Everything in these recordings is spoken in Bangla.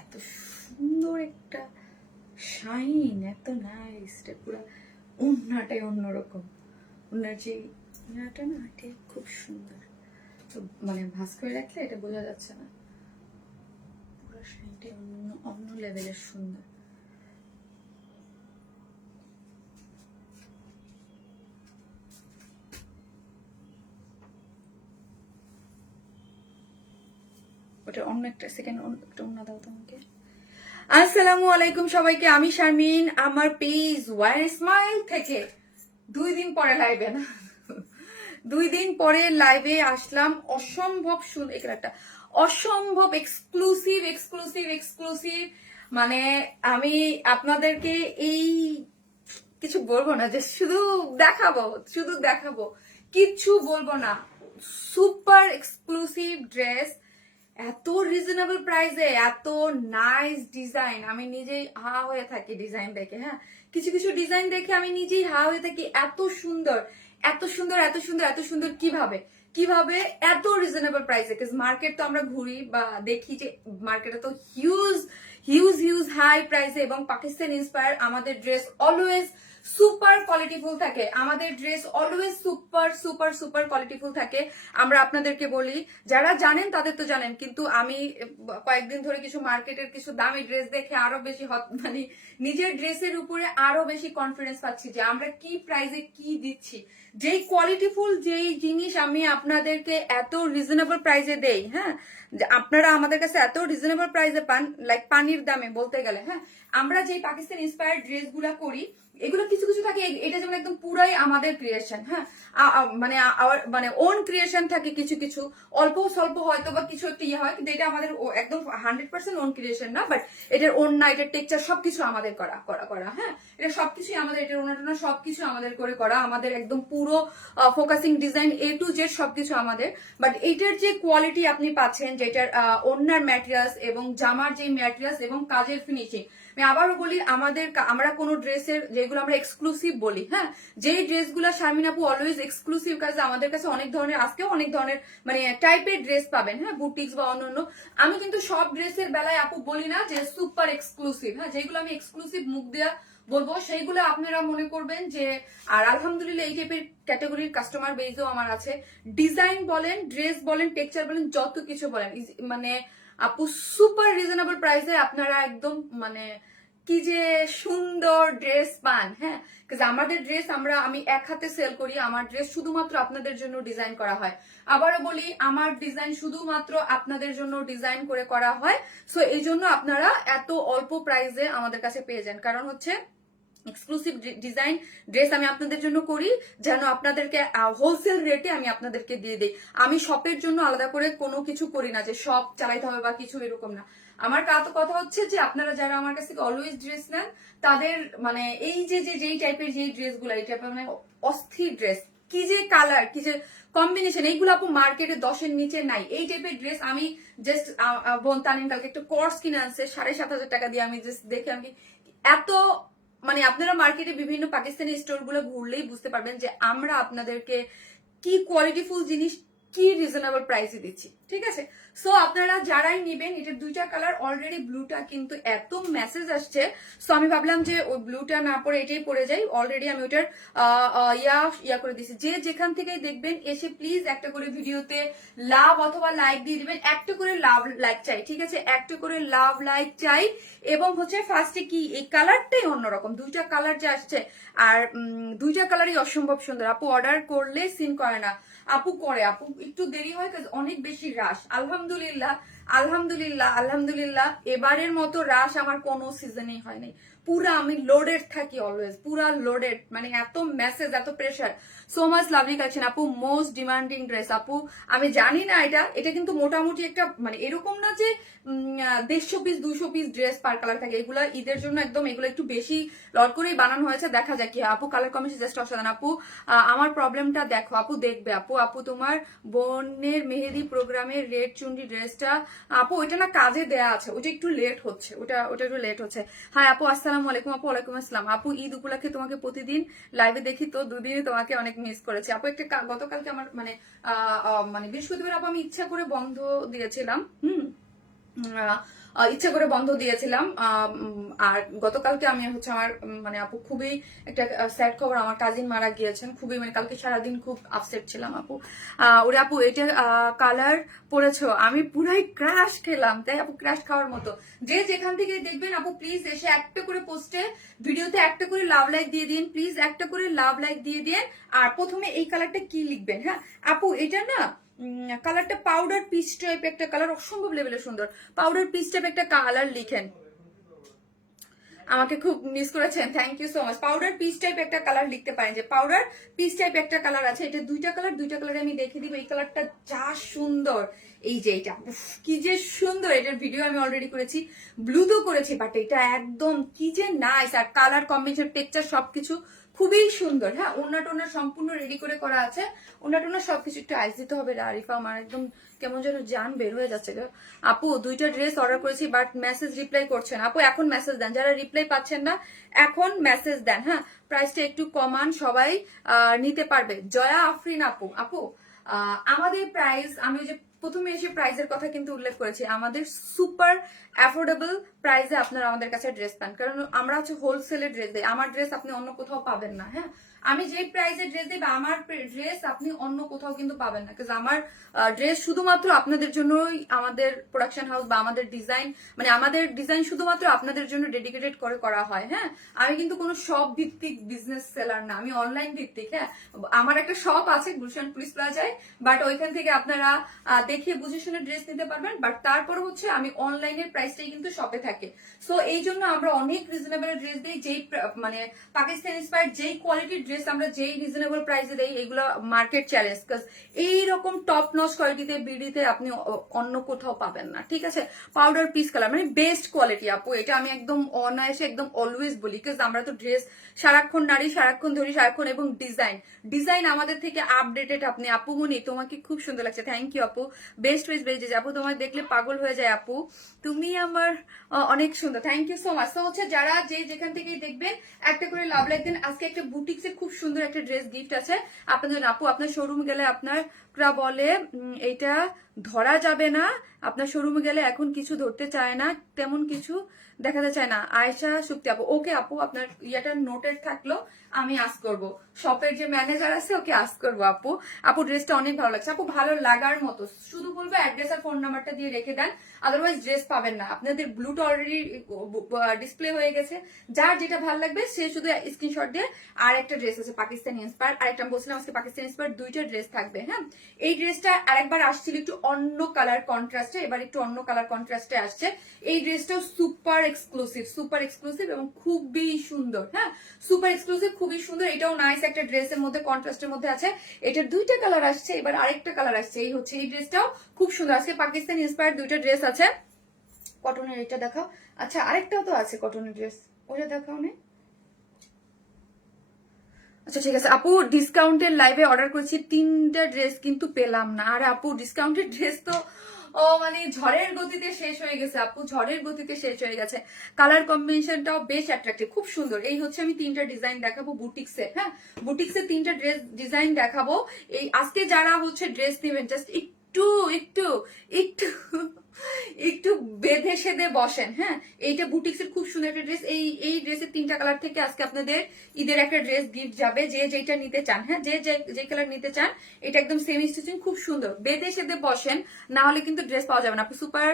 এত সুন্দর একটা শাইন, এত নাইস, পুরো ওড়নাটাই অন্যরকম। ওনার যে ওড়নাটা না, এটা খুব সুন্দর। তো মানে ভাঁজ করে রাখলে এটা বোঝা যাচ্ছে না, পুরো শাইনটাই অন্য অন্য লেভেলের সুন্দর। ওটা অন্য একটা সেকেন্ড একটা অন্য দাও তোমাকে। আসসালামু আলাইকুম সবাইকে, আমি শারমিন, আমার পেজ ওয়ার স্মাইল থেকে 2 দিন পরে লাইভে না 2 দিন পরে লাইভে আসলাম। অসম্ভব সুন্দর একটা অসম্ভব এক্সক্লুসিভ এক্সক্লুসিভ এক্সক্লুসিভ, মানে আমি আপনাদেরকে এই কিছু বলবো না, যে শুধু দেখাবো, কিচ্ছু বলবো না। সুপার এক্সক্লুসিভ ড্রেস, এত রিজনেবল প্রাইসে, এত নাইস ডিজাইন। আমি নিজেই হা হয়ে থাকি ডিজাইন দেখে। হ্যাঁ, কিছু কিছু ডিজাইন দেখে আমি নিজেই হা হয়ে থাকি। এত সুন্দর এত সুন্দর এত সুন্দর এত সুন্দর, কিভাবে কিভাবে এত রিজনেবল প্রাইসে? মার্কেট তো আমরা ঘুরি বা দেখি যে মার্কেটে তো হিউজ হিউজ হিউজ হাই প্রাইসে, এবং পাকিস্তান ইন্সপায়ার আমাদের ড্রেস অলওয়েজ সুপার কোয়ালিটিফুল থাকে। আমাদের dress always super super super qualityful থাকে। আমরা আপনাদেরকে বলি, যারা জানেন তাদের তো জানেন, কিন্তু আমি কয়েকদিন ধরে কিছু মার্কেটের কিছু দামি ড্রেস দেখে আরো বেশি মানে নিজের ড্রেসের উপরে আরো বেশি কনফিডেন্স পাচ্ছি যে আমরা কি প্রাইসে কি দিচ্ছি। যেই কোয়ালিটিফুল যেই জিনিস আমি আপনাদেরকে এত রিজনেবল প্রাইসে দেই, হ্যাঁ, আপনারা আমাদের কাছে এত রিজনেবল প্রাইসে পান, লাইক পানির দামে বলতে গেলে। হ্যাঁ, আমরা যে পাকিস্তান ইন্সপায়ার্ড ড্রেস গুলা করি, এগুলো কিছু কিছু থাকে, এটা যেমন একদম পুরাই আমাদের ক্রিয়েশন। হ্যাঁ, মানে ওন ক্রিয়েশন থাকে, কিছু কিছু অল্প স্বল্প হয়তো বা কিছু একটা ইয়ে হয়, কিন্তু এটা আমাদের একদম 100% ওন ক্রিয়েশন না। বাট এটার ওন না, এটার টেক্সচার সবকিছু আমাদের করা করা করা হ্যাঁ, এটা সবকিছুই আমাদের, এটার ওনাটা সবকিছু আমাদের করে করা, আমাদের একদম পুরো focusing design A to Z সবকিছু আমাদের। বাট এইটার যে কোয়ালিটি আপনি পাচ্ছেন, যেটার ওনার ম্যাটেরিয়ালস এবং জামার যে ম্যাটেরিয়ালস এবং কাজের ফিনিশিং, আমি আবারও বলি, আমরা কোনো ড্রেসের যেগুলো আমরা এক্সক্লুসিভ বলি, হ্যাঁ, যেই ড্রেসগুলো শারমিন আপু অলওয়েজ এক্সক্লুসিভ, কাজে আমাদের কাছে অনেক ধরনের, আজকেও অনেক ধরনের মানে টাইপের ড্রেস পাবেন, হ্যাঁ, বুটিক্স বা অন্যান্য। আমি কিন্তু সব ড্রেসের বেলায় আপু বলি না যে সুপার এক্সক্লুসিভ। হ্যাঁ, যেগুলো আমি এক্সক্লুসিভ মুখ দেয়া বলবো, সেইগুলো আপনারা মনে করবেন যে, আর আলহামদুলিল্লাহ এই টাইপের ক্যাটাগরির কাস্টমার বেজও আমার আছে। ডিজাইন বলেন, ড্রেস বলেন, টেক্সচার বলেন, যত কিছু বলেন, মানে আপু সুপার রিজনেবল প্রাইসে আপনারা একদম মানে কি যে সুন্দর ড্রেস পান। হ্যাঁ, আমাদের ড্রেস আমি এক হাতে সেল করি। আমার ড্রেস শুধুমাত্র আপনাদের জন্য ডিজাইন করা হয়। আবারও বলি, আমার ডিজাইন শুধুমাত্র আপনাদের জন্য ডিজাইন করে করা হয়। সো এই জন্য আপনারা এত অল্প প্রাইসে আমাদের কাছে পেয়ে যান, কারণ হচ্ছে এক্সক্লুসিভ ডিজাইন ড্রেস আমি আপনাদের জন্য করি, যেন আপনাদেরকে হোলসেল রেটে আমি আপনাদেরকে দিয়ে দিই। আমি শপের জন্য আলাদা করে কোনো কিছু করি না, যে শপ চালাইতে হবে বা কিছু এরকম না। আমার কথা হচ্ছে যে আপনারা যারা আমার কাছ থেকে অলওয়েজ ড্রেস নেন, তাদের মানে এই যে যেই টাইপের যেই ড্রেসগুলো, এই টাইপের মানে অস্থির ড্রেস, কি যে কালার, কি যে কম্বিনেশন, এইগুলো আপু মার্কেটে 10-এর নিচে নাই। এই টাইপের ড্রেস আমি জাস্ট বোন তানিন কালকে একটা কোর্স কিনে আনছে 7,500 টাকা দিয়ে। আমি জাস্ট দেখে আমি এত মানে, আপনারা মার্কেটে বিভিন্ন পাকিস্তানি স্টোর গুলো ঘুরলেই বুঝতে পারবেন যে আমরা আপনাদেরকে কি কোয়ালিটিফুল জিনিস, কি রিজনেবল প্রাইসে দিচ্ছি। ঠিক আছে, সো আপনারা যারাই নেবেন, এটার 2টা কালার, অলরেডি ব্লুটা কিন্তু এত মেসেজ আসছে, সো আমি ভাবলাম যে ওই ব্লুটা না পরে এটাই পরে যাই। অলরেডি আমি ওইটার ইয়া করে দিচ্ছি। যে যেখান থেকে দেখবেন এসে প্লিজ একটা করে ভিডিওতে লাভ অথবা লাইক দিয়ে দিবেন। একটা করে লাভ লাইক চাই, ঠিক আছে, একটা করে লাভ লাইক চাই। এবং হচ্ছে ফার্স্টে কি, এই কালারটাই অন্যরকম, 2টা কালার যে আসছে, আর 2টা কালারই অসম্ভব সুন্দর। আপু অর্ডার করলে সিন করে না? আপু করে, আপু একটু দেরি হয়, অনেক বেশি রাশ। আলহামদুলিল্লাহ আলহামদুলিল্লাহ আলহামদুলিল্লাহ, এবারের মতো রাশ আমার কোনো সিজনেই হয় নাই। পুরা আমি লোডেড থাকি অলওয়েজ, পুরা লোডেড, মানে এত মেসেজ, এত pressure. So much lovely collection আপু, মোস্ট ডিমান্ডিং ড্রেস আপু। আমি জানি না এটা কিন্তু মোটামুটি একটা মানে এরকম না যে 150 piece 200 piece dress per colour থাকে। এগুলো ঈদের জন্য একদম, এগুলো একটু বেশি লট করেই বানানো হয়েছে। দেখা যাক কি আপু, কালার কম্বিনেশন জাস্ট অসাধারণ আপু। আমার প্রবলেমটা দেখো আপু, দেখবে আপু। আপু তোমার বোনের মেহেদি প্রোগ্রামের রেড চুন্ডি ড্রেসটা আপু, ওইটা না কাজে দেয়া আছে, ওটা একটু লেট হচ্ছে, ওটা একটু লেট হচ্ছে। হ্যাঁ আপু, আসসালামু আলাইকুম আপু। ওয়ালাইকুম আসসালাম আপু। ঈদ উপলক্ষে তোমাকে প্রতিদিন লাইভে দেখি, তো দুদিনই তোমাকে অনেক মিস করেছি আপু। একটা গতকালকে আমার মানে বৃহস্পতিবার আপু আমি ইচ্ছা করে বন্ধ দিয়েছিলাম। ইচ্ছে করে বন্ধ দিয়েছিলাম। আর গতকালকে আমি হচ্ছে আমার মানে আপু খুবই একটা স্যাড খবর, আমার কাজিন মারা গিয়েছেন। খুবই মানে কালকে সারাদিন খুব আপসেট ছিলাম আপু। ওরে আপু এটা কালার পরেছো, আমি পুরাই ক্রাশ খেলাম, তাই আপু ক্রাশ খাওয়ার মতো। যে যেখান থেকে দেখবেন আপু প্লিজ এসে একটা করে পোস্টে ভিডিওতে একটা করে লাভ লাইক দিয়ে দিন, প্লিজ একটা করে লাভ লাইক দিয়ে দিন। আর প্রথমে এই কালারটা কি লিখবেন? হ্যাঁ আপু এটা না কালারটা পাউডার পিচ টাইপ একটা কালার, অসম্ভব লেভেলে সুন্দর। পাউডার পিচ টাইপ একটা কালার লিখেন। আমাকে খুব মিস করেছেন, thank you so much. Powder peach type একটা কালার লিখতে পারেন, যে পাউডার পিচ টাইপ একটা কালার আছে। এটা দুইটা কালার আমি দেখে দিব। এই কালারটা যা সুন্দর, এই যে এটা কি যে সুন্দর, এটার ভিডিও আমি অলরেডি করেছি, ব্লু তো করেছি, বাট এটা একদম কি যে নাইস। আর কালার কম্বিনেশন, টেক্সচার সবকিছু খুবই সুন্দর। হ্যাঁ ওনা টোনা সম্পূর্ণ রেডি করে করা আছে। ওনা টোনা সবকিছু একটু আইস দিতে হবে আরিফা, আমার একদম কেমন যেন জান বের হয়ে যাচ্ছে। আপু দুইটা ড্রেস অর্ডার করেছি বাট মেসেজ রিপ্লাই করছেন। আপু এখন মেসেজ দেন, যারা রিপ্লাই পাচ্ছেন না এখন মেসেজ দেন। হ্যাঁ প্রাইসটা একটু কমান, সবাই নিতে পারবে। জয়া আফরিন আপু, আপু আমাদের প্রাইস, আমি ওই যে প্রথমে এসে প্রাইসের কথা কিন্তু উল্লেখ করেছি, আমাদের সুপার অ্যাফোর্ডেবল প্রাইসে আপনারা আমাদের কাছে ড্রেস পান, কারণ আমরা হচ্ছে হোলসেলের ড্রেস দিই। আমার ড্রেস আপনি অন্য কোথাও পাবেন না। হ্যাঁ আমি যে প্রাইসে ড্রেস দিই বা আমার ড্রেস আপনি অন্য কোথাও কিন্তু পাবেন না, কারণ আমার ড্রেস শুধুমাত্র আপনাদের জন্যই, আমাদের প্রোডাকশন হাউস বা আমাদের ডিজাইন, মানে আমাদের ডিজাইন শুধুমাত্র আপনাদের জন্য ডেডিকেটেড করে করা হয়। হ্যাঁ আমি কিন্তু কোনো শপ ভিত্তিক বিজনেস সেলার না, আমি অনলাইন ভিত্তিক। হ্যাঁ আমার একটা শপ আছে গুলশান পুলিশ প্লাজায়, বাট ওইখান থেকে আপনারা দেখে বুঝে শুনে ড্রেস নিতে পারবেন। বাট তারপর হচ্ছে আমি অনলাইনের প্রাইসটাই কিন্তু শপে থাকে। সো এই জন্য আমরা অনেক রিজনেবল ড্রেস দিই, যেই মানে পাকিস্তান ইন্সপায়ার্ড যেই কোয়ালিটির ড্রেস আমরা যেই রিজনেবল প্রাইসে দেই, এগুলো মার্কেট চ্যালেঞ্জ। বিকজ এইরকম টপ নচ কোয়ালিটিতে বিডিতে আপনি অন্য কোথাও পাবেন না। ঠিক আছে পাউডার পিস কালার মানে বেস্ট কোয়ালিটি আপু, এটা আমি একদম অনায়াসে একদম অলওয়েজ বলি, বিকজ আমরা তো ড্রেস সারাক্ষণ নারী, সারাক্ষণ ধরি, সারাক্ষণ, এবং ডিজাইন আমাদের থেকে আপডেটেড। আপনি আপু মনি তোমাকে খুব সুন্দর লাগছে, থ্যাংক ইউ আপু। বেস্ট ওয়েজ বেজে আপু, তোমার দেখলে পাগল হয়ে যায় আপু, তুমি আমার অনেক সুন্দর, থ্যাংক ইউ সো মাচ। তো হচ্ছে যারা যে যেখান থেকে দেখবেন একটা করে লাভ লাইক দেন। আজকে একটা বুটিক্সের খুব সুন্দর একটা ড্রেস গিফট আছে আপনাদের। আপু আপনার শোরুম গেলে আপনার বলে এইটা ধরা যাবে না, আপনার শোরুমে গেলে এখন কিছু ধরতে চায় না, তেমন কিছু দেখাতে চায় না। আয়শা শুক্তি আপু, ওকে আপু আপনার ইয়াটা নোটেড থাকলো, আমি আস করব, শপের যে ম্যানেজার আছে ওকে আস করবো। আপু আপু ড্রেসটা অনেক ভালো লাগছে আপু, ভালো লাগার মতো। শুধু বলবো অ্যাড্রেস আর ফোন নাম্বারটা দিয়ে রেখে দেন, আদারওয়াইজ ড্রেস পাবেন না। আপনাদের ব্লুটা অলরেডি ডিসপ্লে হয়ে গেছে, যার যেটা ভালো লাগবে সে শুধু স্ক্রিনশট দিয়ে। আর একটা ড্রেস আছে পাকিস্তানি ইন্সপায়ার, আরেকটা বলছিলাম আজকে পাকিস্তানি ইন্সপায়ার দুইটা ড্রেস থাকবে। হ্যাঁ এই ড্রেসটা আরেকবার আসছিল একটু অন্য কালার কন্ট্রাস্টে, এবার একটু অন্য কালার কন্ট্রাস্টে আসছে। এই ড্রেসটাও সুপার এক্সক্লুসিভ এবং খুবই সুন্দর। হ্যাঁ সুপার এক্সক্লুসিভ, খুবই সুন্দর। এটাও নাইস একটা ড্রেসের মধ্যে কন্ট্রাস্টের মধ্যে আছে। এটার দুইটা কালার আসছে, এবার আরেকটা কালার আসছে। এই হচ্ছে এই ড্রেসটাও খুব সুন্দর। আজকে পাকিস্তানি ইন্সপায়ার দুইটা ড্রেস আছে। কটনের এটা দেখাও, আচ্ছা আরেকটাও তো আছে কটনের ড্রেস, ওটা দেখাও না। আচ্ছা ঠিক আছে আপু, ডিসকাউন্টের লাইভে অর্ডার করেছি 3টা ড্রেস কিন্তু পেলাম না। আর আপু ডিসকাউন্টের ড্রেস তো মানে ঝড়ের গতিতে শেষ হয়ে গেছে আপু, ঝড়ের গতিতে শেষ হয়ে গেছে। কালার কম্বিনেশনটাও বেশ অ্যাট্রাক্টিভ, খুব সুন্দর। এই হচ্ছে আমি 3টা ডিজাইন দেখাবো বুটিক্সে। হ্যাঁ বুটিক্সে 3টা ড্রেস ডিজাইন দেখাবো। এই আজকে যারা হচ্ছে ড্রেস নেবেন জাস্ট একটু একটু একটু একটু বেঁধে সেধে বসেন। হ্যাঁ এইটা বুটিক্সের খুব সুন্দর একটা ড্রেস। এই ড্রেসের 3টা কালার থেকে আজকে আপনাদের ঈদের একটা ড্রেস গিফট যাবে, যে যেটা নিতে চান। হ্যাঁ যে কালার নিতে চান, এটা একদম সেমি স্টিচিং, খুব সুন্দর। বেঁধে সেধে বসেন, না হলে কিন্তু ড্রেস পাওয়া যাবে না। আপু super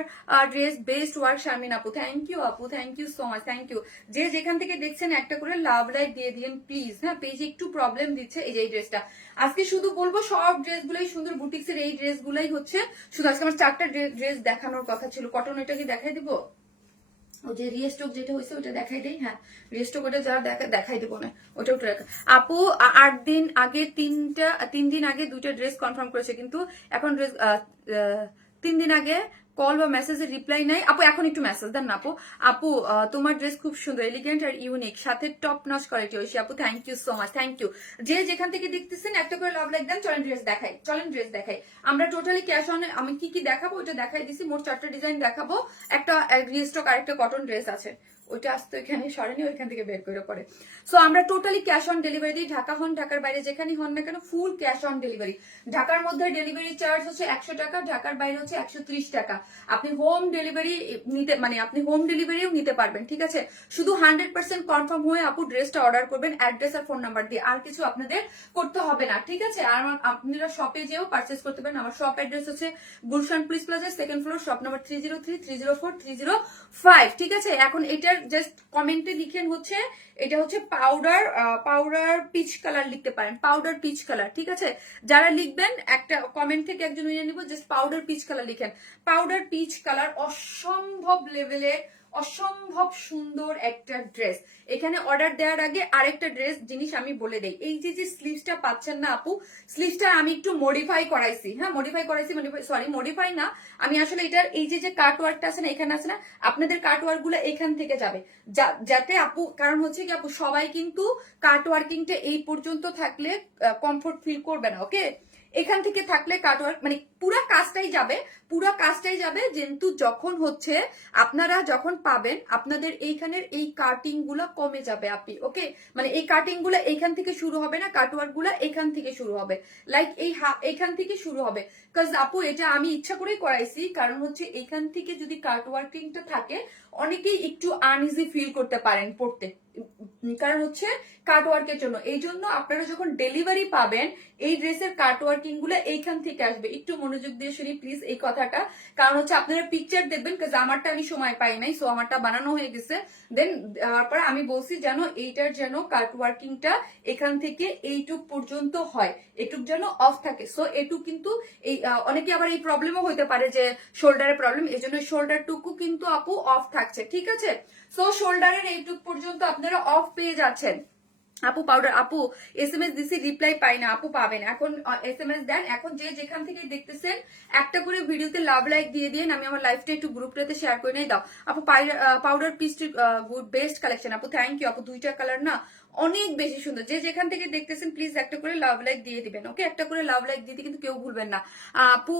dress, best work Sharmin আপু, থ্যাংক ইউ আপু, thank you so much, thank you. যে যেখান থেকে দেখছেন একটা করে লাভ লাইক দিয়ে দিন প্লিজ। হ্যাঁ পেজে একটু প্রবলেম দিচ্ছে এই যে এই ড্রেসটা। আজকে শুধু বলবো সব ড্রেসগুলোই সুন্দর, বুটিক্সের এই ড্রেসগুলোই হচ্ছে শুধু। আজকে আমার 4টা ড্রেস দেখানোর কথা ছিল। কটন এটা কি দেখাই দিব, ও যে রিস্টক যেটা হয়েছে ওটা দেখাই দেই। হ্যাঁ রিস্টক ওটা যা দেখাই দিব না, ওটা ওটা আপু 8 দিন আগে 3 দিন আগে 2টা ড্রেস কনফার্ম করেছে, কিন্তু এখন ড্রেস 3 দিন আগে কল বা মেসেজের রিপ্লাই নাই। আপু এখন একটু মেসেজ দেন না আপু। আপু তোমার ড্রেস খুব সুন্দর, এলিগেন্ট আর ইউনিক, সাথে টপ নচ কোয়ালিটি হয়েছে আপু, thank you so much, thank you. যে যেখান থেকে দেখতেছেন একটা করে লাভ লাইক দেন। চলেন ড্রেস দেখাই। আমরা টোটালি ক্যাশ অন, আমি কি কি দেখাবো ওটা দেখাই দিছি। মোট 4টা ডিজাইন দেখাবো, একটা রিস্টক আর একটা কটন ড্রেস আছে। ওইটা আসতো এখানে সরেনি, ওইখান থেকে বের করে পড়ে। সো আমরা টোটালি ক্যাশ অন ডেলিভারি দিই, ঢাকা হন ঢাকার বাইরে যেখানেই হন না কেন ফুল ক্যাশ অন ডেলিভারি। ঢাকার মধ্যে ডেলিভারি চার্জ হচ্ছে 100 টাকা, ঢাকার বাইরে হচ্ছে 130 টাকা। আপনি হোম ডেলিভারি নিতে মানে আপনি হোম ডেলিভারিও নিতে পারবেন, ঠিক আছে। শুধু 100% কনফার্ম হয়ে আপু ড্রেসটা অর্ডার করবেন অ্যাড্রেস আর ফোন নাম্বার দিয়ে, আর কিছু আপনাদের করতে হবে না, ঠিক আছে। আর আপনারা শপে যেও পারচেস করতে পারেন। আমার শপ অ্যাড্রেস হচ্ছে গুলশান প্রিস Plaza, second floor, shop number 303, 304, 305, ঠিক আছে। এখন এটার জাস্ট কমেন্টে লিখেন হচ্ছে এটা হচ্ছে পাউডার পিচ কালার লিখতে পারেন, পাউডার পিচ কালার, ঠিক আছে। যারা লিখবেন একটা কমেন্ট থেকে একজন নিয়ে নিব, জাস্ট পাউডার পিচ কালার লিখেন। পাউডার পিচ কালার অসম্ভব লেভেলের অসম্ভব সুন্দর একটা ড্রেস। এখানে অর্ডার দেওয়ার আগে আরেকটা ড্রেস জিনিস আমি বলে দেই, এই যে স্লিভসটা পাচ্ছেন না আপু, স্লিভসটা আমি একটু মডিফাই করাইছি, হ্যাঁ মডিফাই না, আমি আসলে এটার এই যে কাট ওয়ার্কটা আছে না এখানে আছে না, আপনাদের কাট ওয়ার্ক গুলো এখান থেকে যাবে, যাতে আপু, কারণ হচ্ছে কি আপু সবাই কিন্তু কাট ওয়ার্কিংটা এই পর্যন্ত থাকলে কমফোর্ট ফিল করবে না, ওকে। এখান থেকে থাকলে কাটওয়ার্ক মানে পুরা কাজটাই যাবে, কিন্তু যখন হচ্ছে আপনারা যখন পাবেন আপনাদের এইখানের এই কাটিং গুলা কমে যাবে আপনি, ওকে। মানে এই কাটিং গুলা এইখান থেকে শুরু হবে না, কাটওয়ার্ক গুলা এখান থেকে শুরু হবে, লাইক এইখান থেকে শুরু হবে। কাজ আপু এটা আমি ইচ্ছা করেই করাইছি, কারণ হচ্ছে এইখান থেকে যদি কাটওয়ার্কিংটা থাকে অনেকেই একটু আনইজি ফিল করতে পারেন পড়তে, কারণ হচ্ছে কাটওয়ার্কের জন্য। এই জন্য আপনারা যখন ডেলিভারি পাবেন এই ড্রেসের কাটওয়ার্কিং গুলো এইখান থেকে আসবে। একটু মনোযোগ দিয়ে শুনি প্লিজ এই কথাটা, কারণ হচ্ছে আপনারা পিকচার দেখবেন, কারণ আমারটা আমি সময় পাই নাই, সো আমারটা বানানো হয়ে গেছে। দেন তারপর আমি বলছি যেন এইটার যেন কাটওয়ার্কিংটা এখান থেকে এইটুক পর্যন্ত হয়, এটুক যেন অফ থাকে। সো এটুক কিন্তু এই অনেকে আবার এই প্রবলেমও হইতে পারে যে শোল্ডারের প্রবলেম, এই জন্য শোল্ডারটুকু কিন্তু আপু অফ থাকছে, ঠিক আছে। সো শোল্ডারের এইটুক পর্যন্ত আপনারা অফ পেয়ে যাচ্ছেন। আপু পাউডার, আপু SMS দিছি রিপ্লাই পাই না, আপু পাবেন এখন SMS দেন। এখন যে যেখান থেকে দেখতেছেন একটা করে ভিডিওতে লাভ লাইক দিয়ে দিন, আমি আমার লাইফটা একটু গ্রুপটাতে শেয়ার করে নিয়ে দাও। আপু powder piece good best collection, আপু থ্যাংক ইউ আপু, দুইটা কালার না অনেক বেশি সুন্দর। যে যেখান থেকে দেখতেছেন প্লিজ একটা করে লাভ লাইক দিয়ে দিবেন, ওকে। একটা করে লাভ লাইক দিতে কিন্তু কেউ ভুলবেন না। আপু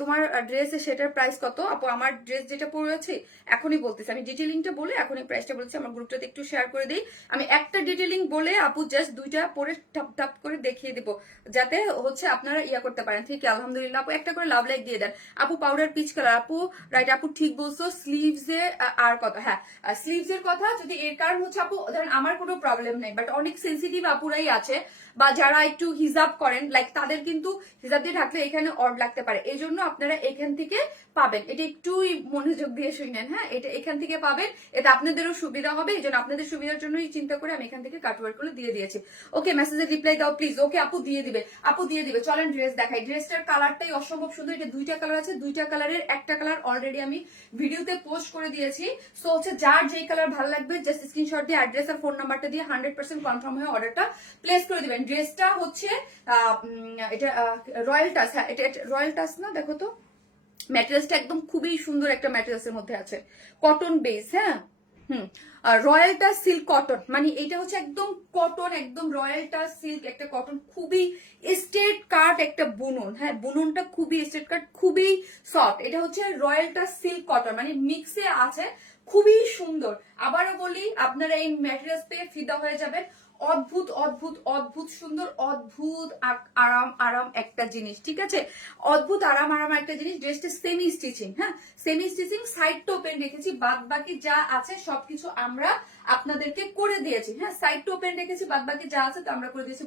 তোমার ড্রেস সেটার প্রাইস কত? আপু আমার ড্রেস যেটা পরে আছে এখনই বলতেছি, আমি ডিটেলিংটা বলে এখনই প্রাইসটা বলছি, আমার গ্রুপটাতে একটু শেয়ার করে দিই। আমি একটা ডিটেলিং বলে আপু জাস্ট দুইটা পরে টাপ টাপ করে দেখিয়ে দিব, যাতে হচ্ছে আপনারা ইয়া করতে পারেন, ঠিক আছে। আলহামদুলিল্লাহ আপু একটা করে লাভ লাইক দিয়ে দেন। আপু পাউডার পিচ কালার, আপু রাইট, আপু ঠিক বলছো। স্লিভস এ আর কথা, হ্যাঁ স্লিভস এর কথা যদি, এর কারণ হচ্ছে আপু ধরেন আমার কোনো প্রবলেম নেই, বাট অনেক সেন্সিটিভ আপুরাই আছে বা যারা একটু হিজাব করেন, লাইক তাদের কিন্তু হিজাব দিয়ে ঢাকলে এখানে অড লাগতে পারে, এই জন্য আপনারা এখান থেকে পাবেন। এটা একটু মনোযোগ দিয়ে শুনেন, হ্যাঁ এটা এখান থেকে পাবেন, এটা আপনাদেরও সুবিধা হবে, এই জন্য আপনাদের সুবিধার জন্যই চিন্তা করে আমি এখান থেকে কাটওয়ার্ক গুলো দিয়ে দিয়েছি, ওকে। মেসেজে রিপ্লাই দাও প্লিজ, ওকে আপু দিয়ে দিবে, আপু দিয়ে দিবে। চলেন ড্রেস দেখাই, ড্রেসটার কালারটাই অসম্ভব সুন্দর। এটা দুইটা কালার আছে, দুইটা কালারের একটা কালার অলরেডি আমি ভিডিওতে পোস্ট করে দিয়েছি। সো হচ্ছে যার যেই কালার ভালো লাগবে জাস্ট স্ক্রিনশট দিয়ে অ্যাড্রেস আর ফোন নাম্বারটা দিয়ে 100% কনফার্ম হয়ে অর্ডারটা প্লেস করে দিবেন। ড্রেসটা হচ্ছে এটা রয়্যাল টাচ, হ্যাঁ এটা রয়্যাল টাচ না, দেখো তো ম্যাটেরিয়ালসটা একদম খুবই সুন্দর একটা ম্যাটেরিয়ালসের মধ্যে আছে, কটন বেস, হ্যাঁ রয়্যাল টাচ সিল্ক কটন, মানে এটা হচ্ছে একদম কটন, একদম রয়্যাল টাচ সিল্ক একটা কটন, খুবই স্ট্রেট কাট একটা বুনন, হ্যাঁ বুননটা খুবই স্ট্রেট কাট, খুবই সফট। এটা হচ্ছে রয়্যাল টাচ সিল্ক কটন, মানে মিক্সে আছে, খুবই সুন্দর। আবারও বলি আপনারা এই ম্যাটেরিয়ালস পেয়ে ফিদা হয়ে যাবেন। অদ্ভুত অদ্ভুত অদ্ভুত সুন্দর, অদ্ভুত আরাম একটা জিনিস, ঠিক আছে। অদ্ভুত আরাম একটা জিনিস। ড্রেসটা সেমি স্টিচিং, হ্যাঁ সেমি স্টিচিং, সাইড তো ওপেন রেখেছি, বাদ বাকি যা আছে সবকিছু আমরা আপনাদেরকে করে দিয়েছি, হ্যাঁ সাইড তো ওপেন রেখেছি, বাদ বাকি যা আছে তো আমরা করে দিয়েছি।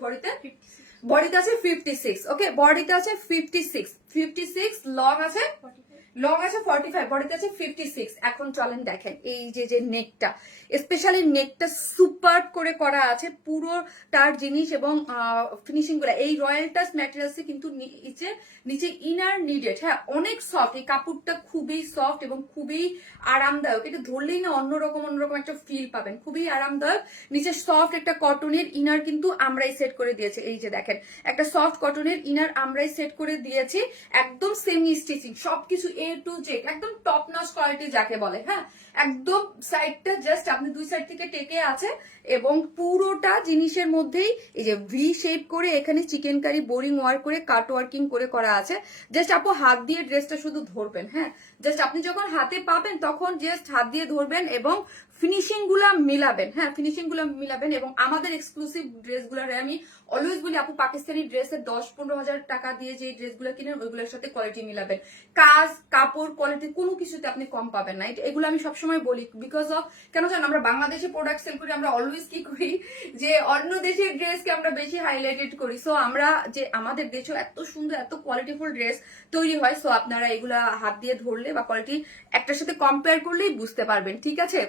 বডিতে আছে 56, ওকে বডিতে আছে 56, লং আছে 45, বডিতে আছে 56। এখন চলেন দেখেন এই যে নেকটা, স্পেশালি নেকটা সুপার করে করা আছে পুরোটার জিনিস, এবং ফিনিশিং গুলা এই রয়্যাল টাচ ম্যাটেরিয়ালসে কিন্তু নিচে ইনার নিডেড, হ্যাঁ অনেক সফট, এই কাপড়টা খুবই সফট এবং খুবই আরামদায়ক। এটা ধরলেই না অন্যরকম একটা ফিল পাবেন, খুবই আরামদায়ক। নিচে সফট একটা কটনের ইনার কিন্তু আমরাই সেট করে দিয়েছি, এই যে দেখেন একটা সফট কটনের ইনার আমরাই সেট করে দিয়েছি, একদম সেমি স্টিচিং, সবকিছু A to Z একদম টপ নচ কোয়ালিটি যাকে বলে, হ্যাঁ একদম সাইডটা জাস্ট আপনি দুই সাইড থেকে টেকে আছে, এবং পুরোটা জিনিসের মধ্যেই এই যে ভি শেপ করে এখানে চিকেন কারি বোরিং ওয়ার্ক করে কাট ওয়ার্কিং করে করা আছে। জাস্ট আপু হাত দিয়ে ড্রেসটা শুধু ধরবেন, হ্যাঁ জাস্ট আপনি যখন হাতে পাবেন তখন জাস্ট হাত দিয়ে ধরবেন এবং ফিনিশিং গুলা মিলাবেন, হ্যাঁ ফিনিশিং গুলা মিলাবেন। এবং আমাদের এক্সক্লুসিভ ড্রেসগুলোর আমি অলওয়েজ বলি আপু পাকিস্তানি ড্রেসের 10-15 হাজার টাকা দিয়ে যে ড্রেসগুলো কিনেন ওইগুলোর সাথে কোয়ালিটি মিলাবেন। কাজ কাপড় কোয়ালিটি কোনো কিছুতে আপনি কম পাবেন না, এগুলো আমি সবসময় বলি। বিকজ অফ কেন জানেন, আমরা বাংলাদেশে প্রোডাক্ট সেল করি, আমরা অলওয়েজ কি করি যে অন্য দেশের ড্রেসকে আমরা বেশি হাইলাইটেড করি। সো আমরা যে আমাদের দেশেও এত সুন্দর এত কোয়ালিটিফুল ড্রেস তৈরি হয়, সো আপনারা এগুলা হাত দিয়ে ধরলে বা কোয়ালিটি একটার সাথে কম্পেয়ার করলেই বুঝতে পারবেন, ঠিক আছে।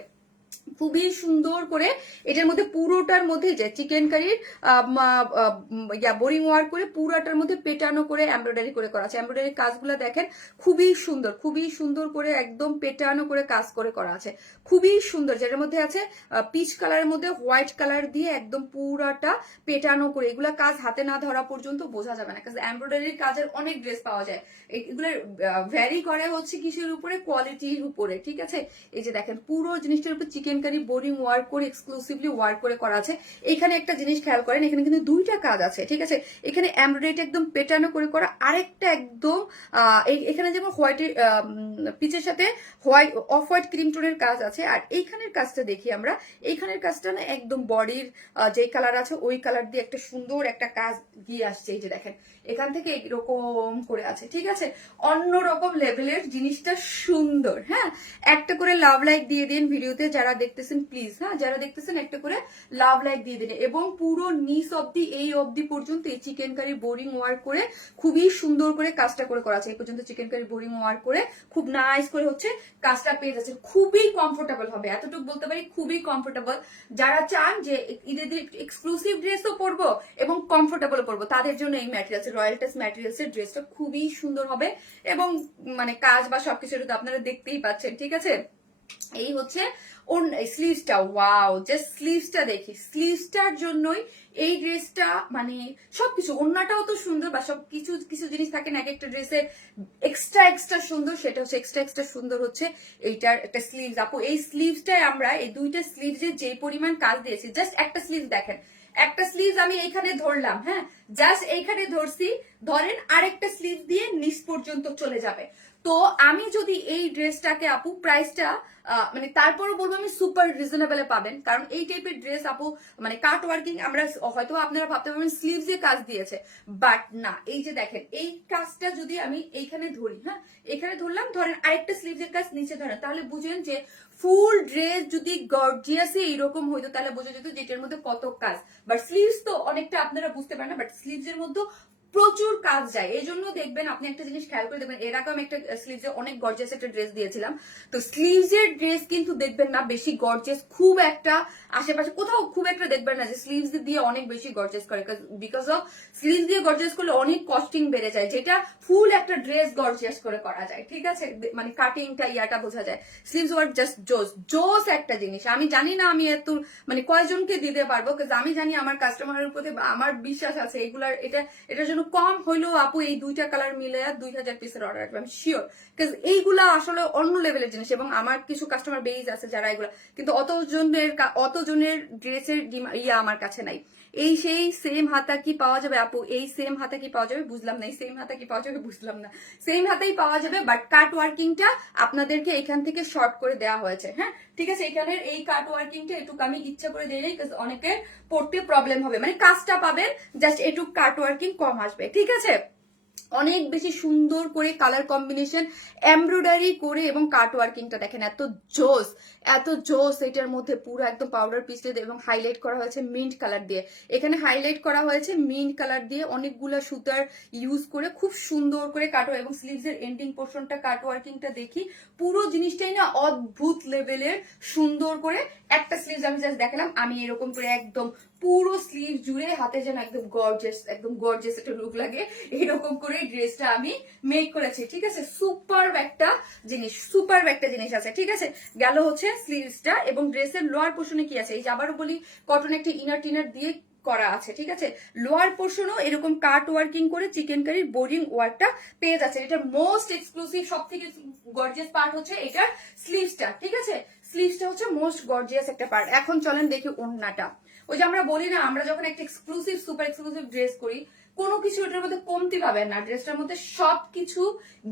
খুবই সুন্দর করে এটার মধ্যে পুরোটার মধ্যে যে চিকেন কারির বোরিং ওয়ার্ক করে পুরোটার মধ্যে পেটানো করে এমব্রয়ডারি করে করা আছে। এমব্রয়ডারি কাজগুলো দেখেন খুবই সুন্দর করে একদম পেটানো করে কাজ করে করা আছে, খুবই সুন্দর। যেটার মধ্যে আছে পিচ কালারের মধ্যে হোয়াইট কালার দিয়ে একদম পুরাটা পেটানো করে, এগুলা কাজ হাতে না ধরা পর্যন্ত বোঝা যাবে না। এমব্রয়ডারির কাজের অনেক ড্রেস পাওয়া যায়, এগুলোর ভ্যারি করে হচ্ছে কিসের উপরে, কোয়ালিটির উপরে, ঠিক আছে। এই যে দেখেন পুরো জিনিসটার উপর চিকেন কারি বোরিং ওয়ার্ক করে এক্সক্লুসিভলি ওয়ার্ক করে করা আছে। এখানে একটা জিনিস খেয়াল করেন, এখানে কিন্তু দুইটা কাজ আছে, ঠিক আছে। এখানে এমব্রয়ডারি একদম পেটানো করে করা, আরেকটা একদম এখানে যেমন হোয়াইটের পিচের সাথে হোয়াইট অফ হোয়াইট ক্রিম টোনের কাজ আছে। আর এইখানের কাজটা দেখি আমরা, এইখানের কাজটা না একদম বডির যে কালার আছে ওই কালার দিয়ে একটা সুন্দর একটা কাজ দিয়ে আসছে। এই যে দেখেন এখান থেকে এরকম করে আছে, ঠিক আছে। অন্যরকম লেভেলের জিনিসটা সুন্দর। হ্যাঁ, একটা করে লাভ লাইক দিয়ে দিন ভিডিওতে যারা দেখতেছেন প্লিজ, হ্যাঁ যারা দেখতেছেন একটা করে লাভ লাইক দিয়ে দিন। এবং পুরো নিচ অব্দি এই অব্দি পর্যন্ত এই চিকেন কারি বোরিং ওয়ার্ক করে খুবই সুন্দর করে কাজটা করে করা আছে। এই পর্যন্ত চিকেন কারি বোরিং ওয়ার্ক করে খুব নাইস করে হচ্ছে কাজটা পেয়ে যাচ্ছে, খুবই কমফোর্টেবল হবে, এতটুকু বলতে পারি খুবই কমফোর্টেবল। যারা চান যে ঈদের এক্সক্লুসিভ ড্রেসও পরবো এবং কমফোর্টেবল পরবো তাদের জন্য এই ম্যাটেরিয়ালস রয়্যাল টাচ ম্যাটেরিয়ালস এর ড্রেসটা খুবই সুন্দর হবে। এবং মানে কাজ বা সবকিছু তো আপনারা দেখতেই পাচ্ছেন, ঠিক আছে। এই হচ্ছে ওর স্লিভসটা, ওয়াও জাস্ট স্লিভসটা দেখি, স্লিভসটার জন্যই এই ড্রেসটা মানে সবকিছু, ওড়নাটাও তো সুন্দর বা সবকিছু কিছু জিনিস থাকে না এক একটা ড্রেসে এক্সট্রা সুন্দর, সেটা হচ্ছে এক্সট্রা সুন্দর হচ্ছে এইটার একটা স্লিভস। আপু এই স্লিভসটাই আমরা এই দুইটা স্লিভসে যে পরিমাণ কাজ দিয়েছি, জাস্ট একটা স্লিভ দেখেন, একটা স্লিভ আমি এইখানে ধরলাম, হ্যাঁ জাস্ট এইখানে ধরছি, ধরেন আরেকটা স্লিভ দিয়ে নিচ পর্যন্ত চলে যাবে। তো আমি যদি এই ড্রেসটাকে আপু প্রাইসটা মানে তারপরও বলবো আমি সুপার রিজনেবলে পাবেন, কারণ এই টাইপের ড্রেস আপু মানে কাট ওয়ার্কিং আমরা হয়তো আপনারা ভাবতে পারবেন স্লিভস এ কাজ দিয়েছে, বাট না। এই যে দেখেন এই কাজটা যদি আমি এইখানে ধরি, হ্যাঁ এখানে ধরলাম, ধরেন আরেকটা স্লিভস এর কাজ নিচে ধরেন, তাহলে বুঝেন যে ফুল ড্রেস যদি গর্জিয়াসে এইরকম হইতো তাহলে বোঝা যেত যে এটার মধ্যে কত কাজ। বাট স্লিভস তো অনেকটা আপনারা বুঝতে পারেন না, বাট স্লিভস এর মধ্যে প্রচুর কাজ যায়। এই জন্য দেখবেন আপনি একটা জিনিস খেয়াল করে দেখবেন, এরকম একটা স্লিভস এর অনেক গর্জিয়াস একটা ড্রেস দিয়েছিলাম, তো স্লিভস এর ড্রেস কিন্তু দেখবেন না বেশি গর্জিয়াস খুব একটা আশেপাশে কোথাও খুব একটা দেখবেন না যে স্লিভস দিয়ে অনেক বেশি গর্জিয়াস করে, বিকজ অফ স্লিভস দিয়ে গর্জিয়াস করলে অনেক কস্টিং বেড়ে যায়, যেটা ফুল একটা ড্রেস গর্জিয়াস করে করা যায়, ঠিক আছে। মানে কাটিংটা ইয়াটা বোঝা যায়। স্লিভস ওয়ার্ক জাস্ট জোস একটা জিনিস। আমি জানি না আমি এত মানে কয়জনকে দিতে পারবো, কারণ আমি জানি আমার কাস্টমারের প্রতি আমার বিশ্বাস আছে এগুলার এটার জন্য কম হইলেও আপু এই দুইটা কালার মিলে 2000 পিসের অর্ডার আসবে আমি শিওর, কারণ এইগুলা আসলে অন্য লেভেলের জিনিস। এবং আমার কিছু কাস্টমার বেজ আছে যারা এগুলা, কিন্তু অতজনের ড্রেসের ইয়া আমার কাছে নাই। এই সেই সেম হাতা কি পাওয়া যাবে আপু, এই সেম হাতা কি পাওয়া যাবে বুঝলাম না, এই সেম হাতা কি পাওয়া যাবে বুঝলাম না, সেম হাতাই পাওয়া যাবে, বাট কাট ওয়ার্কিংটা আপনাদেরকে এখান থেকে শর্ট করে দেওয়া হয়েছে। হ্যাঁ ঠিক আছে, এখানের এই কাট ওয়ার্কিংটা একটু আমি ইচ্ছা করে দিই নাই, অনেকের পড়তে প্রবলেম হবে, মানে কাজটা পাবেন জাস্ট একটু কাট ওয়ার্কিং কম আসবে, ঠিক আছে। অনেক বেশি সুন্দর করে কালার কম্বিনেশন এমব্রয়ডারি করে এবং কাট ওয়ার্কিংটা দেখেন এত জোস এটার মধ্যে পুরো একদম পাউডার পিস দিয়ে এবং হাইলাইট করা হয়েছে মিন্ট কালার দিয়ে। এখানে হাইলাইট করা হয়েছে মিন্ট কালার দিয়ে অনেকগুলা সুতার ইউজ করে খুব সুন্দর করে কাটো, এবং স্লিভস এর এন্ডিং পোর্শনটা কাট ওয়ার্কিংটা দেখি পুরো জিনিসটাই না অদ্ভুত লেভেলের সুন্দর করে। একটা স্লিভস আমি জাস্ট দেখালাম, আমি এরকম করে একদম পুরো স্লিভ জুড়ে হাতে যেন একদম গর্জিয়াস একটা লুক লাগে এরকম করে ড্রেসটা আমি মেক করেছি, ঠিক আছে। সুপার একটা জিনিস আছে, ঠিক আছে। গেল হচ্ছে স্লিভসটা, এবং ড্রেসের লোয়ার পোর্শনে কি আছে, এই যে আবারও বলি কটন একটা ইনার টিনার দিয়ে করা আছে, ঠিক আছে। লোয়ার পোর্শনও এরকম কাট ওয়ার্কিং করে চিকেন কারির বোরিং ওয়ার্কটা পেয়ে যাচ্ছে। এটা মোস্ট এক্সক্লুসিভ সব থেকে গর্জিয়াস পার্ট হচ্ছে এটার স্লিভসটা, ঠিক আছে। স্লিভসটা হচ্ছে মোস্ট গর্জিয়াস একটা পার্ট। এখন চলেন দেখি ওড়নাটা। ওই যে আমরা বলি না, আমরা যখন একটা এক্সক্লুসিভ সুপার এক্সক্লুসিভ ড্রেস করি কোনো কিছু এটার মধ্যে কমতি পাবেন না, ড্রেসটার মধ্যে সবকিছু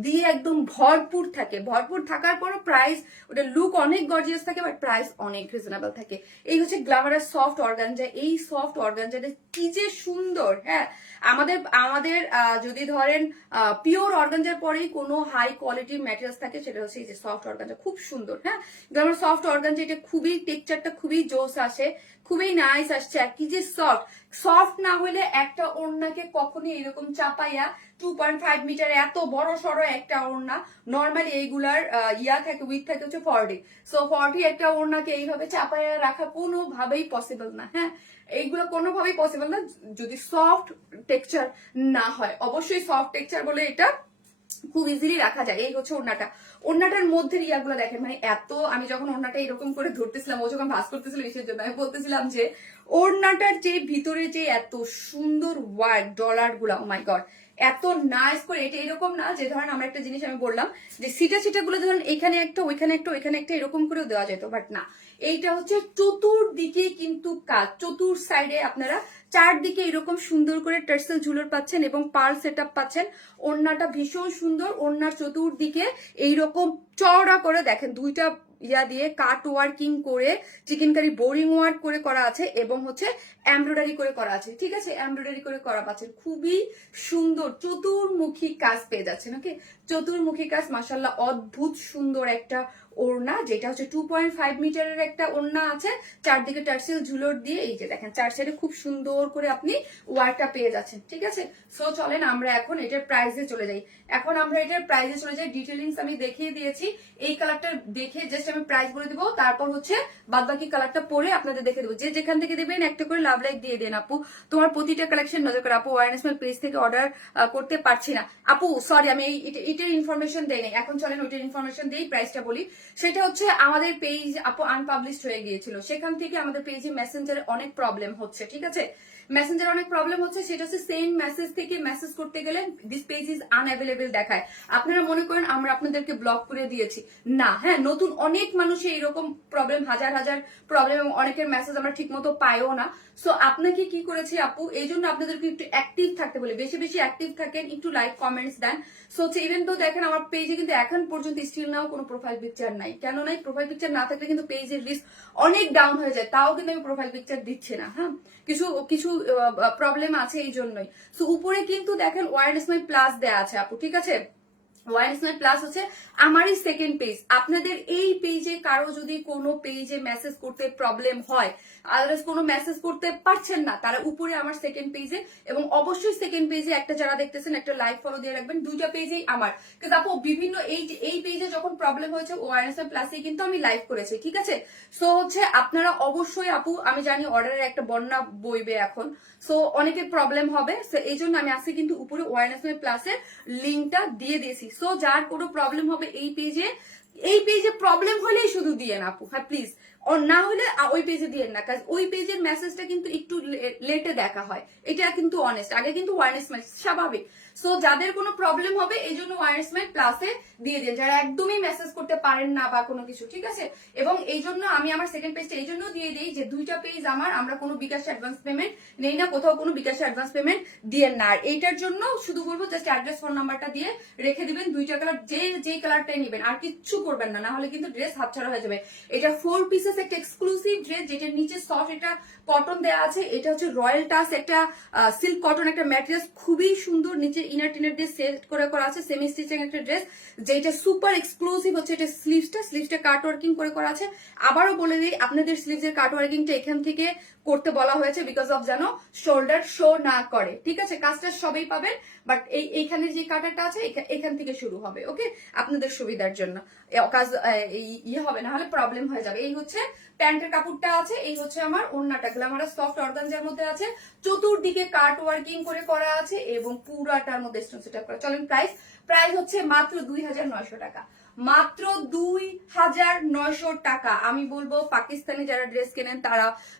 দিয়ে একদম ভরপুর থাকে। ভরপুর থাকার পরও প্রাইস, ওটা লুক অনেক গর্জিয়াস থাকে বাট প্রাইস অনেক রিজনেবল থাকে। এই হচ্ছে গ্ল্যামারাস সফট অর্গানজা। এই সফট অর্গানজাটা কি যে সুন্দর। হ্যাঁ, আমাদের আমাদের যদি ধরেন পিওর অর্গানজার পরেই কোনো হাই কোয়ালিটির ম্যাটেরিয়ালস থাকে, সেটা হচ্ছে এই যে সফট অর্গানজা, খুব সুন্দর। হ্যাঁ, গ্ল্যামার সফট অর্গানজা, এটা খুবই টেক্সচারটা খুবই জোস আসে, খুবই নাইস আসছে। আর কি যে সফট, সফট না হলে একটা ওড়নাকে কখনোই এরকম চাপাইয়া 2.5 মিটার এত বড় সড়ো একটা ওড়না, নর্মালি এইগুলার থাকে, উইথ থাকে হচ্ছে 40, সো 40 একটা ওড়নাকে এইভাবে চাপাইয়া রাখা কোনোভাবেই পসিবল না। হ্যাঁ, এইগুলো কোনোভাবেই পসিবল না যদি সফট টেক্সচার না হয়। অবশ্যই সফট টেক্সচার বলে এটা খুব ইজিলি রাখা যায়। এই হচ্ছে ওড়নাটা। ওড়নাটার মধ্যে ইয়াগুলো দেখেন, মানে এত, আমি যখন ওড়নাটা এরকম করে ধরতেছিলাম, ও যখন ভাস করতেছিল ইসের জন্য, আমি বলতেছিলাম যে ওড়নাটার যে ভিতরে যে এত সুন্দর ওয়ার্ক, ডলার গুলা, ও মাই গড, এত নাইস করে। এটা এরকম না যে ধরেন আমরা একটা জিনিস আমি বললাম যে সিটা সিটা গুলো ধরেন এখানে একটা ওইখানে একটা ওইখানে একটা এরকম করেও দেওয়া যেত, বাট না, এইটা হচ্ছে চতুর্দিকে কিন্তু কাজ, চতুর সাইডে আপনারা চারদিকে এরকম সুন্দর করে টার্সেল ঝুলোর পাচ্ছেন এবং পার্ল সেট আপ পাচ্ছেন। ওড়নাটা ভীষণ সুন্দর, ওড়নার চতুর্দিকে এইরকম চওড়া করে দেখেন দুইটা ইয়া দিয়ে কাট ওয়ার্কিং করে, চিকেন কারি বোরিং ওয়ার্ক করে করা আছে এবং হচ্ছে এমব্রয়ডারি করে করা আছে। ঠিক আছে, এমব্রয়ডারি করে করা পাচ্ছেন, খুবই সুন্দর চতুর্মুখী কাজ পেয়ে যাচ্ছেন। ওকে, চতুর্মুখী কাজ, মাশাআল্লাহ, অদ্ভুত সুন্দর একটা ওড়না, যেটা হচ্ছে 2.5 মিটারের একটা ওড়না আছে, চারদিকে টার্সেল ঝুলোর দিয়ে এই যে দেখেন চার সাইডে খুব সুন্দর করে আপনি ওয়ার্কটা পেয়ে যাচ্ছেন। ঠিক আছে, সো চলেন আমরা এখন এটার প্রাইসে চলে যাই। এখন আমরা এটার প্রাইসে চলে যাই। ডিটেইলিংস আমি দেখিয়ে দিয়েছি, এই কালারটা দেখে জাস্ট আমি প্রাইস বলে দিব, তারপর হচ্ছে বাদবাকি কালারটা পরে আপনাদের দেখে দেবো। যে যেখান থেকে দেবেন একটা করে লাভ লাইক দিয়ে দেন। আপু তোমার প্রতিটা কালেকশন নজর করে, আপু ওয়ারনেসমেল পেজ থেকে অর্ডার করতে পারছি না। আপু সরি, আমি এটার ইনফরমেশন দেই নাই, এখন চলেন ওইটার ইনফরমেশন দিই, প্রাইসটা বলি। সেটা হচ্ছে আমাদের পেজ আপু আনপাবলিশড হয়ে গিয়েছিল, সেখান থেকে আমাদের পেজে মেসেঞ্জারে অনেক প্রবলেম হচ্ছে। ঠিক আছে, মেসেঞ্জার অনেক প্রবলেম হচ্ছে, সেটা হচ্ছে সেম মেসেজ থেকে মেসেজ করতে গেলে দিস পেজ ইজ আনঅ্যাভেলেবল দেখায়। আপনারা মনে করেন আমরা আপনাদেরকে ব্লক করে দিয়েছি, না। হ্যাঁ, নতুন অনেক মানুষের এরকম প্রবলেম, হাজার হাজার প্রবলেম, অনেকের মেসেজ আমরা ঠিক মতো পাইও না। সো আপনাকে কি করেছি আপু, এই জন্য আপনাদেরকে একটু অ্যাক্টিভ থাকতে বলে, বেশি বেশি অ্যাক্টিভ থাকেন, একটু লাইক কমেন্টস দেন। সো হচ্ছে ইভেন তো দেখেন আমার পেজে কিন্তু এখন পর্যন্ত স্টিল নাও কোনো প্রোফাইল পিকচার নাই। কেন নাই? প্রোফাইল পিকচার না থাকলে কিন্তু পেজের রিস্ক অনেক ডাউন হয়ে যায়, তাও কিন্তু আমি প্রোফাইল পিকচার দিচ্ছি না। হ্যাঁ, কিছু কিছু প্রবলেম আছে এই জন্যই। সো উপরে কিন্তু দেখেন ওয়ারনেস মাই প্লাস দেয়া আছে আপু। ঠিক আছে, ওয়াইনেস প্লাস হচ্ছে আমারই সেকেন্ড পেজ। আপনাদের এই পেজে কারো যদি কোনো পেজে মেসেজ করতে প্রবলেম হয়, আদারওয়াইজ কোনো মেসেজ করতে পারছেন না, তারা উপরে আমার সেকেন্ড পেজে, এবং অবশ্যই সেকেন্ড পেজে একটা যারা দেখতেছেন একটা লাইক ফলো দিয়ে রাখবেন, দুইটা পেজেই আমার। কিন্তু আপু বিভিন্ন এই পেজে যখন প্রবলেম হয়েছে ওয়াইনেস প্লাসে কিন্তু আমি লাইভ করেছি। ঠিক আছে, সো হচ্ছে আপনারা অবশ্যই আপু, আমি জানি অর্ডারের একটা বন্যা বইবে এখন, সো অনেকের প্রবলেম হবে, সো এই জন্য আমি আজকে কিন্তু উপরে ওয়াইনেস প্লাসের লিঙ্কটা দিয়ে দিয়েছি। সো যার কোনো প্রবলেম হবে এই পেজে প্রবলেম হলেই শুধু দিয়ে না আপু, হ্যাঁ প্লিজ, না হলে ওই পেজে দিয়ে না, কাজ ওই পেজের মেসেজটা কিন্তু একটু লেটে দেখা হয়, এটা কিন্তু অনেস্ট। আগে কিন্তু ওয়ারনেস স্বাভাবিক। সো যাদের কোনো প্রবলেম হবে এই জন্য ওয়ারনেস প্লাসে দিয়ে দিন, যারা একদমই মেসেজ করতে পারেন না বা কোনো কিছু। ঠিক আছে, এবং এই জন্য আমি আমার সেকেন্ড পেজটা এই জন্য দিয়ে দিই যে দুইটা পেজ আমার, আমরা কোনো বিকাশ অ্যাডভান্স পেমেন্ট নেই না, কোথাও কোনো বিকাশ অ্যাডভান্স পেমেন্ট দিয়ে না। আর এইটার জন্য শুধু বলবো জাস্ট অ্যাড্রেস ফোন নাম্বারটা দিয়ে রেখে দিবেন, দুইটা কালার যেই কালারটাই নেবেন, আর কিচ্ছু করবেন না, না হলে কিন্তু ড্রেস হাতছাড়া হয়ে যাবে। এটা 4 পিসেস একটা এক্সক্লুসিভ ড্রেস, যেটার নিচে সফট একটা কটন দেওয়া আছে, এটা হচ্ছে রয়্যাল টাচ একটা সিল্ক কটন একটা ম্যাটেরিয়াল, খুবই সুন্দর, নিচে ইনার টিনার দিয়ে সেট করে করা আছে, সেমি স্টিচিং একটা ড্রেস, যেটা সুপার এক্সক্লুসিভ হচ্ছে। এটা স্লিভসটা কাট ওয়ার্কিং করে করা আছে। আবারও বলে দিই, আপনাদের স্লিভসের কাট ওয়ার্কিংটা এখান থেকে করতে বলা হয়েছে বিকজ অফ যেন শোল্ডার শো না করে। ঠিক আছে, কাজটা সবাই পাবেন, বাট এইখানে যে কাটারটা আছে এখান থেকে শুরু হবে। ওকে, আপনাদের সুবিধার জন্য কাজ ইয়ে হবে, না হলে প্রবলেম হয়ে যাবে। এই হচ্ছে প্যান্টের কাপড়টা আছে, এই হচ্ছে আমার ওড়নাটা, গ্ল্যামারাস সফট অর্গানজার মধ্যে আছে, চতুর্দিকে কাট ওয়ার্কিং করে করা আছে এবং পুরাটার মধ্যে স্টোন সেটআপ করা। চলেন প্রাইস হচ্ছে মাত্র 2900 টাকা, মাত্র 2,900 টাকা। আমি বলবো পাকিস্তানি যারা ড্রেস কেনেন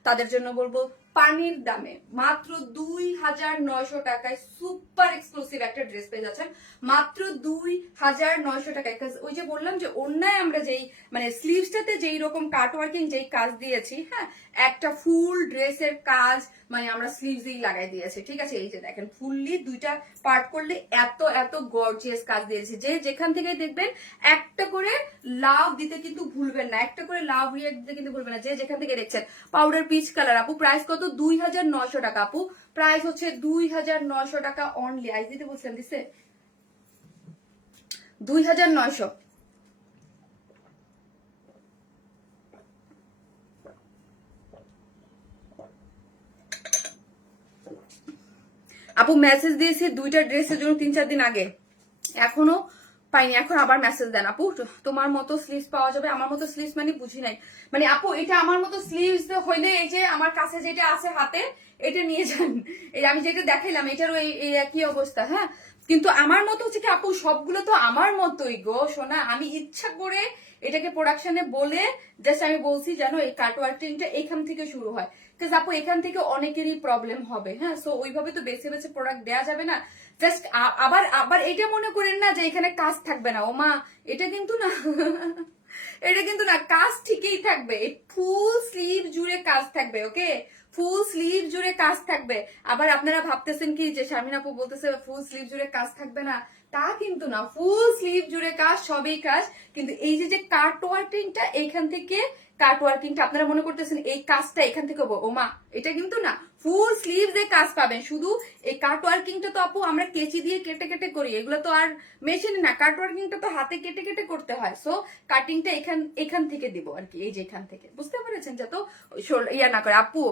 তাদের জন্য বলবো পানির দামে মাত্র 2,900 টাকায় সুপার এক্সক্লুসিভ একটা ড্রেস পেয়ে যাচ্ছেন মাত্র 2,900 টাকায়। ওই যে বললাম যে অন্যায় আমরা যেই মানে স্লিভসটাতে যেই রকম কাট ওয়ার্কিং যেই কাজ দিয়েছি, হ্যাঁ, একটা ফুল ড্রেসের কাজ মানে আমরা স্লিভসেই লাগাই দিয়েছি, ঠিক আছে। এই যে দেখেন ফুললি দুইটা পার্ট করলে এত এত গর্জিয়াস কাজ দিয়েছি। যে যেখান থেকে দেখবেন একটা করে লাভ দিতে কিন্তু ভুলবেন না, একটা করে লাভ রিয়াক্ট দিতে কিন্তু ভুলবেন না, যে যেখান থেকে দেখছেন। পাউডার পিচ কালার আপু, প্রাইস কত? 2,900 টাকা আপু, প্রাইস হচ্ছে 2,900 টাকা অনলি। আইজ দিতে বলছেন, দিছে 2,900। আপু মেসেজ দিয়েছি দুইটা ড্রেসের জন্য 3-4 দিন আগে, এখনো পাইনি, এখন আবার মেসেজ দেন। আপু তোমার মতো স্লিভস পাওয়া যাবে? আমার মতো স্লিভস মানে বুঝি নাই, মানে আপু এটা আমার মতো স্লিভস হইলে এই যে আমার কাছে যেটা আছে হাতে এটা নিয়ে যান, এই আমি যেটা দেখাইলাম এটারও এই একই অবস্থা, হ্যাঁ। কিন্তু আমার মতো হচ্ছে কি আপু, সবগুলো তো আমার মতোই গো সোনা, আমি ইচ্ছা করে এটাকে প্রোডাকশনে বলে জাস্ট আমি বলছি যেন এই কাটওয়ার্কিংটা এখান থেকে শুরু হয়, বিকজ আপু এখান থেকে অনেকেরই প্রবলেম হবে, হ্যাঁ। সো ওইভাবে তো বেছে বেছে প্রোডাক্ট দেওয়া যাবে না। জাস্ট আবার আবার এটা মনে করেন না যে এখানে কাজ থাকবে না, ও মা, এটা কিন্তু না এটা কিন্তু না, কাজ ঠিকই থাকবে, ফুল স্লিভ জুড়ে কাজ থাকবে, ওকে, ফুল স্লিভ জুড়ে কাজ থাকবে। আবার আপনারা ভাবতেছেন কি যে শারমিন আপু বলতেছে ফুল স্লিভ জুড়ে কাজ থাকবে না, তা কিন্তু না, ফুল স্লিভ জুড়ে কাজ, সবই কাজ। কিন্তু এই যে কাট ওয়ার্কিংটা এইখান থেকে, কাট ওয়ার্কিংটা আপনারা মনে করতেছেন এই কাজটা এখান থেকে ওমা, এটা কিন্তু না, ফুল স্লিভস এ কাজ পাবেন। শুধু এই কাট ওয়ার্কিংটা তো আপু আমরা কেচি দিয়ে কেটে কেটে করি, এগুলো তো আর মেশিনে না, কাট ওয়ার্কিংটা তো হাতে কেটে কেটে করতে হয়। সো কাটিংটা এখান থেকে দিব আর কি, এই যে এখান থেকে, বুঝতে পেরেছেন? যত ইয়া না করে। আপু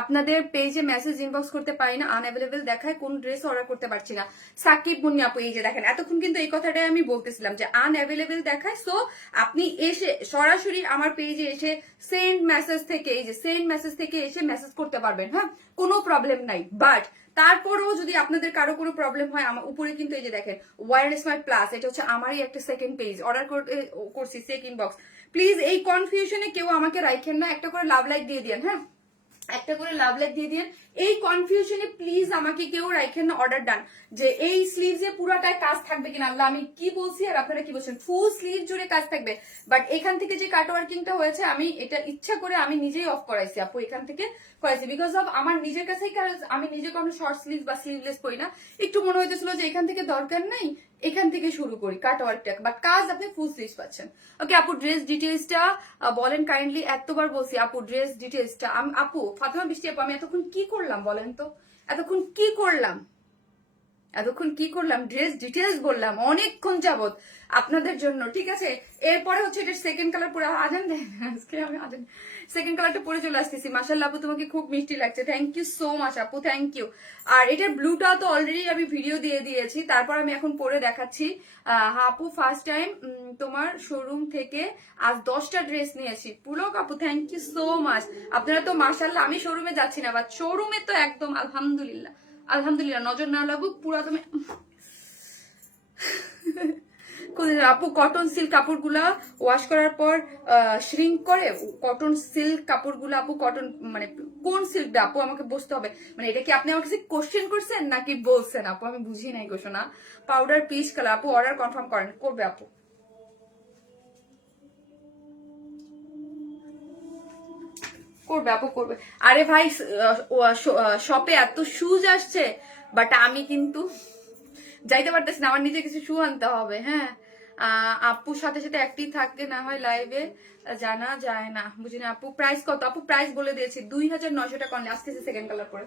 আপনাদের পেজে মেসেজ ইনবক্স করতে পারি না, আনঅ্যাভেলেবল দেখায়, কোন ড্রেস অর্ডার করতে পারছি না। সাকিব মুন্নি আপু, এই যে দেখেন এতক্ষণ কিন্তু এই কথাটাই আমি বলতেছিলাম যে আনঅ্যাভেলেবল দেখায়। সো আপনি এসে সরাসরি আমার পেজে এসে সেন্ড মেসেজ থেকে, এই যে সেন্ড মেসেজ থেকে এসে মেসেজ করতে পারবেন, হ্যাঁ, কোনো প্রবলেম নাই। বাট তারপরেও যদি আপনাদের কারো কোনো প্রবলেম হয়, আমার উপরে কিন্তু এই যে দেখেন ওয়ারনেস মাই প্লাস, এটা হচ্ছে আমারই একটা সেকেন্ড পেজ, অর্ডার করছি চেক ইনবক্স। প্লিজ এই কনফিউশনে কেউ আমাকে রাখেন না, একটা করে লাভ লাইক দিয়ে দিন, হ্যাঁ, একটা করে লাভ লাইক দিয়ে দিন। এই কনফিউশনে প্লিজ আমাকে কেউ রাখেন না, অর্ডার ডান, যে এই স্লিভসে পুরাটায় কাজ থাকবে কিনা। আল্লাহ, আমি কি বলছি আর আপনারা কি বলছেন? ফুল স্লিভ জুড়ে কাজ থাকবে। বাট এখান থেকে যে কাট ওয়ার্কিংটা হয়েছে, আমি এটা ইচ্ছা করে আমি নিজেই অফ করাইছি আপু, এখান থেকে করাইছি, বিকজ অফ আমার নিজের কাছেই, আমি নিজে কোনো শর্ট স্লিভ বা স্লিভলেস পরি না, একটু মনে হইতেছিল যে এখান থেকে দরকার নেই, এখান থেকে শুরু করি কাট ওয়ার্কটা, বাট কাজ আপনি ফুল স্লিভস পাচ্ছেন। ওকে আপু, ড্রেস ডিটেইলসটা বলেন কাইন্ডলি, এতবার বলছি আপু ড্রেস ডিটেইলসটা। আপু ফাতেমা বৃষ্টি আপু, আমি এতক্ষণ কি করলাম বলেন তো? এতক্ষণ কি করলাম? এতক্ষণ কি করলাম? ড্রেস ডিটেলস বললাম অনেকক্ষণ যাবত আপনাদের জন্য, ঠিক আছে। এরপরে হচ্ছে এটা সেকেন্ড কালার পরে আজান দেন, আজকে আমি আজান সেকেন্ড কালারটা পরে চলে আসতেছি। মাশাআল্লাহ আপু, তোমাকে খুব মিষ্টি লাগছে, থ্যাংক ইউ সো মাচ আপু, থ্যাংক ইউ। আর এটার ব্লুটা তো অলরেডি আমি ভিডিও দিয়ে দিয়েছি, তারপর আমি এখন পরে দেখাচ্ছি। আপু ফার্স্ট টাইম তোমার শোরুম থেকে আজ 10টা ড্রেস নিয়েছি, পুলক আপু থ্যাংক ইউ সো মাচ। আপনারা তো মাশাআল্লাহ, আমি শোরুমে যাচ্ছি না, বাট শোরুমে তো একদম আলহামদুলিল্লাহ, আলহামদুলিল্লাহ, নজর না লাগুক পুরা তুমি। আপু কটন সিল্ক কাপড়গুলা ওয়াশ করার পর শ্রিঙ্ক করে, কটন সিল্ক কাপড়গুলো আপু, কটন মানে কোন সিল্কটা আপু আমাকে বুঝতে হবে, মানে এটা কি আপনি আমার কাছে কোশ্চেন করছেন নাকি বলছেন আপু? আমি বুঝি নাই ঘোষণা। পাউডার পিচ কালার আপু, অর্ডার কনফার্ম করেন, করবে আপু, করবে আপু, করবে। আরে ভাই শপে এত শুজ আসছে, বাট আমি কিন্তু যাইতে পারতেছি না, আমার নিজে কিছু শু আনতে হবে, হ্যাঁ। আপুর সাথে সাথে একটি থাকে না হয় লাইভে জানা যায় না, বুঝি না আপু। প্রাইস কত আপু? প্রাইস বলে দিয়েছি 2,900 টাকা অনলি। আসতেছে সেকেন্ড কালার পরে।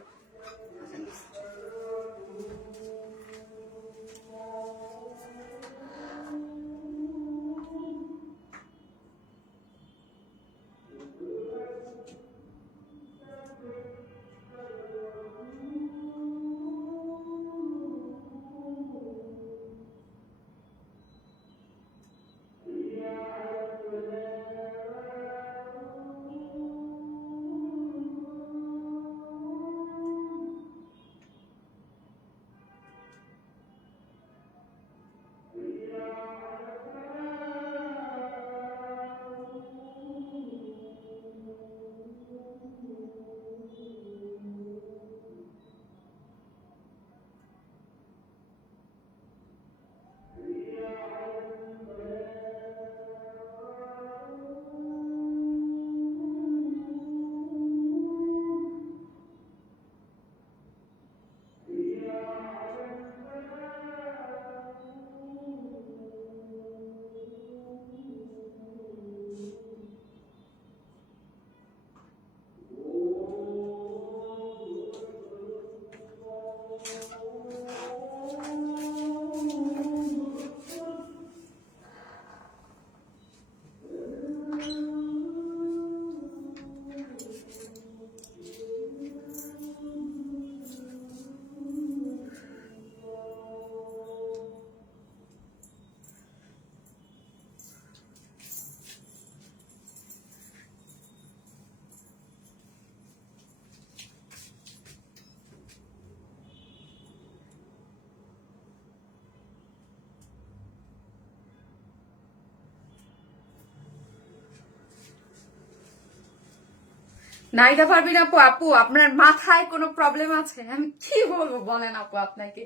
নাইটা পারবি না আপু? আপু আপনার মাথায় কোনো প্রবলেম আছে? আমি কি বলবো বলেন আপু আপনাকে।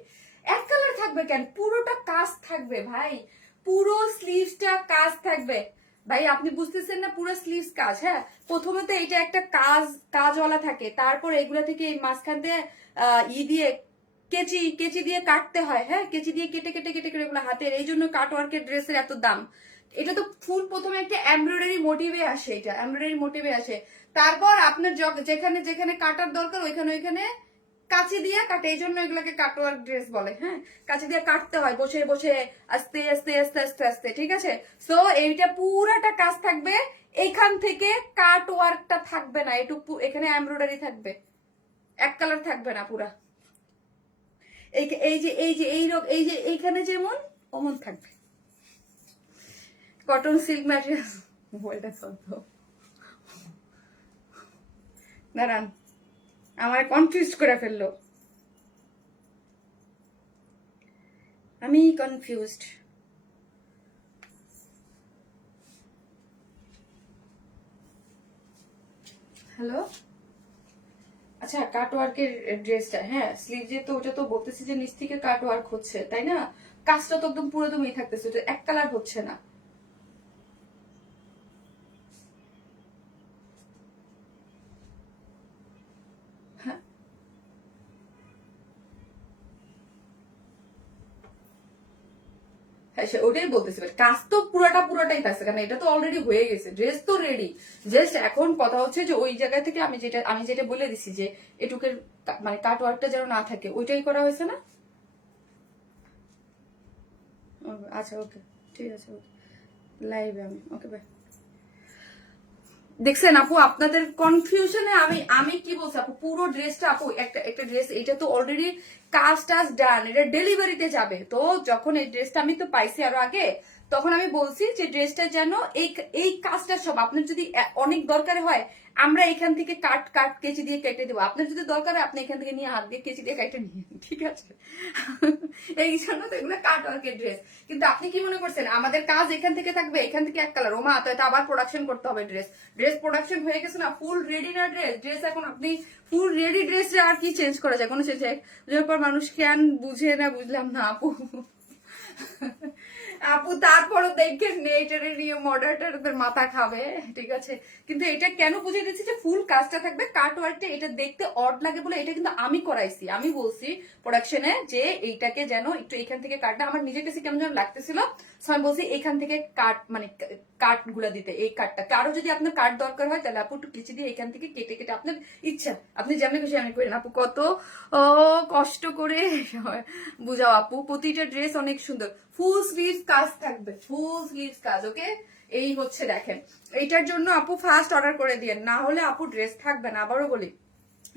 এক কালার থাকবে কেন? পুরোটা কাজ থাকবে ভাই, পুরো স্লিভসটা কাজ থাকবে ভাই। আপনি বুঝতেছেন না? পুরো স্লিভস কাজ। হ্যাঁ, প্রথমে তো এটা একটা কাজওয়ালা থাকে, তারপর এগুলা থেকে এই মাঝখান দিয়ে দিয়ে কেচি কেচি দিয়ে কাটতে হয়। হ্যাঁ, কেচি দিয়ে কেটে কেটে কেটে কেটে এগুলো হাতের, এই জন্য কাটওয়ার্কের ড্রেসের এত দাম। এটা তো ফুল প্রথমে একটা এমব্রয়ডারি মোটিভে আসে, এটা এমব্রয়ডারি মোটিভে আসে। তারপর আপনার যেখানে যেখানে কাটার দরকার ওইখানে ওইখানে কাঁচি দিয়ে কাটে, এই জন্য এগুলোকে কাটওয়ার্ক ড্রেস বলে। হ্যাঁ, কাঁচি দিয়ে কাটতে হয় বসে বসে, আস্তে আস্তে আস্তে আস্তে আস্তে, ঠিক আছে? সো এইটা পুরাটা কাজ থাকবে, এইখান থেকে কাট ওয়ার্কটা থাকবে না, এটুকু এখানে এমব্রয়ডারি থাকবে, এক কালার থাকবে না পুরা। এই এই যে এই যে এই যে এইখানে যেমন অমন থাকবে। কটন সিল্ক ম্যাটেরিয়াল বলটা চলতো, দাঁড়ান আমার কনফিউজ করে ফেললো, আমি কনফিউজড। হ্যালো, আচ্ছা কাটওয়ার্কের ড্রেসটা, হ্যাঁ স্লিভ যে, তো ওটা তো বলতেছি যে নিচ থেকে কাটওয়ার্ক হচ্ছে, তাই না? কাজটা তো একদম পুরো দমই থাকতেছে, ওটা এক কালার হচ্ছে না। হ্যাঁ হ্যাঁ, ওটাই বলতেছি, কাজ তো পুরোটাই থাকছে, কারণ এটা তো অলরেডি হয়ে গেছে, ড্রেস তো রেডি। জাস্ট এখন কথা হচ্ছে যে ওই জায়গা থেকে আমি যেটা বলে দিছি যে এটুকের মানে কাটওয়ার্কটা যেন না থাকে, ওইটাই করা হয়েছে না? আচ্ছা ওকে, ঠিক আছে, ওকে লাইভে আমি, ওকে বাই। দেখছেন আপু আপনাদের কনফিউশনে আমি আমি কি বলছি আপু, পুরো ড্রেসটা আপু একটা একটা ড্রেস, এটা তো অলরেডি কাজ টাজ ডান, এটা ডেলিভারিতে যাবে। তো যখন এই ড্রেসটা আমি তো পাইছি আরো আগে, তখন আমি বলছি যে ড্রেসটা যেন এই এই কাজটা সব আপনার যদি অনেক দরকার হয়, আমরা এখান থেকে কাট কাট কেচি দিয়ে কেটে দেবো। আপনার যদি দরকার হয় আপনি এখান থেকে নিয়ে হাত দিয়ে কেচি দিয়ে কেটে নিয়ে, ঠিক আছে? এই জন্য তো এগুলো কাট ওয়ার্কের ড্রেস। কিন্তু আপনি কি মনে করছেন আমাদের কাজ এখান থেকে থাকবে, এখান থেকে এক কালার? ওমা, তো এটা আবার প্রোডাকশন করতে হবে। ড্রেস ড্রেস প্রোডাকশন হয়ে গেছে না, ফুল রেডি না ড্রেস, ড্রেস এখন আপনি ফুল রেডি ড্রেস আর কি চেঞ্জ করা যায়? কোনো চেঞ্জ পর মানুষ কেন বুঝে না, বুঝলাম না আপু। আপু তারপরও দেখেন এটার নিয়ে মডারেটরদের মাথা খাবে, ঠিক আছে? কিন্তু এটা কেন বুঝে দিচ্ছি যে ফুল কাজটা থাকবে, কাট ওয়ার্কটা এটা দেখতে অড লাগে বলে এটা কিন্তু আমি করাইছি। আমি বলছি প্রোডাকশনে যে এইটাকে যেন একটু এখান থেকে কাটটা, আমার নিজের কাছে কেমন যেন লাগতেছিল, আমি বলছি এখান থেকে কাট মানে কাট গুলা দিতে, এই কাটটা। কারো যদি আপনার কাট দরকার হয় তাহলে আপু একটু কেচি দিয়ে এখান থেকে কেটে কেটে আপনার ইচ্ছা, আপনি যেমন খুশি আমি করেন। আপু কত কষ্ট করে বুঝাও আপু, প্রতিটা ড্রেস অনেক সুন্দর, ফুল স্লিভ কাজ থাকবে, ফুল স্লিভ কাজ। ওকে, এই হচ্ছে দেখেন, এইটার জন্য আপু ফার্স্ট অর্ডার করে দিয়ে, না হলে আপু ড্রেস থাকবে না। আবারও বলি,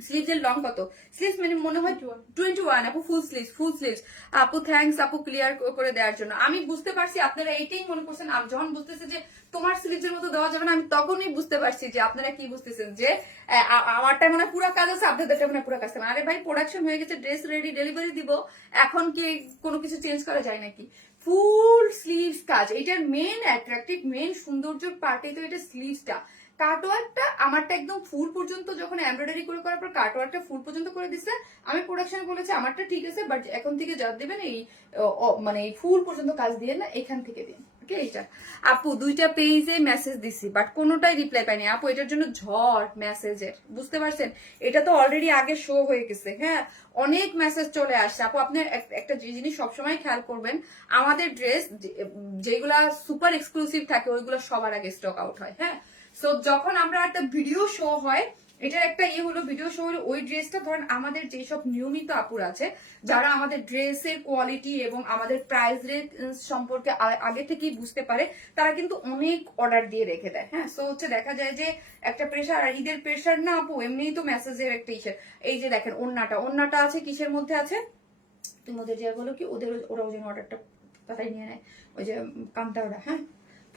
স্লিভস এর লং কত? স্লিভস মানে মনে হয় 21 আপু, ফুল স্লিভস, ফুল স্লিভস। আপু থ্যাঙ্কস আপু ক্লিয়ার করে দেওয়ার জন্য। আমি বুঝতে পারছি আপনারা এইটাই মনে করছেন, আমি যখন বুঝতেছি যে তোমার স্লিভস এর মতো দেওয়া যাবে না, আমি তখনই বুঝতে পারছি যে আপনারা কি বুঝতেছেন যে আমারটা মনে পুরো কাজ আছে, আপনাদেরটা মনে পুরো কাজ আছে। আরে ভাই প্রোডাকশন হয়ে গেছে, ড্রেস রেডি, ডেলিভারি দিব, এখন কি কোনো কিছু চেঞ্জ করা যায় নাকি? ফুল স্লিভস কাজ, এটার মেন অ্যাট্রাকটিভ মেন সৌন্দর্যের পার্টই তো এটা স্লিভসটা। কাটওয়ার্কটা আমারটা একদম ফুল পর্যন্ত, যখন এমব্রয়ডারি করে করার পর কাটওয়ার্কটা ফুল পর্যন্ত করে দিচ্ছে। আমি প্রোডাকশনে বলেছি আমারটা ঠিক আছে, বাট এখন থেকে যা দিবেন এই মানে ফুল পর্যন্ত কাজ দিয়ে না, এখান থেকে দিন। ওকে, এইটা আপু দুইটা পেজে মেসেজ দিছি বাট কোনোটাই রিপ্লাই পাইনি আপু, এটার জন্য ঝড় মেসেজের, বুঝতে পারছেন? এটা তো অলরেডি আগে শো হয়ে গেছে। হ্যাঁ, অনেক মেসেজ চলে আসছে আপু। আপনি একটা জিনিস সবসময় খেয়াল করবেন, আমাদের ড্রেস যেগুলা সুপার এক্সক্লুসিভ থাকে ওইগুলো সবার আগে স্টক আউট হয়। হ্যাঁ, সো যখন আমরা একটা ভিডিও শো হয়, এটার একটা হলো ভিডিও শো হলো, ওই ড্রেসটা ধরেন আমাদের যেসব নিয়মিত আপুর আছে, যারা আমাদের ড্রেসের কোয়ালিটি এবং আমাদের প্রাইস রেট সম্পর্কে আগে থেকেই বুঝতে পারে, তারা কিন্তু অনেক অর্ডার দিয়ে রেখে দেয়। হ্যাঁ, সো হচ্ছে দেখা যায় যে একটা প্রেশার, আর ঈদের প্রেশার না আপু, এমনিই তো মেসেজের একটা ইসের। এই যে দেখেন ওন্নাটা আছে কিসের মধ্যে আছে, তুমি ওদের যে বলো কি ওরা ওই জন্য অর্ডারটা তাড়াতাড়ি নিয়ে নেয়, ওই যে কান্তাওরা। হ্যাঁ,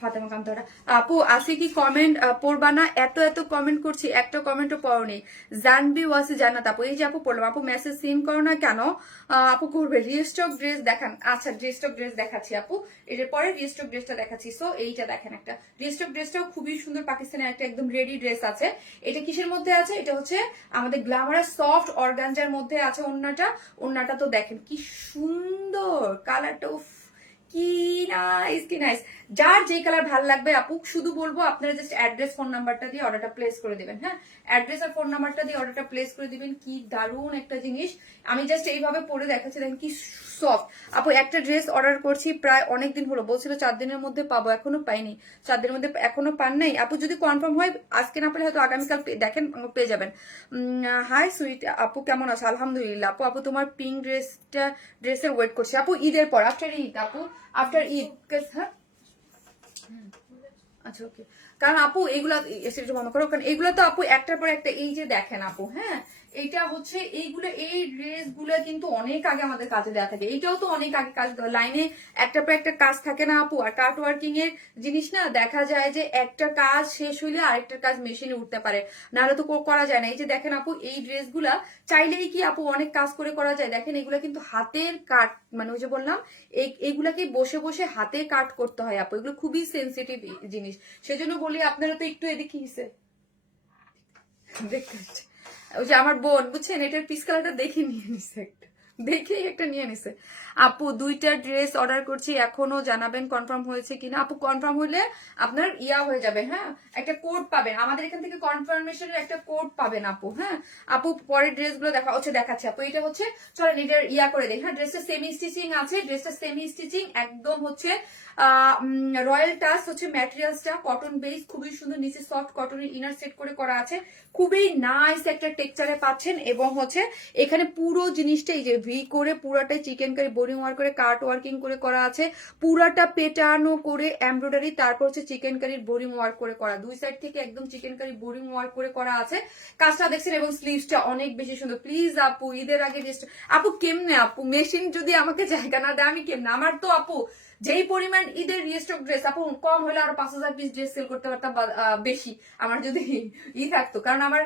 ফাতেমা কান্তরা আপু আসি কি কমেন্ট পড়বা না? এত এত কমেন্ট করছি, একটা কমেন্টও পড়নি। জানবি ওয়াসি জান্নাত আপু, এই যে আপু পড়লাম। আপু মেসেজ সিন করো না কেন? আপু করবে রিস্টক ড্রেস দেখান। আচ্ছা রিস্টক ড্রেস দেখাচ্ছি আপু, এর পরে রিস্টক ড্রেসটা দেখাচ্ছি। সো এইটা দেখেন, একটা রিস্টক ড্রেসটাও খুবই সুন্দর, পাকিস্তানের একটা একদম রেডি ড্রেস আছে। এটা কিসের মধ্যে আছে? এটা হচ্ছে আমাদের গ্ল্যামারাস সফট অর্গানজার মধ্যে আছে। ওন্নাটা তো দেখেন কি সুন্দর, কালারটা কি নাইস, কি নাইস। যার যে কালার ভালো লাগবে আপু, শুধু বলবো আপনারা জাস্ট অ্যাড্রেস ফোন নাম্বারটা দিয়ে অর্ডারটা প্লেস করে দিবেন। হ্যাঁ, অ্যাড্রেস আর ফোন নাম্বারটা দিয়ে অর্ডারটা প্লেস করে দিবেন। কি দারুণ একটা জিনিস, আমি জাস্ট এইভাবে পরে দেখাচ্ছি, দেখেন কি সফট। আপু একটা ড্রেস অর্ডার করছি প্রায় অনেকদিন হলো, বলছিল 4 দিনের মধ্যে পাবো, এখনো পাইনি। 4 দিনের মধ্যে এখনো পান নাই আপু? যদি কনফার্ম হয় আজকে না পেলে হয়তো আগামীকাল দেখেন পেয়ে যাবেন। হাই সুইট আপু, কেমন আছো? আলহামদুলিল্লাহ আপু। আপু তোমার পিঙ্ক ড্রেসের ওয়েট করছি আপু, ঈদের পর, আফটার ঈদ আপু, আফটার ঈদ। হ্যাঁ আচ্ছা ওকে, কারণ আপু এগুলা একটু মনে করো, কারণ এগুলো তো আপু একটার পর একটা, এই যে দেখেন আপু, হ্যাঁ এইটা হচ্ছে এইগুলো, এই ড্রেস গুলো কিন্তু অনেক আগে আমাদের কাজে দেওয়া থাকে। এইটাও তো অনেক আগে কাজ দেওয়া, লাইনে একটার পর একটা কাজ থাকে না আপু? আর কাট ওয়ার্কিং এর জিনিস না, দেখা যায় যে একটা কাজ শেষ হইলে আরেকটা কাজ মেশিনে উঠতে পারে, নাহলে তো করা যায় না। এই যে দেখেন আপু, এই ড্রেসগুলা চাইলেই কি আপু অনেক কাজ করে করা যায়। দেখেন এগুলা কিন্তু হাতের কাট, মানে ওই যে বললাম এইগুলাকে বসে বসে হাতে কাট করতে হয় আপু, এগুলো খুবই সেন্সিটিভ জিনিস। সেজন্য বলি আপনারা তো একটু এদিকে হিসে দেখতে, ওই যে আমার বোন বুঝছেন, এটার পিস কালারটা দেখে নিয়ে নিছে, দেখেই একটা নিয়ে নিছে। আপু 2টা ড্রেস অর্ডার করছি, এখনো জানাবেন কনফার্ম হয়েছে কিনা। আপু কনফার্ম হলে আপনার ইয়া হয়ে যাবে, হ্যাঁ একটা কোড পাবেন আমাদের এখান থেকে, কনফার্মেশনের একটা কোড পাবেন আপু। হ্যাঁ আপু পরের ড্রেসগুলো দেখাচ্ছে আপু। এটা হচ্ছে, চলেন এটার ইয়া করে দেখ। হ্যাঁ ড্রেসটা সেমি স্টিচিং আছে, ড্রেসটা সেমি স্টিচিং একদম হচ্ছে রয়্যাল টাচ হচ্ছে ম্যাটেরিয়ালসটা, কটন বেস, খুবই সুন্দর, নিচে সফট কটনের ইনার সেট করে করা আছে, খুবই নাইস একটা টেক্সচারে পাচ্ছেন। এবং হচ্ছে এখানে পুরো জিনিসটা এই যে ভি করে পুরাটাই চিকেন কারি বোরিং ওয়ার্ক করে কাট ওয়ার্কিং করে করা আছে, পুরাটা পেটানো করে এমব্রয়ডারি, তারপর হচ্ছে চিকেন কারির বোরিং ওয়ার্ক করে করা, দুই সাইড থেকে একদম চিকেন কারি বোরিং ওয়ার্ক করে করা আছে। কাজটা দেখছেন, এবং স্লিভসটা অনেক বেশি সুন্দর। প্লিজ আপু ঈদের আগে ড্রেসটা, আপু কেমনে আপু, মেশিন যদি আমাকে জায়গা না দেয় আমি কেমনে? আমার তো আপু যেই পরিমাণ ঈদের রিস্টক ড্রেস, আপু কম হলে আরো 5000 পিস ড্রেস সেল করতে পারতাম, বেশি আমার যদি থাকতো। কারণ আমার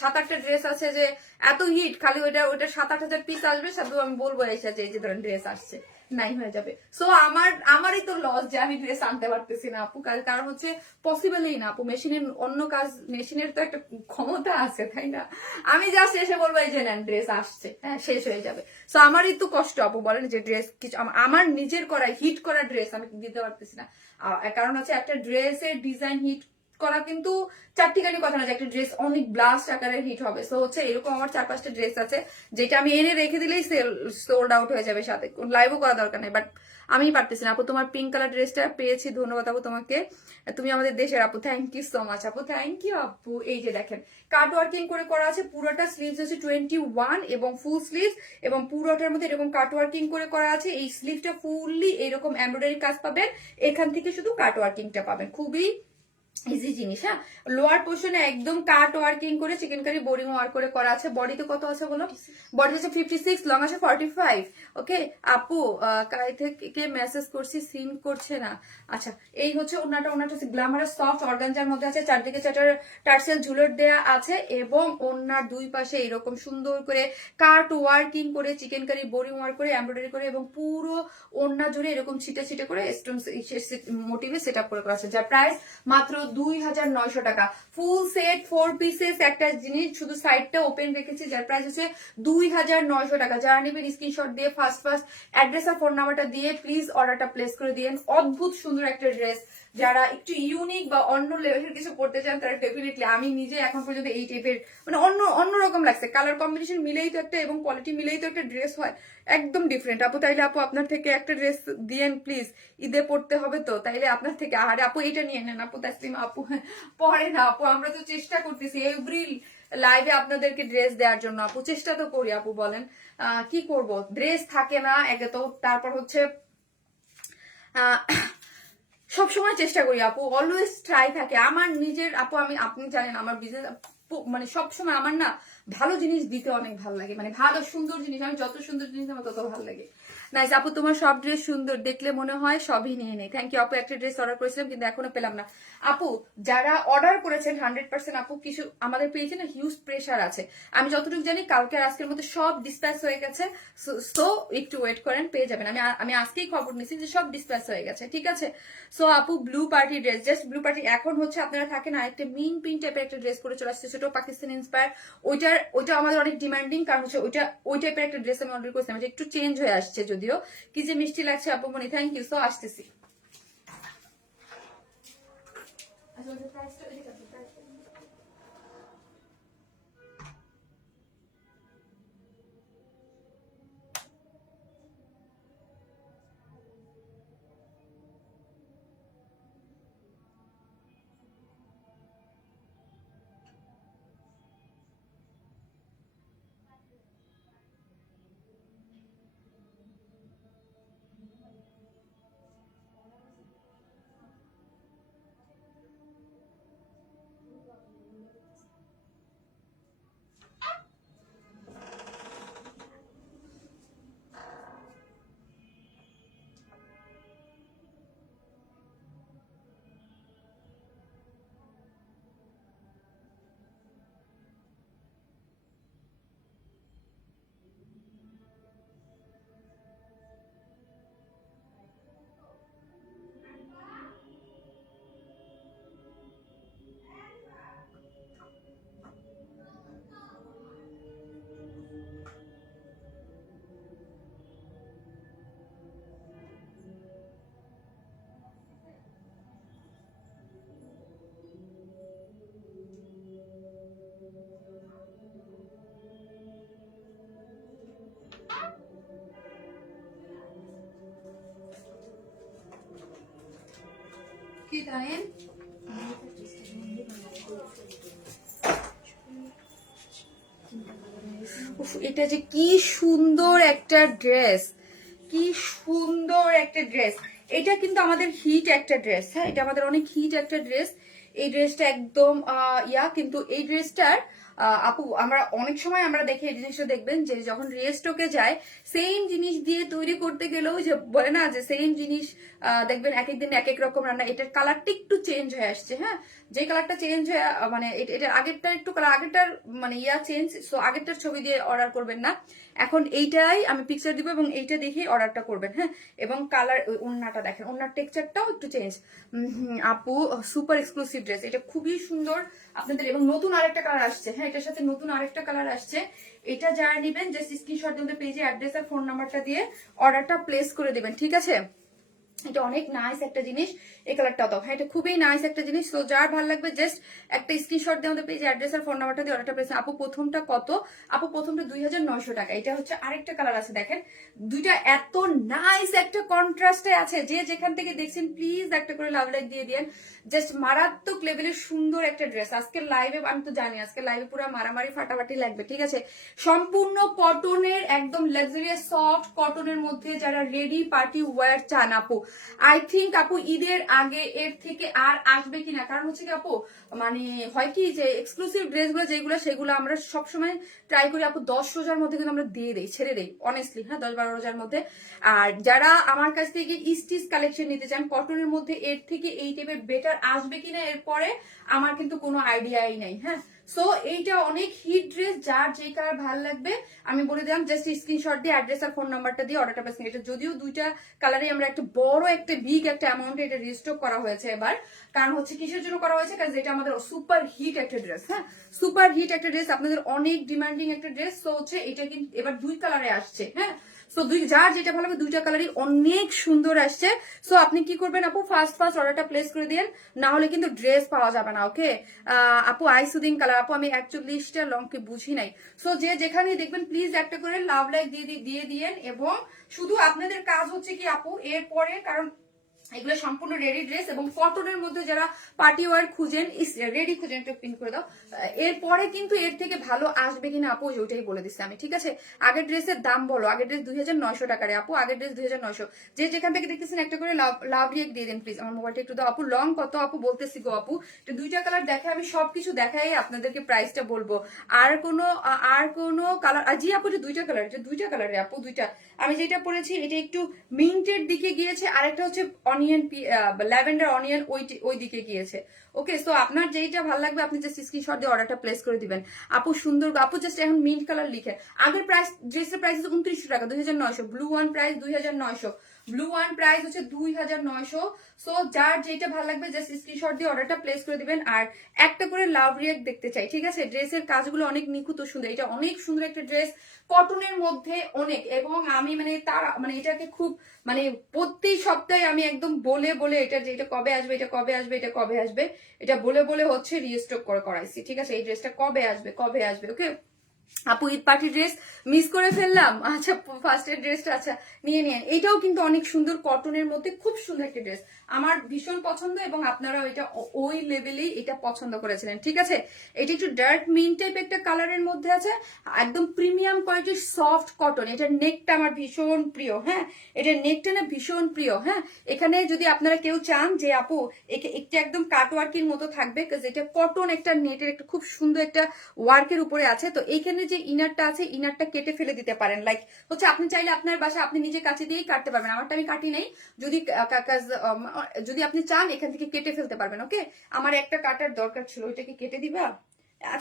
7-8টা ড্রেস আছে, যে এত হিট, খালি ওইটা 7-8 হাজার পিস আসবে, শুধু আমি বলবো এসে যে এই যে ধরেন ড্রেস আসছে, নাই হয়ে যাবে। সো আমারই তো লস যে আমি ড্রেস আনতে পারতেছি না আপু, কারণ হচ্ছে পসিবলই না আপু। মেশিনের অন্য কাজ, মেশিনের তো একটা ক্ষমতা আছে তাই না? আমি জাস্ট এসে বলবো এই যে নেন ড্রেস আসছে, হ্যাঁ শেষ হয়ে যাবে। সো আমারই তো কষ্ট আপু, বলেন যে ড্রেস কিছু আমার নিজের করা হিট করা ড্রেস আমি দিতে পারতেছি না। কারণ হচ্ছে একটা ড্রেসের ডিজাইন হিট করা কিন্তু চারটিখানি কথা না যে একটা ড্রেস অনেক ব্লাস্ট আকারের হিট হবে। সো হচ্ছে এরকম আমার 4-5টা ড্রেস আছে, যেটা আমি এনে রেখে দিলেই সোল্ড আউট হয়ে যাবে, সাথে লাইভও করা দরকার নেই। বাট আমি পারতেছি না আপু। তোমার পিঙ্ক কালার ড্রেসটা পেয়েছি, ধন্যবাদ আপু তোমাকে, তুমি আমাদের দেশের আপু, থ্যাংক ইউ সো মাচ আপু, থ্যাংক ইউ আপু। এই যে দেখেন কাট ওয়ার্কিং করে করা আছে, পুরোটা স্লিভস হচ্ছে 21 এবং ফুল স্লিভ, এবং পুরোটার মধ্যে এরকম কাট ওয়ার্কিং করে করা আছে। এই স্লিভটা ফুললি এরকম এমব্রয়ডারি কাজ পাবেন, এখান থেকে শুধু কাট ওয়ার্কিংটা পাবেন, খুবই ইজি জিনিস। হ্যাঁ লোয়ার পোর্শনে একদম কাট ওয়ার্কিং করে চিকেন কারি বোরিং ওয়ার্ক করে করা আছে। বডিতে কত আছে বলো? বডি হচ্ছে 56, লং আছে 45। ওকে আপু কাই থেকে মেসেজ করছি, সিন করছে না। আচ্ছা এই হচ্ছে ওনাটা হচ্ছে গ্ল্যামারাস সফট অর্গানজার মধ্যে আছে, চারদিকে টার্সেল ঝুলট দেয়া আছে, এবং ওনার দুই পাশে এরকম সুন্দর করে কাট ওয়ার্কিং করে চিকেন কারি বোরিং ওয়ার্ক করে এমব্রয়ডারি করে, এবং পুরো ওনা জুড়ে এরকম ছিটে ছিটে করে স্টোন মোটিভে সেট আপ করে করা আছে, যার প্রাইস মাত্র 2900 টাকা। ফুল সেট 4 পিসেস একটা জিনিস, শুধু সাইডটা ওপেন রেখেছি, যার প্রাইস হচ্ছে 2900 টাকা। যারা নেবেন স্ক্রিনশট দিয়ে ফার্স্ট অ্যাড্রেস আর ফোন নাম্বারটা দিয়ে প্লিজ অর্ডারটা প্লেস করে দিন। অদ্ভুত সুন্দর একটা ড্রেস, যারা একটু ইউনিক বা অন্য লেভেলের কিছু পড়তে চান তারা ডেফিনেটলি, আমি নিজে এখন পর্যন্ত এই টাইপের মানে অন্যরকম লাগছে, কালার কম্বিনেশন মিলেই তো একটা, এবং কোয়ালিটি মিলেই তো একটা ড্রেস হয়, একদম ডিফারেন্ট আপু। তাইলে আপু আপনার থেকে একটা ড্রেস দিয়েন প্লিজ, ঈদে পড়তে হবে তো, তাইলে আপনার থেকে আহারে আপু এটা নিয়ে নেন আপু। তাসলিমা আপু পরে না আপু, আমরা তো চেষ্টা করতেছি এভরি লাইভে আপনাদেরকে ড্রেস দেওয়ার জন্য আপু, চেষ্টা তো করি আপু, বলেন কি করব, ড্রেস থাকে না একে তো, তারপর হচ্ছে সবসময় চেষ্টা করি আপু, অলওয়েজ ট্রাই থাকে আমার নিজের আপু। আপনি জানেন আমার বিজনেস মানে সবসময় আমার না ভালো জিনিস দিতে অনেক ভালো লাগে, মানে ভালো সুন্দর জিনিস, আমি যত সুন্দর জিনিস আমার তত ভালো লাগে। নাইস আপু, তোমার সব ড্রেস সুন্দর, দেখলে মনে হয় সবই নিয়ে নেই। থ্যাংক ইউ আপু। একটা ড্রেস অর্ডার করেছিলাম কিন্তু এখনো পেলাম না। আপু যারা অর্ডার করেছেন 100% আপু, কিছু আমাদের পেয়েছে না হিউজ প্রেশার আছে, আমি যতটুকু জানি কালকে আর আজকের মধ্যে সব ডিসপ্যাচ হয়ে গেছে। সো একটু ওয়েট করেন, পেয়ে যাবেন। আমি আজকেই খবর নিছি যে সব ডিসপ্যাচ হয়ে গেছে, ঠিক আছে। সো আপু blue party dress, just blue party. এখন হচ্ছে আপনারা থাকেন আরেকটা মিন পিঙ্ক টাইপের একটা ড্রেস পরে চলে আসছে, ছোট পাকিস্তানি ইন্সপায়ার। ওইটা আমাদের অনেক ডিমান্ডিং, কারণ হচ্ছে ওই টাইপের একটা ড্রেস আমি অর্ডার করেছিলাম, এটা একটু চেঞ্জ হয়ে আসছে যদিও। কি যে মিষ্টি লাগছে আপু মনি, থ্যাংক ইউ। সো আসতেছি। কি জানেন, এটা যে কি সুন্দর একটা ড্রেস, কি সুন্দর একটা ড্রেস। এটা কিন্তু আমাদের হিট একটা ড্রেস, হ্যাঁ এটা আমাদের অনেক হিট একটা ড্রেস। এই ড্রেসটা একদম কিন্তু এই ড্রেসটার আপু আমরা অনেক সময় আমরা দেখি, এই জিনিসটা দেখবেন যে যখন রেস্টকে যায় সেম জিনিস দিয়ে তৈরি করতে গেলেও যে বলে না যে সেম জিনিস দেখবেন এক এক দিন এক এক রকম রান্না। এটার কালারটা একটু চেঞ্জ হয়ে আসছে, হ্যাঁ যে কালারটা চেঞ্জ হয়ে মানে এটার আগেরটা একটু কালার, আগেরটার মানে চেঞ্জ। সো আগেরটার ছবি দিয়ে অর্ডার করবেন না, এখন এইটাই আমি পিকচার দিব এবং এইটা দেখেই অর্ডারটা করবেন, হ্যাঁ। এবং কালার ওড়নাটা দেখেন, ওড়নার টেক্সচারটাও একটু চেঞ্জ। আপু সুপার এক্সক্লুসিভ ড্রেস, এটা খুবই সুন্দর আপনাদের। এবং নতুন আরেকটা কালার আসছে, হ্যাঁ এটার সাথে নতুন আরেকটা কালার আসছে। এটা যারা নিবেন জাস্ট স্ক্রিনশট দিয়ে পেজে অ্যাড্রেস আর ফোন নাম্বারটা দিয়ে অর্ডারটা প্লেস করে দিবেন, ঠিক আছে। এটা অনেক নাইস একটা জিনিস, এই কালারটাও তো, হ্যাঁ এটা খুবই নাইস একটা জিনিস। তো যার ভালো লাগবে জাস্ট একটা স্ক্রিনশট দিয়ে আমাদের পেজে অ্যাড্রেস আর ফোন নাম্বারটা দিয়ে অর্ডারটা প্লেস। আপু প্রথমটা কত? আপু প্রথমটা 2900 টাকা। এটা হচ্ছে আরেকটা কালার আছে দেখেন, দুইটা এত নাইস একটা কন্ট্রাস্টে আছে। যে যেখান থেকে দেখছেন প্লিজ একটা করে লাভ লাইক দিয়ে দিন। জাস্ট মারাত্মক লেভেলের সুন্দর একটা ড্রেস। আজকের লাইভে আমি তো জানি আজকে লাইভে পুরো মারামারি ফাটাফাটি লাগবে, ঠিক আছে। সম্পূর্ণ কটনের, একদম লাক্সারিয়াস সফট কটনের মধ্যে যারা রেডি পার্টি ওয়্যার চান আপু, আই থিঙ্ক আপু ঈদের আগে এর থেকে আর আসবে কিনা। কারণ হচ্ছে কি আপু মানে হয় কি যে এক্সক্লুসিভ ড্রেসগুলো যেগুলো সেগুলো আমরা সবসময় ট্রাই করি আপু 10 রোজার মধ্যে কিন্তু আমরা দিয়ে দিই, ছেড়ে দিই অনেস্টলি, হ্যাঁ 10-12 রোজার মধ্যে। আর যারা আমার কাছ থেকে স্টিচ কালেকশন নিতে চান কটনের মধ্যে, এর থেকে এই টাইপের বেটার আসবে কিনা এরপরে আমার কিন্তু কোনো আইডিয়াই নাই, হ্যাঁ। সো এইটা অনেক হিট ড্রেস, যার যে কালার ভালো লাগবে আমি বলে দিলাম জাস্ট স্ক্রিনশট দিয়ে অ্যাড্রেস আর ফোন নাম্বারটা দিয়ে অর্ডারটা প্লেস। এটা যদিও দুইটা কালারে আমরা একটা বড় একটা বিগ একটা অ্যামাউন্টে এটা রিস্টক করা হয়েছে এবার। কারণ হচ্ছে কিসের জন্য করা হয়েছে, কারণ এটা আমাদের সুপার হিট একটা ড্রেস, হ্যাঁ সুপার হিট একটা ড্রেস, আপনাদের অনেক ডিমান্ডিং একটা ড্রেস। তো হচ্ছে এটা কিন্তু এবার দুই কালারে আসছে, হ্যাঁ। সো যার যেটা ভালো হবে, দুইটা কালারই অনেক সুন্দর আসছে। সো আপনি কি করবেন আপু, ফার্স্ট অর্ডারটা প্লেস করে দিন, না হলে কিন্তু ড্রেস পাওয়া যাবে না, ওকে। আপু আইসুদিন কালার, আপু আমি 41টা লংকে বুঝি নাই। সো যে যেখানে দেখবেন প্লিজ একটা করে লাভ লাইক দিয়ে দিয়েন। এবং শুধু আপনাদের কাজ হচ্ছে কি আপু এরপরে, কারণ এগুলো সম্পূর্ণ রেডি ড্রেস এবং কটনের মধ্যে যারা পার্টি ওয়ার খুঁজেন, রেডি খুঁজেন, একটা পিন করে দাও। এরপরে কিন্তু এর থেকে ভালো আসবে কিনা আপু ওইটাই বলে দিচ্ছি আমি, ঠিক আছে? আগের ড্রেসের দাম বলো, আগের ড্রেস 2900 টাকারে আপু, আগের ড্রেস 2900। যে যেখান থেকে দেখতেছেন একটা করে লাভ রিয়েক্ট দিয়ে দেন প্লিজ। আমার মোবাইলটা একটু দাও আপু। লং কত আপু বলতেছি গো আপু, এটা 2টা কালার দেখে আমি সবকিছু দেখাই আপনাদেরকে প্রাইসটা বলবো। আর কোনো কালার? জি আপু, এটা 2টা কালার, এটা 2টা কালারে আপু, 2টা। আমি যেটা পরেছি এটা একটু মিন্টের দিকে গিয়েছে, আরেকটা হচ্ছে অনিয়ন, ল্যাভেন্ডার অনিয়ন ওই দিকে গিয়েছে। ওকে, সো আপনার যেইটা ভালো লাগবে আপনি জাস্ট স্ক্রিনশট দিয়ে অর্ডারটা প্লেস করে দিবেন। আপু সুন্দর, আপু জাস্ট এখন মিন্ট কালার লিখে। আগের প্রাইস, ড্রেসের প্রাইস 2900 টাকা, 2900। Blue one price 2900, blue one price হচ্ছে 2900। সো যার যেটা ভালো লাগবে জাস্ট স্ক্রিনশট দিয়ে অর্ডারটা প্লেস করে দিবেন। আর একটা করে লাভ রিয়েক্ট দেখতে চাই, ঠিক আছে? ড্রেসের কাজগুলো অনেক নিখুঁত ও সুন্দর, এটা অনেক সুন্দর একটা ড্রেস, কটনের মধ্যে অনেক। এবং আমি মানে এটাকে খুব মানে প্রতি সপ্তাহে আমি একদম বলে বলে এটা যে এটা কবে আসবে, এটা কবে আসবে, এটা কবে আসবে, এটা বলে বলে হচ্ছে রিস্টক করাইছি, ঠিক আছে? এই ড্রেসটা কবে আসবে, কবে আসবে। ওকে আপু, ঈদ পার্টি ড্রেস মিস করে ফেললাম। আচ্ছা, ফার্স্টের ড্রেসটা আচ্ছা নিয়ে নিন। এটাও কিন্তু অনেক সুন্দর, কটনের মধ্যে খুব সুন্দর একটা ড্রেস, আমার ভীষণ পছন্দ এবং আপনারাও এটা ওই লেভেলেই এটা পছন্দ করেছিলেন, ঠিক আছে? এটা একটু ডার্ক মিন টাইপ একটা কালারের মধ্যে আছে, একদম প্রিমিয়াম কোয়ালিটির সফট কটন। এটার নেকটা আমার ভীষণ প্রিয়, হ্যাঁ, এটার নেকটা না ভীষণ প্রিয়। হ্যাঁ, এখানে যদি আপনারা কেউ চান যে আপু একে একটা একদম কাটওয়ার্কের মতো থাকবে, এটা কটন একটা নেটের একটা খুব সুন্দর একটা ওয়ার্কের উপরে আছে, তো এইখানে যে ইনারটা আছে ইনারটা কেটে ফেলে দিতে পারেন। লাইক হচ্ছে আপনি চাইলে আপনার বাসায় আপনি নিজে কাছে দিয়েই কাটতে পারবেন, আমারটা আমি কাটি নাই। যদি আপনি চান এখান থেকে কেটে ফেলতে পারবেন। ওকে, আমার একটা কাটার দরকার ছিল, ওইটাকে কেটে দিবা?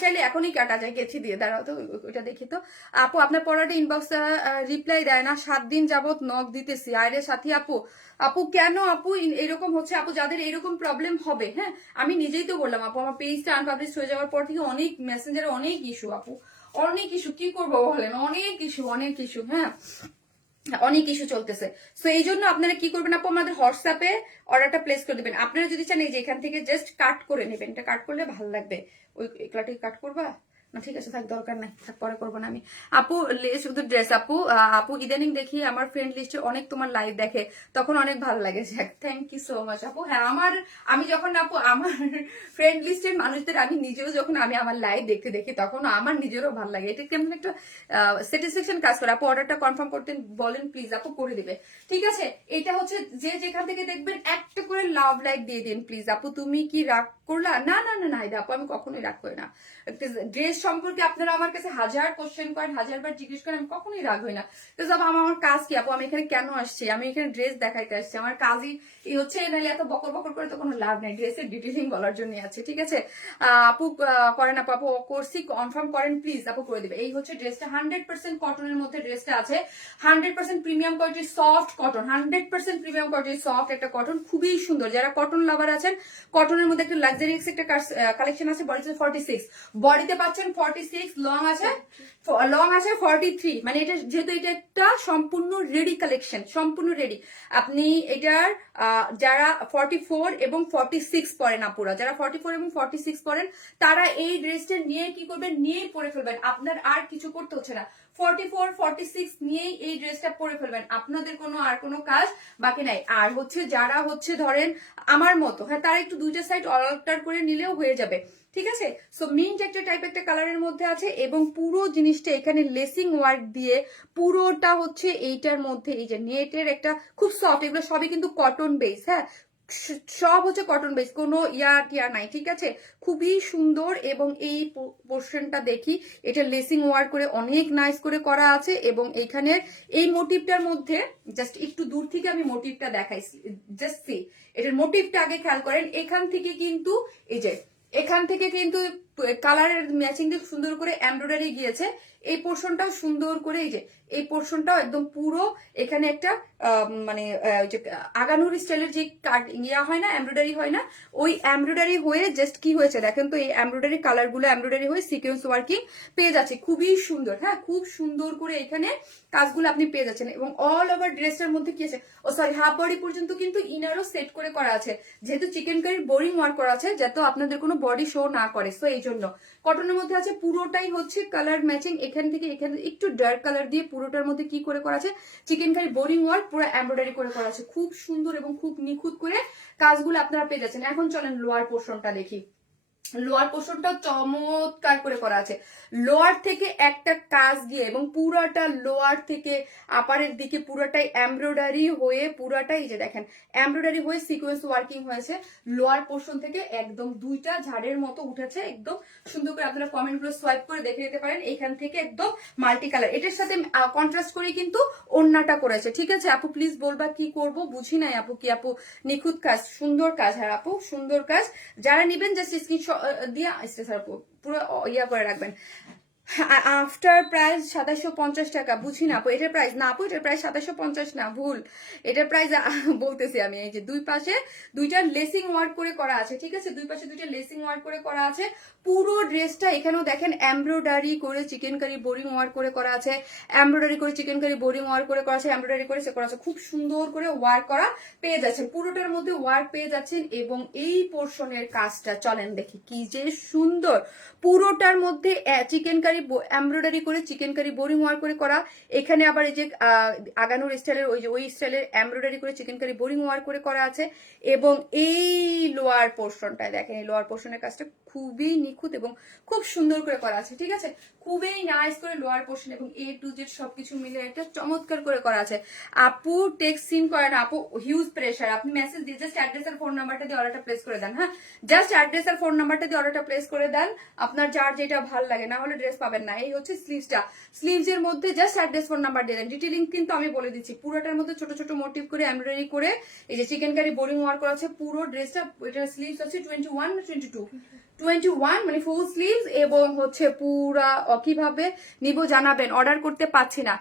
চাইলে এখনই কাটা যায়, কেচি দিয়ে। দাঁড়াও তো, ওইটা দেখি তো। আপু আপনার পড়াটা ইনবক্স রিপ্লাই দেয় না, 7 দিন যাবত নক দিতেছি। আরে সাথী আপু, আপু কেন আপু এরকম হচ্ছে? আপু যাদের এরকম প্রবলেম হবে, হ্যাঁ আমি নিজেই তো বললাম আপু, আমার পেজটা আনপাবলিশ হয়ে যাওয়ার পর থেকে অনেক মেসেঞ্জারে অনেক ইস্যু আপু, অনেক ইস্যু, কি করবো বলেন, অনেক ইস্যু, অনেক ইস্যু, হ্যাঁ অনেক ইস্যু চলতেছে। সো এই জন্য আপনারা কি করবেন আপু, আমাদের হোয়াটসঅ্যাপে অর্ডারটা প্লেস করে দিবেন। আপনারা যদি চান এই যে এখান থেকে জাস্ট কাট করে নেবেন, এটা কাট করলে ভালো লাগবে। ওই একলাটি কাট করবা না? ঠিক আছে, থাক, দরকার নাই, থাক, পরে করবো না আমি। আপু শুধু ড্রেস আপু, আপু ইদানিং দেখি আমার ফ্রেন্ড লিস্টে অনেক তোমার লাইভ দেখে, তখন অনেক ভালো লাগে। থ্যাংক ইউ সো মাচ আপু। হ্যাঁ, আমি যখন আপু আমার ফ্রেন্ড লিস্টের মানুষদের আমি নিজেও যখন আমি আমার লাইভ দেখতে দেখি তখন আমার নিজেরও ভালো লাগে, এটা কেমন একটা স্যাটিসফ্যাকশন কাজ করে। আপু অর্ডারটা কনফার্ম করতে বলেন প্লিজ, আপু করে দিবে, ঠিক আছে? এটা হচ্ছে যে যেখান থেকে দেখবেন একটা করে লাভ লাইক দিয়ে দিন প্লিজ। আপু তুমি কি রাগ করলা? না না না না, এটা আপু আমি কখনোই রাগ করি না। ড্রেস সম্পর্কে আপনারা আমার কাছে হাজার কোশ্চেন করেন, হাজারবার জিজ্ঞেস করেন, আমি কখনোই রাগ হই না। আমার কাজ কি আপু? আমি এখানে কেন আসছি? আমি এখানে ড্রেস দেখাইতে আসছি, আমার কাজই এই হচ্ছে। নাহলে এত বকর বকর করে তো কোনো লাভ নেই, ড্রেসের ডিটেইলিং বলার জন্য আছে, ঠিক আছে? আপু করেন আপু, আপু করছি, কনফার্ম করেন প্লিজ, আপু করে দিবে। এই হচ্ছে ড্রেসটা, 100% কটনের মধ্যে ড্রেসটা আছে, 100% প্রিমিয়াম কোয়ালিটির সফট কটন, 100% প্রিমিয়াম কোয়ালিটির সফট একটা কটন, খুবই সুন্দর। যারা কটন লাভার আছেন, কটনের মধ্যে একটা লাক্সারিয়াস একটা কালেকশন আছে। বডি 46, বডিতে পাচ্ছেন 46, লং আছে 43। মানে এটা যেহেতু এটা একটা সম্পূর্ণ রেডি কালেকশন, সম্পূর্ণ রেডি। আপনি এটার যারা 44 এবং 46 পরেন আপুরা, যারা 44 এবং 46 পরেন তারা এই ড্রেসটা নিয়ে কি করবেন, নিয়েই পরে ফেলবেন, আপনার আর কিছু করতে হচ্ছে না। 44, 46 নিয়েই এই ড্রেসটা পরে ফেলবেন, আপনাদের আর কোনো কাজ বাকি নাই। আর হচ্ছে যারা হচ্ছে ধরেন আমার মতো, হ্যাঁ তারা একটু দুইটা সাইড অল্টার করে নিলেও হয়ে যাবে, ঠিক আছে? সো মিন্ট একটা টাইপ একটা কালারের মধ্যে আছে এবং পুরো জিনিসটা এখানে লেসিং ওয়ার্ক দিয়ে পুরোটা হচ্ছে এইটার মধ্যে এই যে নেটের একটা খুব সফট, এগুলো সবই কিন্তু কটন বেস, হ্যাঁ সব হচ্ছে কটন বেস, কোনো টিয়া নাই, ঠিক আছে? খুবই সুন্দর। এবং এই পোর্শনটা দেখি, এটা লেসিং ওয়ার্ক করে অনেক নাইস করে করা আছে। এবং এইখানের এই মোটিভটার মধ্যে জাস্ট একটু দূর থেকে আমি মোটিভটা দেখাইছি, জাস্ট সি এটার মোটিভটা আগে খেয়াল করেন। এখান থেকে কিন্তু এই যে এখান থেকে কিন্তু কালারের ম্যাচিং দিয়ে সুন্দর করে এমব্রয়ডারি গিয়েছে। এই পোর্শনটাও সুন্দর করে, এই যে এই পোর্শনটাও একদম পুরো এখানে একটা মানে আগানুর স্টাইলের যে ইয়া হয় না, এমব্রয়ডারি হয় না, ওই এমব্রয়ডারি হয়ে জাস্ট কি হয়েছে দেখেন তো, এই এমব্রয়ডারি কালারগুলো এমব্রয়ডারি হয়ে সিকোয়েন্স ওয়ার্কিং পেয়ে যাচ্ছে, খুবই সুন্দর। হ্যাঁ, খুব সুন্দর করে এখানে কাজগুলো আপনি পেয়ে যাচ্ছেন। এবং অল ওভার ড্রেসটার মধ্যে কি আছে, সরি হাফ বডি পর্যন্ত কিন্তু ইনারও সেট করে করা আছে, যেহেতু চিকেন কারির বোরিং ওয়ার্ক করা আছে, যাতে আপনাদের কোনো বডি শো না করে। সো এই জন্য কটনের মধ্যে আছে, পুরোটাই হচ্ছে কালার ম্যাচিং। এখান থেকে এখানে একটু ডার্ক কালার দিয়ে পুরোটার মধ্যে কি করে করা আছে, চিকেন কারি বোরিং ওয়ার্ক পুরো এমব্রয়ডারি করে করা আছে, খুব সুন্দর এবং খুব নিখুঁত করে কাজগুলো আপনারা পেয়ে যাচ্ছেন। এখন চলেন লোয়ার পোর্শনটা দেখি। লোয়ার পোর্শনটা চমৎকার করে করা আছে, লোয়ার থেকে একটা কাজ দিয়ে এবং পুরাটা লোয়ার থেকে আপারের দিকে পুরাটাই এমব্রয়ডারি হয়ে, পুরাটাই যে দেখেন এমব্রয়ডারি হয়ে সিকোয়েন্স ওয়ার্কিং হয়েছে। লোয়ার পোর্শন থেকে একদম দুইটা ঝাড়ের মতো উঠেছে, একদম সুন্দর করে আপনারা কমেন্ট গুলো সোয়াইপ করে দেখে নিতে পারেন। এখান থেকে একদম মাল্টি কালার, এটার সাথে কন্ট্রাস্ট করে কিন্তু ওড়নাটা করেছে। ঠিক আছে আপু, প্লিজ বলবা কি করব, বুঝি নাই আপু। কি আপু নিখুঁত কাজ, সুন্দর কাজ। হ্যাঁ আপু সুন্দর কাজ, যারা নিবেন জাস্ট স্ক্রিনশট দিয়ে পুরো ইয়া করে রাখবেন। আফটার প্রাইস 2750 টাকা। বুঝি না আপু এটার প্রাইস, না আপু এটার প্রাইস 2750 না, ভুল। এটার প্রাইস বলতেছি আমি। এই যে দুই পাশে দুইটা লেসিং ওয়ার্ক করে করা আছে, ঠিক আছে, দুই পাশে দুইটা লেসিং ওয়ার্ক করে করা আছে। পুরো ড্রেসটা এখানেও দেখেন এমব্রয়ডারি করে চিকেন কারি বোরিং ওয়ার্ক করে করা আছে, এমব্রয়ডারি করে চিকেন কারি বোরিং ওয়ার্ক করে করা আছে, এমব্রয়ডারি করে করা আছে, খুব সুন্দর করে ওয়ার্ক করা পেয়ে যাচ্ছেন, পুরোটার মধ্যে ওয়ার্ক পেয়ে যাচ্ছেন। এবং এই পোর্শনের কাজটা চলেন দেখি কি যে সুন্দর, পুরোটার মধ্যে চিকেন কারি এমব্রয়ডারি করে চিকেন কারি বোরিং ওয়ার্ক করে করা। এখানে আবার এই যে আগানোর স্টাইলের ওই স্টাইলের এমব্রয়ডারি করে চিকেন কারি বোরিং ওয়ার্ক করে করা আছে। এবং এই লোয়ার পোর্শনটায় দেখেন, এই লোয়ার পোর্শনের কাজটা খুবই নিখুঁত এবং খুব সুন্দর করে করা আছে, ঠিক আছে, খুবই নাইস করে লোয়ার পোর্শন এবং A to Z সবকিছু মিলে এটা চমৎকার করে করা আছে। আপু টেক্সট সিন করেন আপু, হিউজ প্রেশার। আপনি মেসেজ দিয়ে জাস্ট অ্যাড্রেস আর ফোন নাম্বারটা দিয়ে অর্ডারটা প্লেস করে দেন। হ্যাঁ জাস্ট অ্যাড্রেস আর ফোন নাম্বারটা দিয়ে অর্ডারটা প্লেস করে দেন, আপনার যার যেটা ভালো লাগে, না হলে ড্রেস পাবেন না। এই হচ্ছে স্লিভসটা, স্লিভস এর মধ্যে জাস্ট অ্যাড্রেস ফোন নাম্বার দিয়ে দেন। ডিটেইলিং কিন্তু আমি বলে দিচ্ছি, পুরোটার মধ্যে ছোট ছোট মোটিভ করে এমব্রয়ডারি করে এই যে চিকেন কারি বোরিং ওয়ার্ক করা আছে পুরো ড্রেসটা। এটার স্লিভস আছে 21 না 22, 21 মানে ফুল স্লিভস। এবং হচ্ছে পুরা কিভাবে নিব জানাবেন, অর্ডার করতে পারছি না।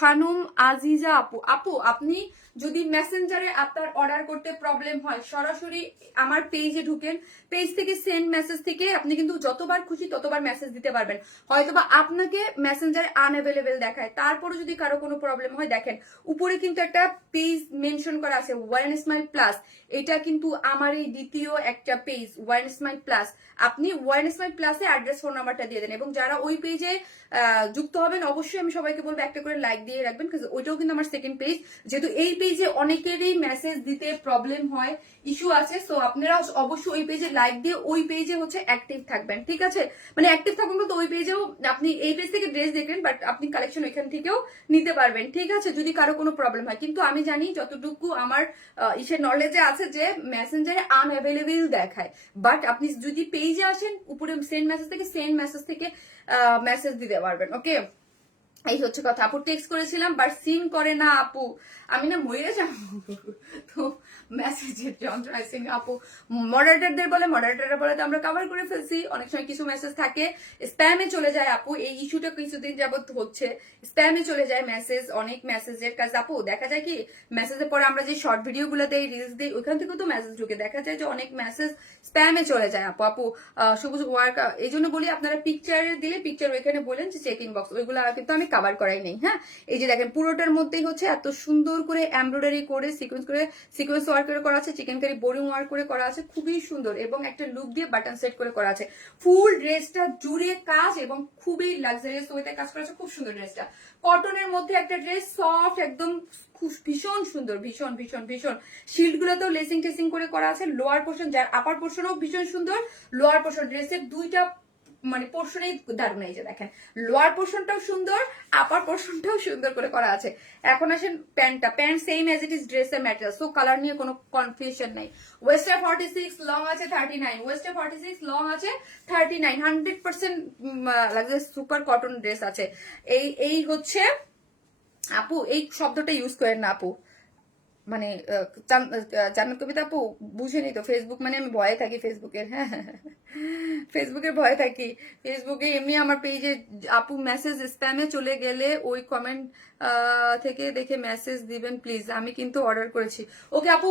খানুম আজিজা আপু, আপু আপনি যদি মেসেঞ্জারে আপনার অর্ডার করতে প্রবলেম হয় সরাসরি আমার পেজে ঢুকেন, পেজ থেকে সেন্ড মেসেজ থেকে আপনি কিন্তু যতবার খুশি ততবার মেসেজ দিতে পারবেন। হয়তোবা আপনাকে মেসেঞ্জারে আনঅ্যাভেলেবেল দেখায়, তারপরে যদি কারো কোনো প্রবলেম হয় দেখেন উপরে কিন্তু একটা পেজ মেনশন করা আছে ওয়ারেন স্মাইল প্লাস, এটা কিন্তু আমার এই দ্বিতীয় একটা পেজ ওয়ারেন স্মাইল প্লাস। আপনি ওয়ারেন স্মাইল প্লাসে অ্যাড্রেস ফোন নাম্বারটা দিয়ে দেন এবং যারা ওই পেজে যুক্ত হবেন অবশ্যই আমি সবাইকে বলবো একটা করে লাইক দিয়ে রাখবেন, ওইটাও কিন্তু আমার সেকেন্ড পেজ। যেহেতু এই পেজে অনেকেরই মেসেজ দিতে প্রবলেম হয়, ইস্যু আছে, সো আপনারা অবশ্যই ওই পেজে লাইক দিয়ে ওই পেজে হচ্ছে অ্যাক্টিভ থাকবেন, ঠিক আছে, মানে অ্যাক্টিভ থাকবেন বলতে ওই পেজেও আপনি এই পেজ থেকে ড্রেস দেখবেন বাট আপনি কালেকশন ওইখান থেকেও নিতে পারবেন, ঠিক আছে, যদি কারো কোনো প্রবলেম হয়। কিন্তু আমি জানি যতটুকু আমার ইসের নলেজে আছে যে মেসেঞ্জারে আনঅ্যাভেলেবেল দেখায়, বাট আপনি যদি পেজে আসেন উপরে সেন্ড মেসেজ থেকে মেসেজ দিতে পারবেন। ওকে এই হচ্ছে কথা। আপু টেক্সট করেছিলাম বাট সিন করে না আপু, আমি না মরে যাব তো মেসেজের যন্ত্রণায় সিন। আপু মডারেটরদের বলে, মডারেটররা বলে তো আমরা কভার করে ফেলছি, অনেক সময় কিছু মেসেজ থাকে স্প্যামে চলে যায়। আপু এই ইস্যুটা কিছুদিন যাবত হচ্ছে, স্প্যামে চলে যায় মেসেজ, অনেক মেসেজের কাজ। আপু দেখা যায় কি মেসেজের পরে আমরা যে শর্ট ভিডিও গুলো দেই, রিলস দিই, ওইখান থেকেও তো মেসেজ ঢুকে, দেখা যায় যে অনেক মেসেজ স্প্যামে চলে যায়। আপু সবুজ ওয়ার্ক, এই জন্য বলি আপনারা পিকচারে দিলে পিকচার ওইখানে বলেন যে চেক ইন বক্স, ওইগুলো কিন্তু আমি কভার করাই নেই। হ্যাঁ এই যে দেখেন পুরোটার মধ্যেই হচ্ছে এত সুন্দর করে এমব্রয়ডারি করে সিকোয়েন্স ওয়ার্ক করে করা আছে, চিকেন কারি বোরিং ওয়ার্ক করে করা আছে, খুবই সুন্দর এবং একটা লুক দিয়ে বাটন সেট করে করা আছে। ফুল ড্রেসটা জুড়ে কাজ এবং খুবই লাক্সারিয়াস ওয়েতে কাজ করা আছে, খুব সুন্দর ড্রেসটা। কটনের মধ্যে একটা ড্রেস, সফট একদম, খুব ভীষণ সুন্দর, ভীষণ ভীষণ ভীষণ। শিল্ড গুলোতেও লেসিং টেসিং করে করা আছে। লোয়ার পোর্শন, যার আপার পোর্শনও ভীষণ সুন্দর, লোয়ার পোর্শন ড্রেসের দুইটা মানে পোর্শনেই দারুণ। এই যে দেখেন লোয়ার পোর্শনটাও সুন্দর, আপার পোর্শনটাও সুন্দর করে করা আছে। এখন আসেন প্যান্টটা, pant same as it is ড্রেসের ম্যাটেরিয়াল, সো কালার নিয়ে কোনো কনফিউশন নেই। ওয়েস্টে 46, লং আছে 39, ওয়েস্টে 46, লং আছে 39, 100% লাগছে, সুপার কটন ড্রেস আছে। এই হচ্ছে আপু, এই শব্দটা ইউজ করেন না আপু, মানে জান্নাত কবিতা আপু বুঝেনি তো, ফেসবুক মানে আমি ভয়ে থাকি ফেসবুকের, হ্যাঁ ফেসবুকের ভয়ে থাকি। ফেসবুকে এমনি আমার পেজে আপু মেসেজ স্প্যামে চলে গেলে ওই কমেন্ট থেকে দেখে মেসেজ দিবেন প্লিজ, আমি কিন্তু অর্ডার করেছি। ওকে আপু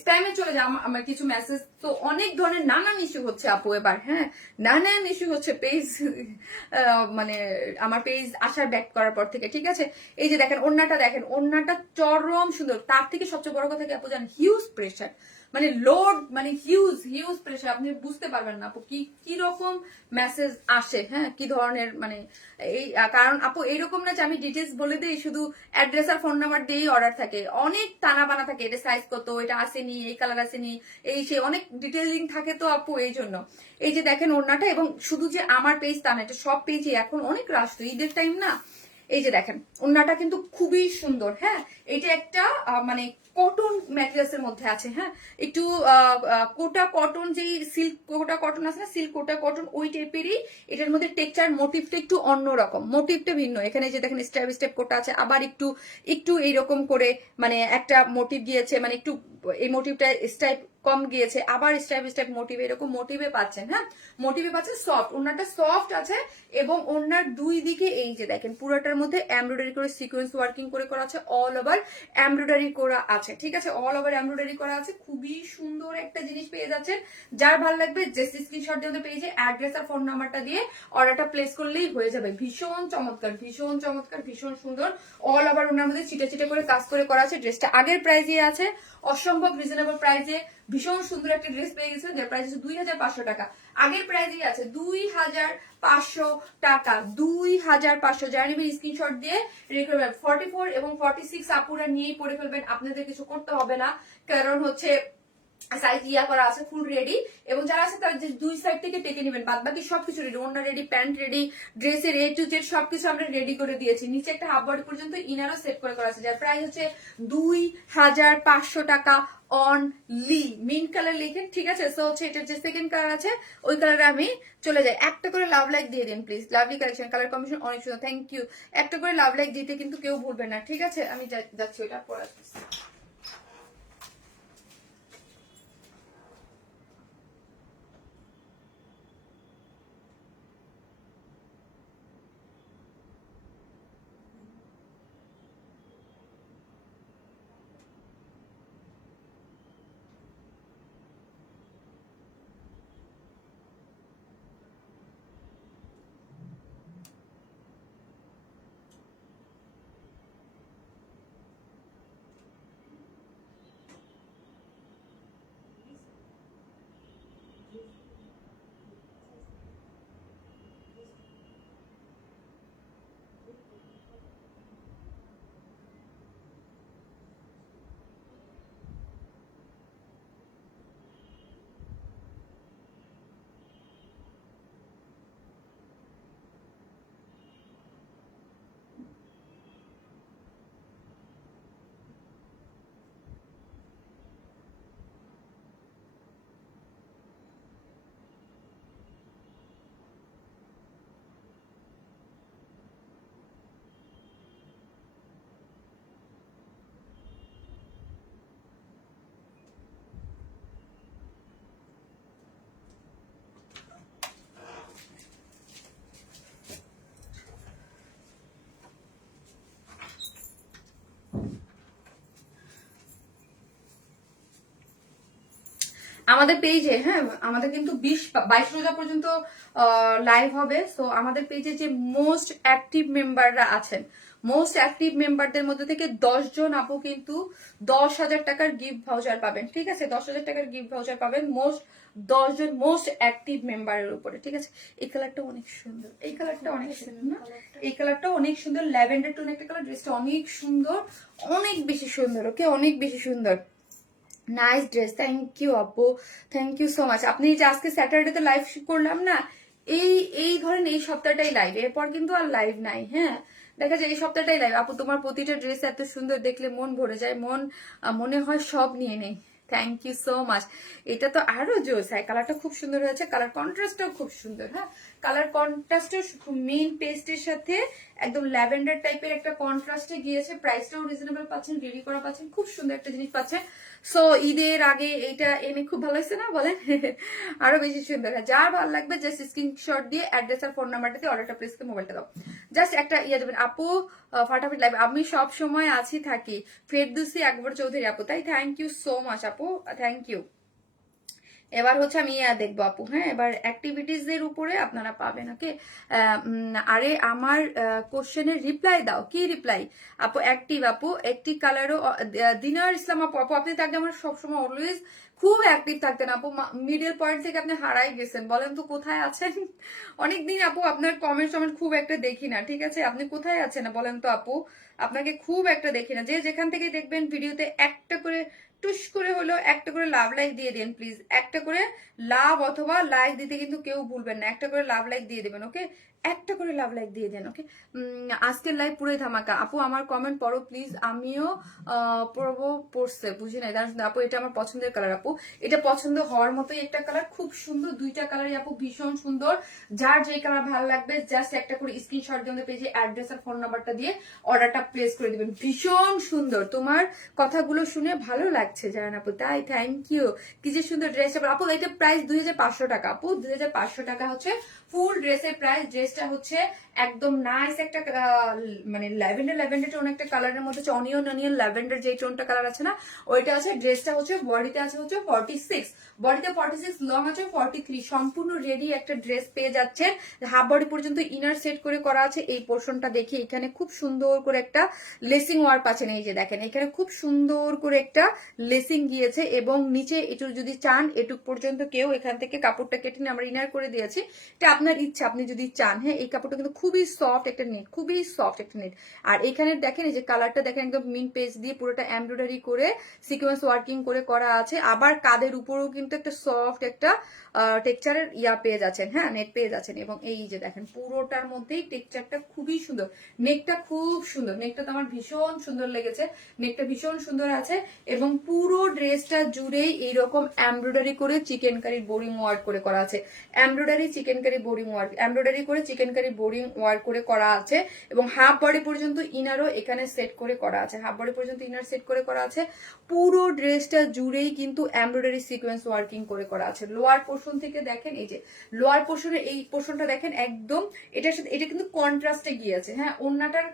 স্প্যামে চলে যায় আমার কিছু মেসেজ, তো অনেক ধরনের নানান ইস্যু হচ্ছে আপু এবার, হ্যাঁ নানান ইস্যু হচ্ছে পেজ মানে আমার পেজ আসার ব্যাক করার পর থেকে, ঠিক আছে। এই যে দেখেন ওড়নাটা, দেখেন ওড়নাটা চরম সুন্দর, তার থেকে সবচেয়ে বড় কথা কি আপু জানেন, হিউজ প্রেশার, মানে লোড, মানে হিউজ হিউজ প্রেশার, আপনি বুঝতে পারবেন না আপু কি কি রকম মেসেজ আসে, হ্যাঁ কি ধরনের মানে এই কারণ আপু এইরকম না যে আমি ডিটেলস বলে দিই শুধু অ্যাড্রেস আর ফোন নাম্বার দিয়েই অর্ডার থাকে, অনেক টানা বানা থাকে, এটা সাইজ কত, এটা আসেনি, এই কালার আসেনি, এই সে অনেক ডিটেইলিং থাকে তো আপু, এই জন্য। এই যে দেখেন ওড়নাটা, এবং শুধু যে আমার পেজ তা না, এটা সব পেজে এখন অনেক রাশ, তো ঈদের টাইম না। এই যে দেখেন ওড়নাটা কিন্তু খুবই সুন্দর, হ্যাঁ এটা একটা মানে কটন ম্যাটেরিয়ালস মধ্যে আছে, হ্যাঁ একটু কোটা কটন, যেই সিল্ক কোটা কটন আছে না, সিল্ক কোটা কটন ওই টাইপেরই। এটার মধ্যে টেক্সচার মোটিভটা একটু অন্যরকম, মোটিভটা ভিন্ন। এখানে যে দেখেন স্টেপ স্টেপ কোটা আছে, আবার একটু একটু এইরকম করে মানে একটা মোটিভ গিয়েছে, মানে একটু এই মোটিভটা স্টাইপ কম গিয়েছে, আবার স্টেপ স্টেপ মোটিভ, এরকম মোটিভে পাচ্ছেন, হ্যাঁ মোটিভে পাচ্ছেন। সফট ওড়নাটা সফট আছে, এবং ওড়নার দুই দিকে এই যে দেখেন পুরোটার মধ্যে এমব্রয়ডারি করে সিকোয়েন্স ওয়ার্কিং করে করা আছে, অল ওভার এমব্রয়ডারি করা আছে, ঠিক আছে অল ওভার এমব্রয়ডারি করা আছে। খুবই সুন্দর একটা জিনিস পেয়ে যাচ্ছেন। যার ভালো লাগবে জাস্ট স্ক্রিনশট দিয়ে পেজে অ্যাড্রেস আর ফোন নাম্বারটা দিয়ে অর্ডারটা প্লেস করলেই হয়ে যাবে। ভীষণ চমৎকার, ভীষণ চমৎকার, ভীষণ সুন্দর। অল ওভার ওনার মধ্যে চিটে চিটে করে কাজ করে করা আছে। ড্রেসটা আগের প্রাইজে আছে, অসম্ভব রিজনেবল প্রাইজে ভীষণ সুন্দর একটা ড্রেস পেয়ে গেছিলেন, যার প্রাইস হচ্ছে 2500 টাকা। আগের প্রাইজেই আছে 2500 টাকা, 2500। যারা নেবেন স্ক্রিনশট দিয়ে রেখে ফেলবেন। 44 এবং 46 আপুরা নিয়েই পরে ফেলবেন, আপনাদের কিছু করতে হবে না, কারণ হচ্ছে সাইজ ইয়া করা আছে ফুল রেডি। এবং যারা আছে তার দুই সাইড থেকে টেকে নেবেন, বাদ বাকি সবকিছু রেডি, ওড়না রেডি, প্যান্ট রেডি, ড্রেসের এ টু জেড সবকিছু আমরা রেডি করে দিয়েছি। নিচে একটা হাফ বডি পর্যন্ত ইনারও সেট করে করা আছে, যার প্রাইস হচ্ছে 2500 টাকা অনলি। মিন্ট কালার লিখেন, ঠিক আছে। সো হচ্ছে এটার যে সেকেন্ড কালার আছে ওই কালারে আমি চলে যাই। একটা করে লাভ লাইক দিয়ে দিন please, lovely collection, colour combination অনেক সুন্দর, থ্যাংক ইউ। একটা করে লাভ লাইক দিতে কিন্তু কেউ ভুলবেন না, ঠিক আছে। আমি যাচ্ছি ওটা পরে আসতেছি। আমাদের পেজে, হ্যাঁ আমাদের কিন্তু 22 রোজা পর্যন্ত লাইভ হবে। সো আমাদের পেজে যে মোস্ট অ্যাক্টিভ মেম্বাররা আছেন, মোস্ট অ্যাক্টিভ মেম্বারদের মধ্যে থেকে 10 জন আপু কিন্তু 10,000 টাকার গিফট ভাউচার পাবেন, ঠিক আছে 10,000 টাকার গিফট ভাউচার পাবেন 10 জন মোস্ট অ্যাক্টিভ মেম্বারের উপরে, ঠিক আছে। এই কালারটা অনেক সুন্দর, এই কালারটা অনেক সুন্দর না, এই কালারটা অনেক সুন্দর, ল্যাভেন্ডার টোন একটা কালার। ড্রেসটা অনেক সুন্দর, অনেক বেশি সুন্দর, ওকে অনেক বেশি সুন্দর, নাইস ড্রেস, থ্যাংক ইউ আপু, থ্যাংক ইউ সো মাচ। আপনি যে আজকে স্যাটারডেতে লাইভ করলাম না, এই এই ধরেন এই সপ্তাহটাই লাইভ, এরপর কিন্তু আর লাইভ নাই, হ্যাঁ দেখা যায় এই সপ্তাহটাই লাইভ। আপু তোমার প্রতিটা ড্রেস এত সুন্দর, দেখলে মন ভরে যায়, মনে হয় সব নিয়ে নেই। Thank you so much. এটা তো আরো জোস, হ্যাঁ কালারটা খুব সুন্দর হয়েছে, কালার কন্ট্রাস্টটাও খুব সুন্দর, হ্যাঁ কালার কন্ট্রাস্টও মেইন পেস্টের সাথে একদম ল্যাভেন্ডার টাইপের একটা কন্ট্রাস্টে গিয়েছে। প্রাইসটাও রিজনেবল পাচ্ছেন, রেডি করা পাচ্ছেন, খুব সুন্দর একটা জিনিস পাচ্ছেন। সো ঈদের আগে এটা এনে খুব ভালো লাগছে না বলেন? আরো বেশি সুন্দর। যার ভালো লাগবে জাস্ট স্ক্রিনশট দিয়ে অ্যাড্রেস আর ফোন নাম্বারটা দিয়ে অর্ডারটা প্লেস করে মোবাইলটা দাও, জাস্ট একটা ইয়ে দেবেন। আপু ফাটাফাটি লাইভ, আমি সব সময় আছি থাকি, ফেরদৌসী আকবর চৌধুরী আপু, তাই থ্যাংক ইউ সো মাচ আপু, থ্যাংক ইউ। এবার হচ্ছে আমি দেখবো আপু, হ্যাঁ এবার অ্যাক্টিভিটিস এর উপরে আপনারা পাবেন। ওকে, আরে আমার কোশ্চেনের রিপ্লাই দাও। কি রিপ্লাই আপু? অ্যাক্টিভ আপু, একটি কালারও দিনার ইসলাম আপু, আপু আপনি তাকে আমার সবসময় অলওয়েজ খুব অ্যাক্টিভ থাকতেন আপু, মিডল পয়েন্ট থেকে আপনি হারাই গেছেন, বলেন তো কোথায় আছেন? অনেকদিন আপু আপনার কমেন্ট খুব একটা দেখি না, ঠিক আছে? আপনি কোথায় আছেন বলেন তো আপু, আপনাকে খুব একটা দেখি না। যে যেখান থেকে দেখবেন ভিডিওতে একটা করে টুস করে হলো একটা করে লাভ লাইক দিয়ে দেন প্লিজ, একটা করে লাভ অথবা লাইক দিতে কিন্তু কেউ ভুলবেন না, একটা করে লাভ লাইক দিয়ে দেবেন। ওকে, একটা করে লাভ লাইক দিয়ে দেন। ওকে, আজকের লাইভ পুরোই ধামাকা আপু, আমার কমেন্ট পড়ো প্লিজ, আমিও পড়বো। পড়ছে বুঝি নাই আপু, এটা আমার পছন্দের কালার আপু, এটা পছন্দ হওয়ার মতোই একটা কালার, খুব সুন্দর, দুইটা কালারই আপু ভীষণ সুন্দর। যার যেই কালার ভালো লাগবে জাস্ট একটা করে স্ক্রিনশট দিয়ে পেজে অ্যাড্রেস আর ফোন নাম্বারটা দিয়ে অর্ডারটা প্লেস করে দিবেন। ভীষণ সুন্দর, তোমার কথাগুলো শুনে ভালো লাগছে জানেন আপু, তাই থ্যাংক ইউ। কি যে সুন্দর ড্রেস আপু, এটা প্রাইস 2500 টাকা আপু, 2500 টাকা হচ্ছে ফুল ড্রেসের প্রাইস। ড্রেসটা হচ্ছে একদম নাইস একটা মানে ল্যাভেন্ডার টোন একটা কালারের মধ্যে, অনিয়ন ল্যাভেন্ডার যে টোনটা কালার আছে না, ওইটা আছে। ড্রেসটা হচ্ছে বডিতে আছে হচ্ছে 46, বডিতে 46, লং আছে 43, সম্পূর্ণ রেডি একটা ড্রেস পেয়ে যাচ্ছেন। হাফ বডি পর্যন্ত ইনার সেট করে করা আছে। এই পোর্শনটা দেখি, এখানে খুব সুন্দর করে একটা লেসিং ওয়ার্ক পাচ্ছেন। এই যে দেখেন, এখানে খুব সুন্দর করে একটা লেসিং গিয়েছে এবং নিচে একটু যদি চান এটুক পর্যন্ত কেউ এখান থেকে কাপড়টা কেটে নিয়ে আমরা ইনার করে দিয়েছি, এটা আপনার ইচ্ছা, আপনি যদি চান। হ্যাঁ, এই কাপড়টা কিন্তু খুবই সফট একটা নেট, খুবই সফট একটা নেট। আর এখানে দেখেন, এই যে কালারটা দেখেন, একদম মিন পেজ দিয়ে পুরোটা এমব্রয়ডারি করে সিকোয়েন্স ওয়ার্কিং করে করা আছে। আবার কাঁধের উপরেও কিন্তু একটা সফট একটা টেক্সচারের পেয়ে যাচ্ছেন, হ্যাঁ নেট পেয়ে যাচ্ছেন। এবং এই যে দেখেন পুরোটার মধ্যেই টেক্সচারটা খুবই সুন্দর, নেকটা খুব সুন্দর, নেকটা তো আমার ভীষণ সুন্দর লেগেছে, নেকটা ভীষণ সুন্দর আছে। এবং পুরো ড্রেসটা জুড়েই এইরকম এমব্রয়ডারি করে চিকেন কারি বোরিং ওয়ার্ক করে করা আছে, embroidery chikankari boring work, embroidery করে চিকেন কারি বোরিং ওয়ার্ক করে করা আছে। এবং হাফ বডি পর্যন্ত ইনারও এখানে সেট করে করা আছে, হাফ বডি পর্যন্ত ইনার সেট করে করা আছে। পুরো ড্রেসটা জুড়েই কিন্তু এমব্রয়ডারি সিকোয়েন্স ওয়ার্কিং করে করা আছে। লোয়ার পোর্শন থেকে দেখেন, এই যে লোয়ার পোর্শনে এই পোর্শনটা দেখেন একদম এটার সাথে এটা কিন্তু কন্ট্রাস্টে গিয়েছে। হ্যাঁ, ওন্নাটার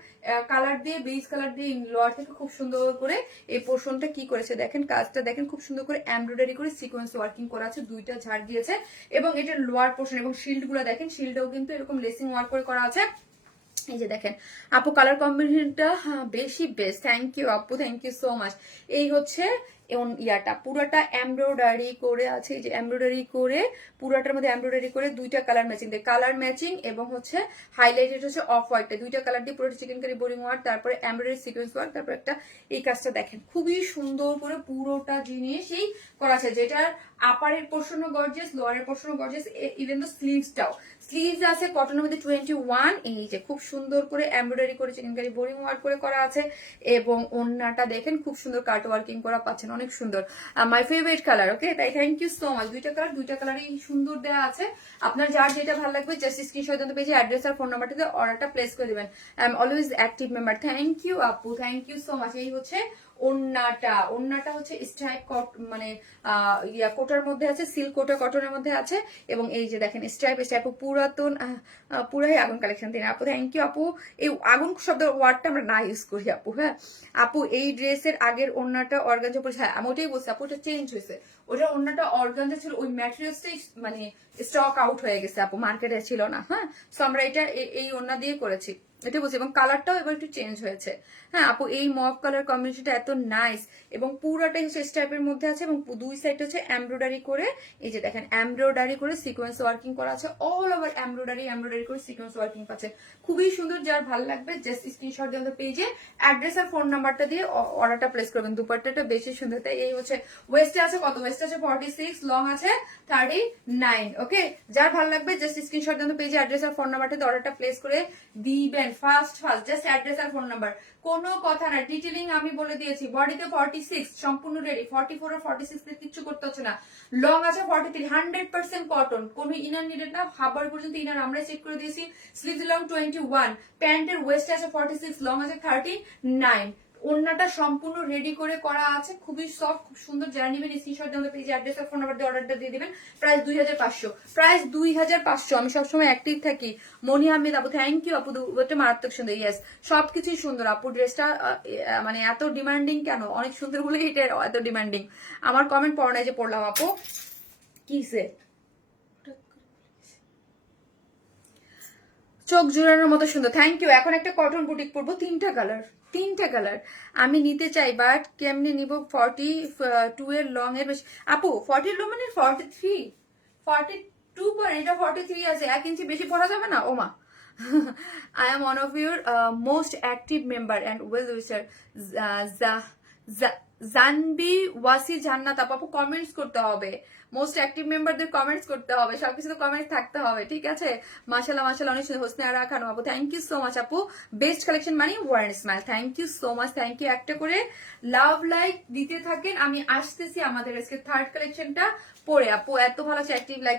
কালার দিয়ে, বেজ কালার দিয়ে লোয়ার থেকে খুব সুন্দর করে এই পোর্শনটা কি করেছে দেখেন, কাজটা দেখেন, খুব সুন্দর করে এমব্রয়ডারি করে সিকোয়েন্স ওয়ার্কিং করা আছে, দুইটা ঝাড় দিয়েছে। এবং এটা লোয়ার পোর্শন এবং শিল্ড গুলো দেখেন, শিল্ডেও কিন্তু এরকম লেসিং ওয়ার্ক করে করা আছে। এই যে দেখেন আপু, কালার কম্বিনেশনটা বেশি বেস্ট, থ্যাংক ইউ আপু, থ্যাংক ইউ সো মাচ। এই হচ্ছে ইয়াটা পুরাটা এমব্রয়ডারি করে আছে, এই যে এমব্রয়ডারি করে পুরাটার মধ্যে এমব্রয়ডারি করে দুইটা কালার ম্যাচিং, কালার ম্যাচিং এবং হচ্ছে হাইলাইটেড হচ্ছে অফ হোয়াইটটা, দুইটা কালার দিয়ে পুরোটা চিকেন কারি বোরিং ওয়ার্ক, তারপরে এমব্রয়ডারি সিকোয়েন্স ওয়ার্ক, তারপর একটা এই কাজটা দেখেন খুবই সুন্দর করে পুরোটা জিনিসই করা আছে, যেটার আপারের পোর্শনও গর্জিয়াস, লোয়ারের পোর্শনও গর্জিয়াস, ইভেন তো স্লিভসটাও, স্লিভস আছে কটনের মধ্যে 21, এই যে খুব সুন্দর করে এমব্রয়ডারি করে চিকেন কারি বোরিং ওয়ার্ক করে করা আছে। এবং ওন্নাটা দেখেন খুব সুন্দর কাট ওয়ার্কিং করা পাচ্ছেন, অনেক সুন্দর, মাই ফেভারিট কালার। ওকে, তাই থ্যাংক ইউ সো মাচ। দুইটা কালারই সুন্দর দেওয়া আছে, আপনার যার যেটা ভালো লাগবে জাস্ট স্ক্রিনশট দিতে পেয়েছি অ্যাড্রেস আর ফোন নাম্বারটাতে অর্ডারটা প্লেস করে দিবেন। I am always active member, thank you আপু, থ্যাংক ইউ সো মাচ। এই হচ্ছে ওন্নাটা হচ্ছে স্ট্রাইপ মানে কোটার মধ্যে আছে, সিল্ক কোটা কটনের মধ্যে আছে। এবং এই যে দেখেন স্ট্রাইপ পুরাতন পুরাই আগুন কালেকশন দিন আপু, থ্যাংক ইউ আপু। এই আগুন শব্দ ওয়ার্ডটা আমরা না ইউজ করি আপু। হ্যাঁ আপু, এই ড্রেসের আগের ওন্নাটা অর্গানজা পড়েছে, হ্যাঁ আমি ওটাই বলছি আপু, ওটা চেঞ্জ হয়েছে, ওটা ওন্নাটা অর্গানজা ছিল, ওই ম্যাটেরিয়ালসটাই মানে স্টক আউট হয়ে গেছে আপু, মার্কেটে ছিল না। হ্যাঁ, সো আমরা এটা এই ওন্না দিয়ে করেছি, এটা বলছি। এবং কালারটাও এবার একটু চেঞ্জ হয়েছে। হ্যাঁ আপু, এই মভ কালার কম্বিনেশনটা এত নাইস এবং পুরাটাই হচ্ছে স্ট্রাইপের মধ্যে আছে এবং দুই সাইড হচ্ছে এমব্রয়ডারি করে, এই যে দেখেন এমব্রয়ডারি করে সিকোয়েন্স ওয়ার্কিং করা আছে, অল ওভার এমব্রয়ডারি করে সিকোয়েন্স ওয়ার্কিং পাচ্ছে, খুবই সুন্দর। যার ভালো লাগবে জাস্ট স্ক্রিনশট দিয়ে আমাদের পেজে অ্যাড্রেস আর ফোন নাম্বারটা দিয়ে অর্ডারটা প্লেস করবেন। দুপাট্টাটা বেশি সুন্দর। তাই এই হচ্ছে ওয়েস্টে আছে কত, ওয়েস্ট আছে 46, লং আছে 39। ওকে, যার ভালো লাগবে জাস্ট স্ক্রিনশট দিয়ে আমাদের পেজে অ্যাড্রেস আর ফোন নাম্বারটা দিয়ে অর্ডারটা প্লেস করে দিবেন। ফার্স্ট জাস্ট অ্যাড্রেস আর ফোন নাম্বার, কোনো কথা না, ডিটেইলিং আমি বলে দিয়েছি। বডিতে 46 সম্পূর্ণ রেডি, 44 আর 46 এর কিছু করতে হচ্ছে না। লং আছে 43, 100% কটন, কোনো ইনার নিডেড না, হাফ বডি পর্যন্ত ইনার আমরা চেক করে দিয়েছি। স্লিভস লং 21, প্যান্টের ওয়েস্ট আছে 46, লং আছে 39। ওন্নাটা সম্পূর্ণ রেডি করে করা আছে, খুবই সফট, খুব সুন্দর। যারা নেবেন স্ক্রিনশট দিয়ে পেজে অ্যাড্রেস আর ফোন নাম্বার দিয়ে অর্ডারটা দিয়ে দিবেন। Price 2500, price 2500। আমি সবসময় অ্যাক্টিভ থাকি। মনি আহমেদ আপু, থ্যাংক ইউ আপু, ওটা মারাত্মক সুন্দর। ইয়েস, সবকিছুই সুন্দর আপু। ড্রেসটা মানে এত ডিমান্ডিং কেন, অনেক সুন্দর বলে এটা এত ডিমান্ডিং। আমার কমেন্ট পড়ো না, যে পড়লাম আপু। কিসে চোখ জোড়ানোর মতো সুন্দর, থ্যাংক ইউ। এখন একটা কটন বুটিক পরবো, তিনটা কালার আমি নিতে চাই, বাট কেমনি নিব? 42 এর লং এর বেশি আপু, 40 লং মানে 42 পরে, এটা 43 আছে, 1 ইঞ্চি বেশি পরা যাবে না ওমা। I am one of your most active member and well wisher, জানবি ওয়াসি জান্নাত আপু। কমেন্টস করতে হবে, মোস্ট অ্যাক্টিভ মেম্বারদের কমেন্টস করতে হবে, সবকিছু তো কমেন্টস থাকতে হবে, ঠিক আছে? মাশাআল্লাহ মাশাআল্লাহ, অনেক সুন্দর। হোসনে আরা খান আপু, থ্যাংক ইউ সো মাচ আপু। বেস্ট কালেকশন মানে warm smile, thank you so much, thank you. একটা করে লাভ লাইক দিতে থাকেন, আমি আসতেছি আমাদের আজকে থার্ড কালেকশনটা পরে। আপু এত ভালো আছে অ্যাক্টিভ লাইক,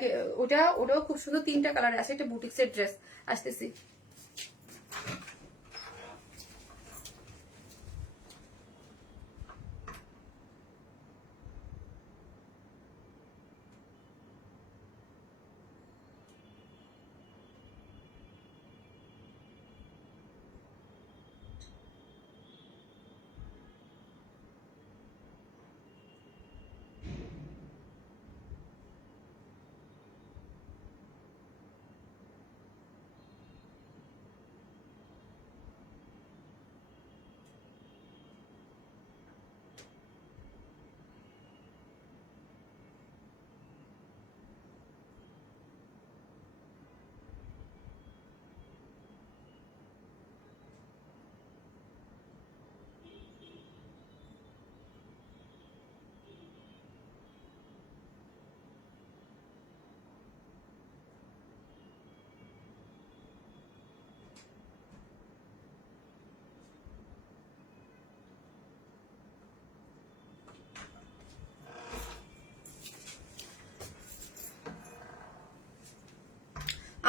ওটাও খুব সুন্দর, 3টা কালার আছে, একটা বুটিক্সের ড্রেস। আসতেছি।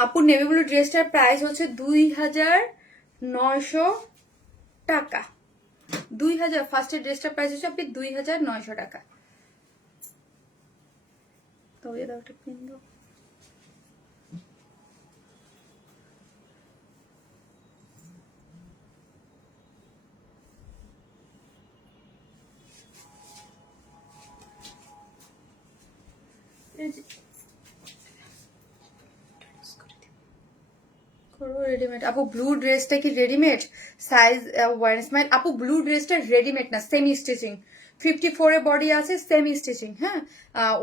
আপু নেভি ব্লু ড্রেসটার প্রাইস হচ্ছে 2900 টাকা। 2000, ফার্স্টের ড্রেসটার প্রাইস হচ্ছে আপনি 2900 টাকা। তো এই দাও একটা পিন দাও। রেডিমেড আপু, ব্লু ড্রেসটা কি রেডিমেড? সাইজ ওয়ান স্মাইল আপু, ব্লু ড্রেসটা রেডিমেড না, সেমি স্টিচিং। 54 এ বডি আছে, সেমি স্টিচিং। হ্যাঁ,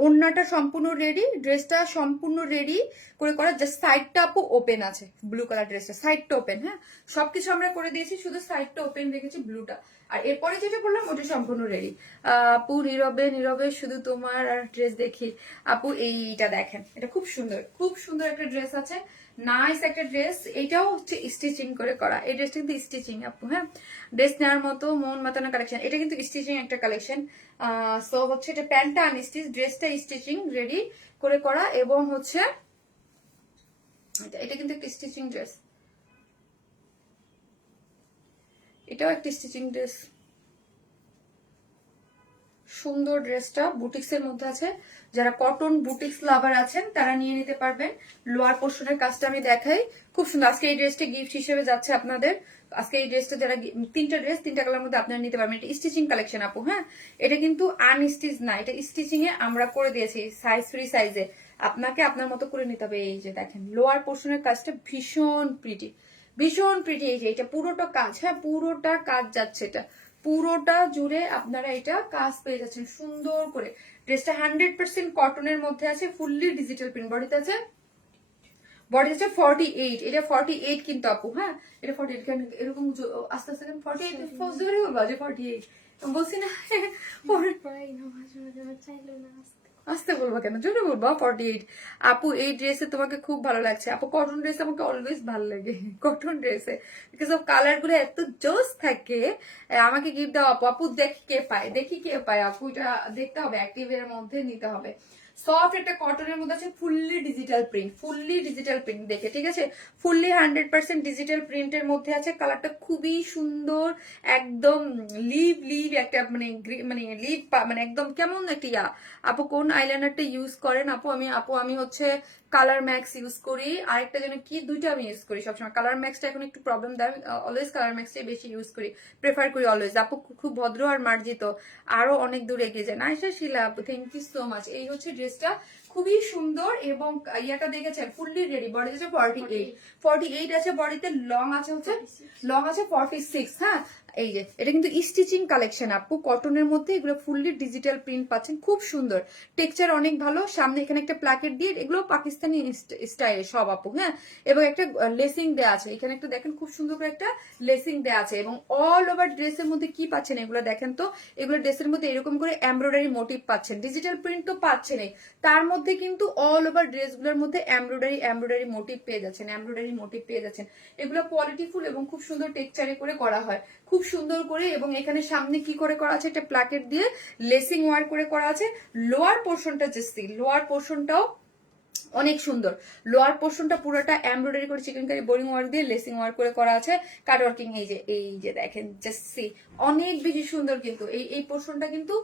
ওড়নাটা সম্পূর্ণ রেডি, ড্রেসটা সম্পূর্ণ রেডি করে করা, জাস্ট সাইডটা আপু ওপেন আছে। ব্লু কালার ড্রেসটা সাইডটা ওপেন, হ্যাঁ সবকিছু আমরা করে দিয়েছি, শুধু সাইডটা ওপেন রেখেছি ব্লুটা। আর এরপরে যেটা বললাম ওটা সম্পূর্ণ রেডি। আপু নীরবে নীরবে শুধু তোমার আর ড্রেস দেখি। আপু এইটা দেখেন, এটা খুব সুন্দর, খুব সুন্দর একটা ড্রেস আছে, নাইস একটা ড্রেস। এটাও হচ্ছে স্টিচিং করে করা, এই ড্রেসটা কিন্তু স্টিচিং আপু। হ্যাঁ, ড্রেস নেওয়ার মতো মন মাতানো কালেকশন, এটা কিন্তু স্টিচিং একটা কালেকশন। সো হচ্ছে এটা প্যান্টটা আনস্টিচ, ড্রেসটা স্টিচিং রেডি করে করা, এবং হচ্ছে এটা কিন্তু একটা স্টিচিং ড্রেস, এটাও একটা স্টিচিং ড্রেস। সুন্দর ড্রেসটা বুটিক্স এর মধ্যে আছে, যারা কটন বুটিক্স লাভার আছেন তারা নিয়ে নিতে পারবেন। লোয়ার পোর্শনের কাজটা আমি দেখাই, খুব সুন্দর। আজকে এই ড্রেসটা গিফট হিসেবে যাচ্ছে আপনাদের। আজকে এই ড্রেসটা যারা, 3টা ড্রেস 3টা কালার মধ্যে আপনারা নিতে পারবেন। এটা স্টিচিং কালেকশন আপু। হ্যাঁ, এটা কিন্তু আনস্টিচ না, এটা স্টিচিং এ আমরা করে দিয়েছি, সাইজ ফ্রি সাইজে। আপনাকে আপনার মতো করে নিতে হবে। এই যে দেখেন লোয়ার পোর্শনের কাজটা ভীষণ প্রিটি, ভীষণ প্রিটি। এই যে এটা পুরোটা কাজ, হ্যাঁ পুরোটা কাজ যাচ্ছে, এটা পুরোটা জুড়ে আপনারা এটা কাজ পেয়ে যাচ্ছেন সুন্দর করে। ড্রেসটা 100% কটনের মধ্যে আছে, ফুললি ডিজিটাল প্রিন্ট। বডিতে আছে, বডি হচ্ছে 48, এটা 48 কিন্তু আপু। হ্যাঁ, এটা 48 কেন এরকম আস্তে আস্তে 48 ফার্স্ট ধরে বাজে 48 বলছি না। আসতে বলবো কেন, জোরে বলবো 48। আপু এই ড্রেসে তোমাকে খুব ভালো লাগছে আপু, কটন ড্রেস আমাকে অলওয়েজ ভালো লাগে কটন ড্রেসে, বিকজ অফ কালার গুলো এত জোস থাকে। আমাকে গিফট দাও আপু। আপু দেখি কে পায়, দেখি কে পায় আপু, এটা দেখতে হবে, অ্যাক্টিভ এর মধ্যে নিতে হবে। সফট একটা কটনের মধ্যে আছে, fully digital print, fully digital print দেখে, ঠিক আছে, ফুললি 100% ডিজিটাল প্রিন্টের মধ্যে আছে। কালারটা খুবই সুন্দর, একদম লিভ লিভ একটা মানে মানে লিভ মানে একদম কেমন একটা ইয়া। আপু কোন আইলাইনারটা ইউজ করেন? আপু আমি হচ্ছে কালার ম্যাক্স ইউজ করি, আরেকটা যেন কি, দুইটা আমি ইউজ করি সবসময়। কালার ম্যাক্সটা এখন একটু প্রবলেম দেয়, অলওয়েজ কালার ম্যাক্সটাই বেশি ইউজ করি, প্রেফার করি অলওয়েজ। আপু খুব ভদ্র আর মার্জিত, আরো অনেক দূর এগিয়ে যায়। নাইসা শিলা আপু, থ্যাংক ইউ সো মাচ। এই হচ্ছে ড্রেসটা, খুবই সুন্দর। এবং ইয়াটা দেখেছেন ফুললি রেডি, বডি আছে 48 আছে, বডিতে লং আছে হচ্ছে 46। হ্যাঁ, এই যে এটা কিন্তু স্টিচিং কালেকশন আপু, কটনের মধ্যে এগুলো ফুললি ডিজিটাল প্রিন্ট পাচ্ছেন, খুব সুন্দর, টেক্সচার অনেক ভালো। সামনে এখানে একটা প্ল্যাকেট দিয়ে, এগুলো পাকিস্তানি স্টাইলে সব আপু। হ্যাঁ, এবং একটা লেসিং দেওয়া আছে এখানে, একটা দেখেন খুব সুন্দর করে একটা লেসিং দেওয়া আছে। এবং অল ওভার ড্রেসের মধ্যে কি পাচ্ছেন এগুলো দেখেন তো, এগুলো ড্রেসের মধ্যে এরকম করে এমব্রয়ডারি মোটিভ পাচ্ছেন, ডিজিটাল প্রিন্ট তো পাচ্ছেনই, তার মধ্যে কিন্তু অল ওভার ড্রেসগুলোর মধ্যে এমব্রয়ডারি মোটিভ পেয়ে যাচ্ছেন, এগুলো কোয়ালিটিফুল এবং খুব সুন্দর টেক্সচারে করে করা হয়, খুব সুন্দর করে। এবং এখানে সামনে কি করে করা আছে, একটা প্লাকেট দিয়ে লেসিং ওয়ার্ক করে করা আছে। লোয়ার পোর্শনটা জাস্ট, লোয়ার পোর্শনটাও অনেক সুন্দর, লোয়ার পোর্শনটা পুরোটা এমব্রয়ডারি করে চিকেনকারি বোরিং ওয়ার্ক দিয়ে লেসিং ওয়ার্ক করে করা আছে, কাট ওয়ার্কিং। এই যে দেখেন জাস্ট সি, অনেক বেশি সুন্দর। কিন্তু এই পোর্শনটা কিন্তু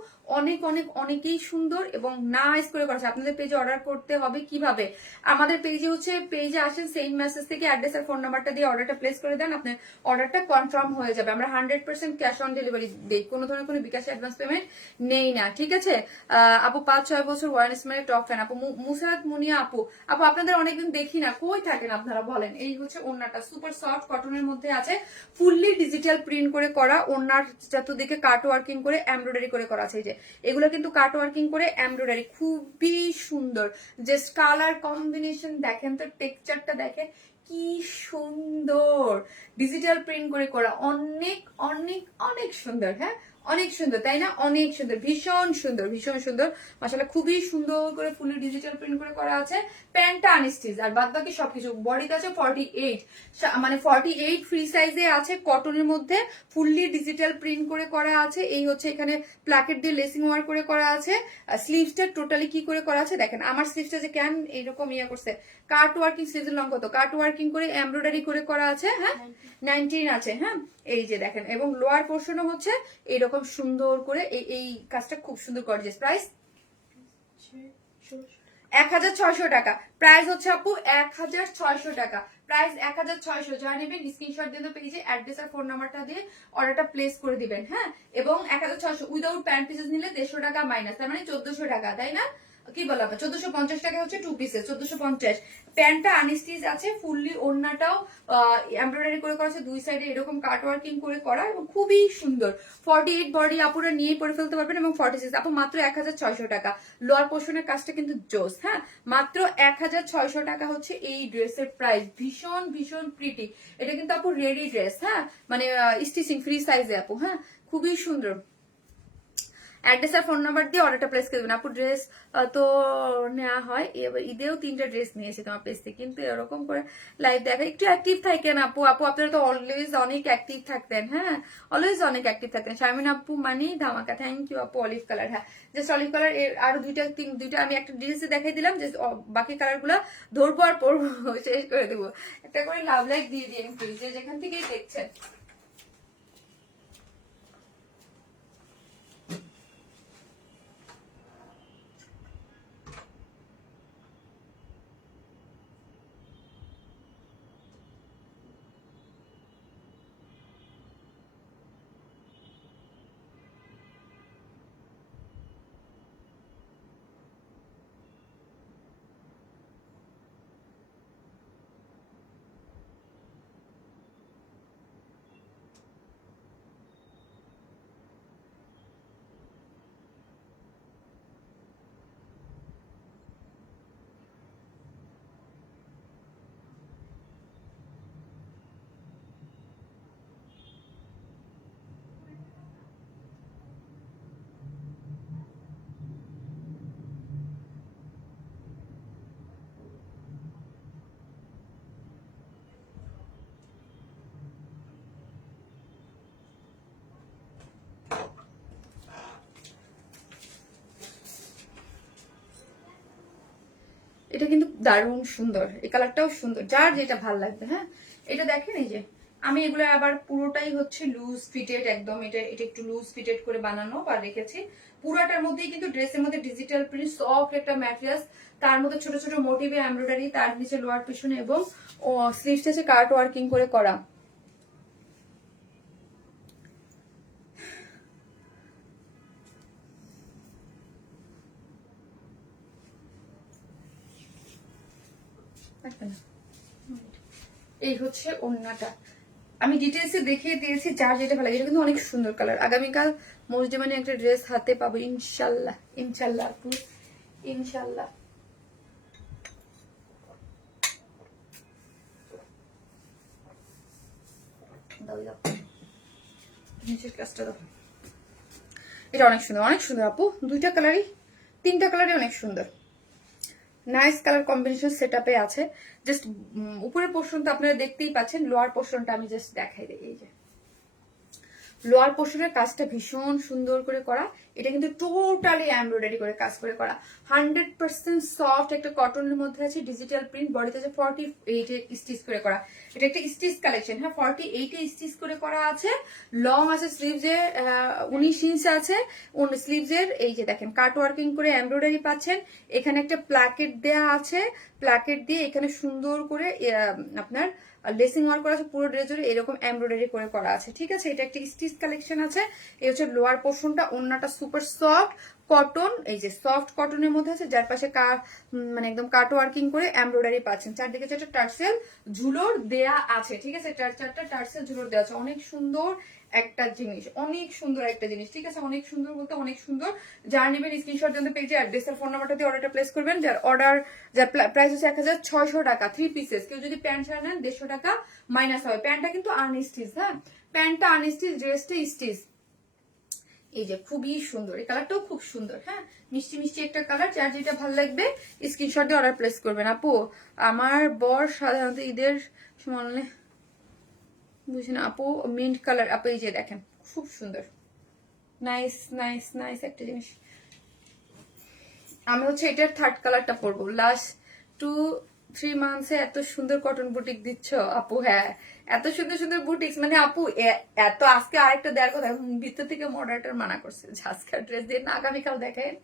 অনেকেই সুন্দর এবং নাইস করে করা আছে। আপনাদের পেজে অর্ডার করতে হবে কিভাবে, আমাদের পেজে হচ্ছে, পেজে আসেন, সেম মেসেজ থেকে অ্যাড্রেস আর ফোন নাম্বারটা দিয়ে অর্ডারটা প্লেস করে দেন, আপনার অর্ডারটা কনফার্ম হয়ে যাবে। আমরা 100% ক্যাশ অন ডেলিভারি দিই, কোনো ধরনের কোনো বিকাশ অ্যাডভান্স পেমেন্ট নেই না, ঠিক আছে। আপু 5-6 বছর ওয়ারেন্স মানে টপ ফ্যান আপু। মুসারাত মুনিয়া আপু, আপনাদের অনেকদিন দেখি না, কই থাকেন আপনারা বলেন। এই হচ্ছে ওড়নাটা, সুপার সফট কটনের মধ্যে আছে, ফুললি ডিজিটাল প্রিন্ট করে করা। ওড়নার চতুর্দিকে কাট ওয়ার্কিং করে এমব্রয়ডারি করে করা আছে। এই যে এগুলো কিন্তু কাট ওয়ার্কিং করে এমব্রয়ডারি, খুবই সুন্দর। জাস্ট কালার কম্বিনেশন দেখেন তো, টেক্সচারটা দেখেন কি সুন্দর, ডিজিটাল প্রিন্ট করে করা, অনেক অনেক অনেক সুন্দর। হ্যাঁ, অনেক সুন্দর, তাই না? অনেক সুন্দর, ভীষণ সুন্দর, ভীষণ সুন্দর মাশাআল্লাহ, খুবই সুন্দর করে ফুলি ডিজিটাল প্রিন্ট করে করা আছে। প্যান্টটা আনস্টিচ আর বাদ বাকি সবকিছু। বডিতে আছে 48, মানে 48 ফ্রি সাইজে আছে, কটনের মধ্যে ফুললি ডিজিটাল প্রিন্ট করে করা আছে। এই হচ্ছে এখানে প্লাকেট দিয়ে লেসিং ওয়ার্ক করে করা আছে। স্লিভসটা টোটালি কি করে করা আছে দেখেন, আমার স্লিভসটা যে কেন এইরকম ইয়ে করছে, কাট ওয়ার্কিং, স্লিভের লং কত, কাট ওয়ার্কিং করে এমব্রয়ডারি করে করা আছে। হ্যাঁ, 19 আছে। হ্যাঁ, এই যে দেখেন, এবং লোয়ার পোর্শনও হচ্ছে এরকম সুন্দর করে, এই কাজটা খুব সুন্দর গর্জিয়াস। প্রাইস 1600 টাকা, প্রাইস হচ্ছে আপু 1600 টাকা, প্রাইস 1600। যা নেবেন স্ক্রিনশট দিয়ে পেজে অ্যাড্রেস আর ফোন নাম্বারটা দিয়ে অর্ডারটা প্লেস করে দিবেন। হ্যাঁ, এবং 1600 উইদাউট প্যান্ট পিসেস নিলে 150 টাকা মাইনাস, তার মানে 1400 টাকা, তাই না? কি বললাম, 1450 টাকা হচ্ছে 2 পিসেস, 1450। প্যান্টটা আনস্টিচ আছে, ফুললি ওড়নাটাও এমব্রয়ডারি করে করা আছে, দুই সাইডে এরকম কাট ওয়ার্কিং করে করা, এবং খুবই সুন্দর। 48 বডি আপুরা নিয়ে পরে ফেলতে পারবেন, এবং 46 আপু মাত্র 1600 টাকা। লোয়ার পোর্শনের কাজটা কিন্তু জোস। হ্যাঁ, মাত্র 1600 টাকা হচ্ছে এই ড্রেসের প্রাইস, ভীষণ ভীষণ প্রিটি। এটা কিন্তু আপু রেডি ড্রেস, হ্যাঁ, মানে স্টিচিং ফ্রি সাইজে আপু। হ্যাঁ, খুবই সুন্দর। অ্যাড্রেস আর ফোন নাম্বার দিয়ে অর্ডারটা প্লেস করে দেবেন আপু। ড্রেস তো নেওয়া হয়, এবার ঈদেও 3টা ড্রেস নিয়েছি তোমার পেজ থেকে, কিন্তু এরকম করে লাইভ দেখা, একটু অ্যাক্টিভ থাকেন আপু। আপনারা তো অলওয়েজ অনেক অ্যাক্টিভ থাকতেন। হ্যাঁ, অলওয়েজ অনেক অ্যাক্টিভ থাকতেন। শারমিন আপু মানেই ধামাকা, থ্যাংক ইউ আপু। অলিভ কালার, হ্যাঁ, জাস্ট অলিভ কালার। আরো দুইটা আমি একটা ড্রেসে দেখাই দিলাম, যে বাকি কালার গুলা ধরবো আর পরবো, শেষ করে দেবো। একটা করে লাভ লাইক দিয়ে দিন প্লিজ, যেখান থেকেই দেখছেন। এটা কিন্তু দারুণ সুন্দর, এই কালারটাও সুন্দর, যার যেটা ভালো লাগবে। হ্যাঁ, এটা দেখেন, এই যে আমি এগুলো আবার পুরোটাই হচ্ছে লুজ ফিটেড, একদম এটা একটু লুজ ফিটেড করে বানানো বা রেখেছি। পুরাটার মধ্যেই কিন্তু ড্রেসের মধ্যে ডিজিটাল প্রিন্ট, সফট একটা ম্যাটেরিয়াল, তার মধ্যে ছোট ছোট মোটিভে এমব্রয়ডারি, তার নিচে লোয়ার পিছনে, এবং স্লিভস আছে কাট ওয়ার্কিং করে করা। লাগবে না। এই হচ্ছে ওড়নাটা, আমি ডিটেলসে দেখিয়ে দিয়েছি যার যেটা ভালো লাগে। এটা কিন্তু অনেক সুন্দর কালার। আগামীকাল মসজিদে মানে একটা ড্রেস হাতে পাবো ইনশাল্লাহ, ইনশাল্লাহ আপু, ইনশাল্লাহ। নিচের কাজটা দাও। এটা অনেক সুন্দর, অনেক সুন্দর আপু, দুইটা কালারই, তিনটা কালারই অনেক সুন্দর, নাইস কালার কম্বিনেশন সেটআপে আছে। জাস্ট উপরের পোর্শনটা আপনারা দেখতেই পাচ্ছেন, লোয়ার পোর্শনটা আমি জাস্ট দেখাই দিই। এই যে লোয়ার পোর্শনের কাজটা ভীষণ সুন্দর করে করা, এটা কিন্তু টোটালি এমব্রয়ডারি করে কাজ করে করা, 100% সফট একটা কটনের মধ্যে আছে, ডিজিটাল প্রিন্ট, বডিতে আছে 48 স্টিচ করে করা। এটা একটা স্টিচ কালেকশন, হ্যাঁ 48 স্টিচ করে করা আছে। লং আছে স্লিভসে 19 ইঞ্চ আছে স্লিভসের। এই যে দেখেন কাট ওয়ার্কিং করে এমব্রয়ডারি পাচ্ছেন, এখানে একটা প্লাকেট দেয়া আছে, প্লাকেট দিয়ে এখানে সুন্দর করে আপনার লেসিং ওয়ার্ক করা আছে, পুরো ড্রেস জুড়ে এরকম এমব্রয়ডারি করে করা আছে, ঠিক আছে। এটা একটা স্টিচ কালেকশন আছে। এই হচ্ছে লোয়ার পোর্শনটা, ওন্নাটা সুপার সফট কটন, এই যে সফট কটনের মধ্যে আছে, যার পাশে মানে একদম কাট ওয়ার্কিং করে এমব্রয়ডারি পাচ্ছেন। চারদিকে চারটা টার্সেল ঝুলোর দেয়া আছে, ঠিক আছে, চারটা টার্সেল ঝুলোর দেওয়া আছে। অনেক সুন্দর একটা জিনিস, অনেক সুন্দর একটা জিনিস, ঠিক আছে, অনেক সুন্দর বলতে অনেক সুন্দর। যারা নেবেন স্ক্রিনশট জানতে পেজে অ্যাড্রেস আর ফোন নাম্বারটা দিয়ে অর্ডারটা প্লেস করবেন। যার প্রাইস হচ্ছে 1600 টাকা 3 পিসেস। কেউ যদি প্যান্ট ছাড়া নেন 150 টাকা মাইনাস হবে। প্যান্টটা কিন্তু আনস্টিচ, হ্যাঁ প্যান্টটা আনস্টিচ, ড্রেসটা স্টিচ। এই যে খুবই সুন্দর, এই কালারটাও খুব সুন্দর, হ্যাঁ মিষ্টি মিষ্টি একটা কালার। যার যেটা ভালো লাগবে স্ক্রিনশট দিয়ে অর্ডার প্লেস করবেন। আপু আমার বর সাধারণত ঈদের সময় বুঝছেন আপু মিন্ট কালার, আপু এই যে দেখেন খুব সুন্দর, নাইস নাইস নাইস একটা জিনিস। আমি হচ্ছে এটার থার্ড কালারটা পরবো। লাস্ট 2-3 মান্থসে এত সুন্দর কটন বুটিক দিচ্ছ আপু, হ্যাঁ এত সুন্দর সুন্দর বুটিক্স, মানে আপু এত। আজকে আরেকটা দেওয়ার কথা, ভিতর থেকে মডারেটর মানা করছে আজকাল ড্রেস দিয়ে না, আগামীকাল দেখেন,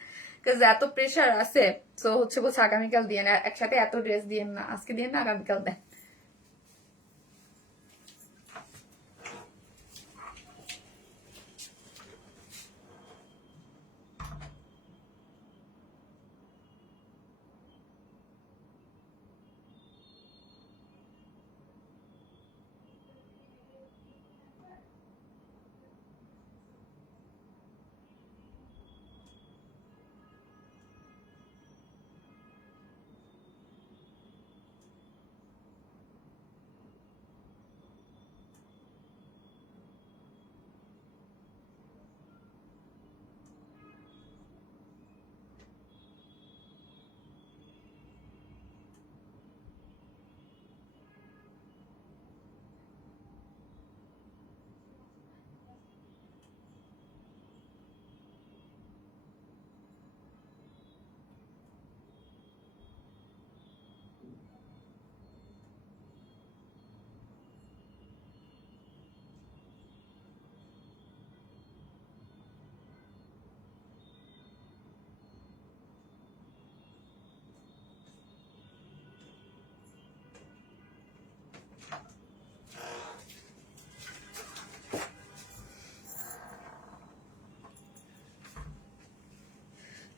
এত প্রেশার আছে। তো হচ্ছে বলছে আগামীকাল দিয়ে না, একসাথে এত ড্রেস দিয়ে না, আজকে দিয়ে না আগামীকাল দেন।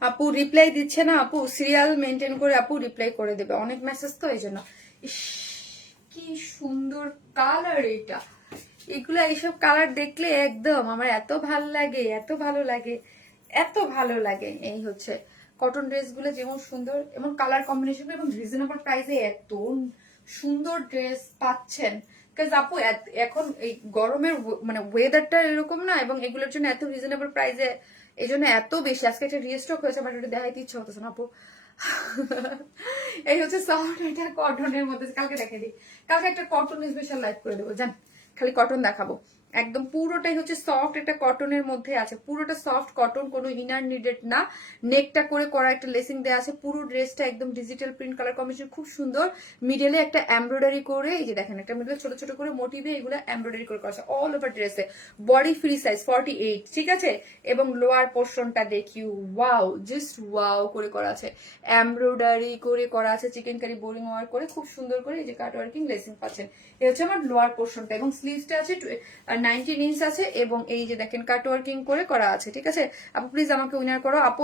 আপু রিপ্লাই দিচ্ছে না, আপু সিরিয়াল মেনটেন করে আপু রিপ্লাই করে দেবে, অনেক মেসেজ তো এই জন্য। ইস কি সুন্দর কালার এটা, এগুলো এইসব কালার দেখলে একদম আমার এত ভালো লাগে, এত ভালো লাগে, এত ভালো লাগে। এই হচ্ছে কটন ড্রেসগুলো যেমন সুন্দর, এবং কালার কম্বিনেশন এবং রিজনেবল প্রাইসে এত সুন্দর ড্রেস পাচ্ছেন। আপু এখন এই গরমের মানে ওয়েদারটা এরকম না, এবং এগুলোর জন্য এত রিজনেবল প্রাইসে, এই জন্য এত বেশি। আজকে একটা রিস্টক হয়েছে, বাট ওটা দেখাইতে ইচ্ছা হতেছে না আপু। এই হচ্ছে সফট এটা কটনের মধ্যে, কালকে দেখে দিই, কালকে একটা কটন স্পেশাল লাইভ করে দেবো, জান খালি কটন দেখাবো। একদম পুরোটাই হচ্ছে সফট একটা কটনের মধ্যে আছে, পুরোটা সফট কটন, কোনো ইনার নিডেড না। নেকটা করে করা একটা লেসিং দেওয়া আছে, পুরো ড্রেসটা একদম ডিজিটাল প্রিন্ট কালার কম্বিনেশন খুব সুন্দর। মিডলে একটা এমব্রয়ডারি করে, এই যে দেখেন একটা মিডলে ছোট ছোট করে মোটিভে এগুলো এমব্রয়ডারি করে করা আছে অল ওভার ড্রেসে। বডি ফ্রি সাইজ 48, ঠিক আছে। এবং লোয়ার পোর্শনটা দেখি ওয়াও, জাস্ট ওয়াও করে করা আছে, এমব্রয়ডারি করে করা আছে, চিকেন কারি বোরিং ওয়ার্ক করে খুব সুন্দর করে এই যে কাট ওয়ার্কিং লেসিং পাচ্ছেন। এই হচ্ছে আমার লোয়ার পোর্শনটা, এবং স্লিভসটা আছে 19 ইঞ্চ আছে, এবং এই যে দেখেন কাট ওয়ার্কিং করে করা আছে, ঠিক আছে। আপু প্লিজ আমাকে উইনার করো, আপু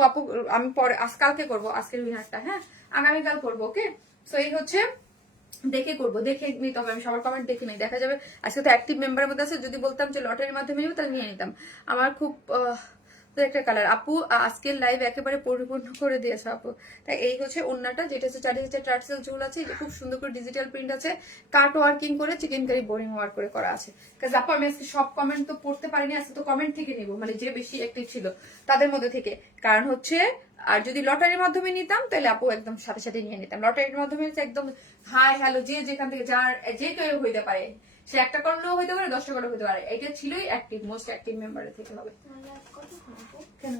আমি পরে কালকে করবো আজকের উইনারটা, হ্যাঁ আগামীকাল করবো, ওকে। সো এই হচ্ছে দেখে করবো, দেখে নিতে হবে, আমি সবার কমেন্ট দেখে নিই, দেখা যাবে আজকে তো অ্যাক্টিভ মেম্বারের মধ্যে আছে, যদি বলতাম যে লটারির মাধ্যমে নিব তাহলে নিয়ে নিতাম। আমার খুব তো একটা কালার আপু আজকের লাইভ একেবারে পরিপূর্ণ করে দিয়েছে আপু। তাই এই হচ্ছে ওন্নাটা, যেটা হচ্ছে চারিদিকে টার্সেল ঝুল আছে, এটা খুব সুন্দর করে ডিজিটাল প্রিন্ট আছে, কাট ওয়ার্কিং করে চিকেন কারি বোরিং ওয়ার্ক করে করা আছে। কাজ আপু আমি আজকে সব কমেন্ট তো পড়তে পারিনি, আজকে তো কমেন্ট থেকে নিব, মানে যে বেশি অ্যাক্টিভ ছিল তাদের মধ্যে থেকে। কারণ হচ্ছে আর যদি লটারির মাধ্যমে নিতাম তাহলে আপু একদম সাথে সাথে নিয়ে নিতাম। লটারির মাধ্যমে হচ্ছে একদম হাই হ্যালো, যে যেখান থেকে যার যে কেউ হইতে পারে, সে একটা করলেও হইতে পারে, 10টা করলেও হইতে পারে। এটা ছিলই অ্যাক্টিভ, মোস্ট অ্যাক্টিভ মেম্বারের থেকে হবে। কেন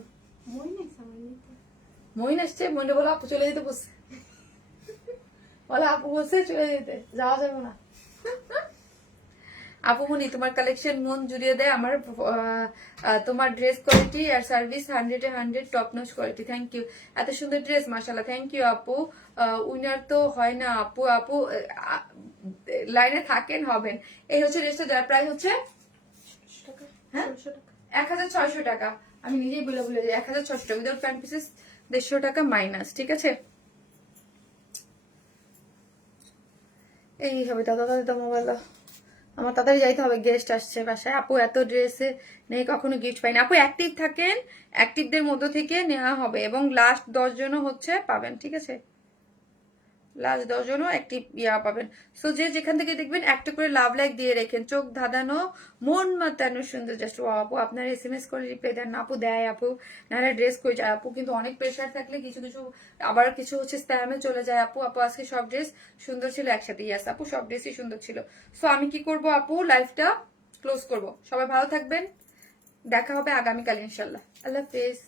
মইন আসছে, মইনে বলো আপু চলে যেতে বসছে, বলো আপু বলছে চলে যেতে, যাওয়া যাবে না। আপু মনি তোমার কালেকশন মন জুড়িয়ে দেয় আমার, তোমার ড্রেস কোয়ালিটি আর service 100-100 top notch quality. Thank you, এত সুন্দর ড্রেস মাশাআল্লাহ, থ্যাংক ইউ আপু। উইনার তো হয় না আপু, আপু লাইনে থাকেন হবেন। এই হচ্ছে ড্রেসটা, যার প্রাইস হচ্ছে 1600 টাকা। আমি নিজেই বলে 1600 টাকা, উইদাউট প্যান্ট পিসেস 150 টাকা মাইনাস, ঠিক আছে। এই হবে দাদা দাদা মোবাইল, আমার তাড়াতাড়ি যাইতে হবে, গেস্ট আসছে বাসায়। আপু এত ড্রেসে নেই, কখনো গিফট পাইনি। আপু অ্যাক্টিভ থাকেন, অ্যাক্টিভদের মধ্য থেকে নেওয়া হবে, এবং লাস্ট 10 জনও হচ্ছে পাবেন, ঠিক আছে, লাস্ট 10 জনও অ্যাক্টিভ পাবেন। সো যে যেখান থেকে দেখবেন একটা করে লাভ লাইক দিয়ে রেখেন, চোখ ধাঁধানো মন মাতানো সুন্দর। জাস্ট আপু আপনার SMS করে রিপ্লাই দেন না আপু, দেয় আপু, নাহলে ড্রেস করে যায় আপু। কিন্তু অনেক প্রেশার থাকলে কিছু কিছু আবার কিছু হচ্ছে স্প্যামে চলে যায় আপু। আপু আজকে সব ড্রেস সুন্দর ছিল একসাথে, ইয়াস আপু সব ড্রেসই সুন্দর ছিল। সো আমি কি করব আপু, লাইভটা ক্লোজ করব। সবাই ভালো থাকবেন, দেখা হবে আগামীকাল ইনশাল্লাহ। আল্লাহ হাফেজ।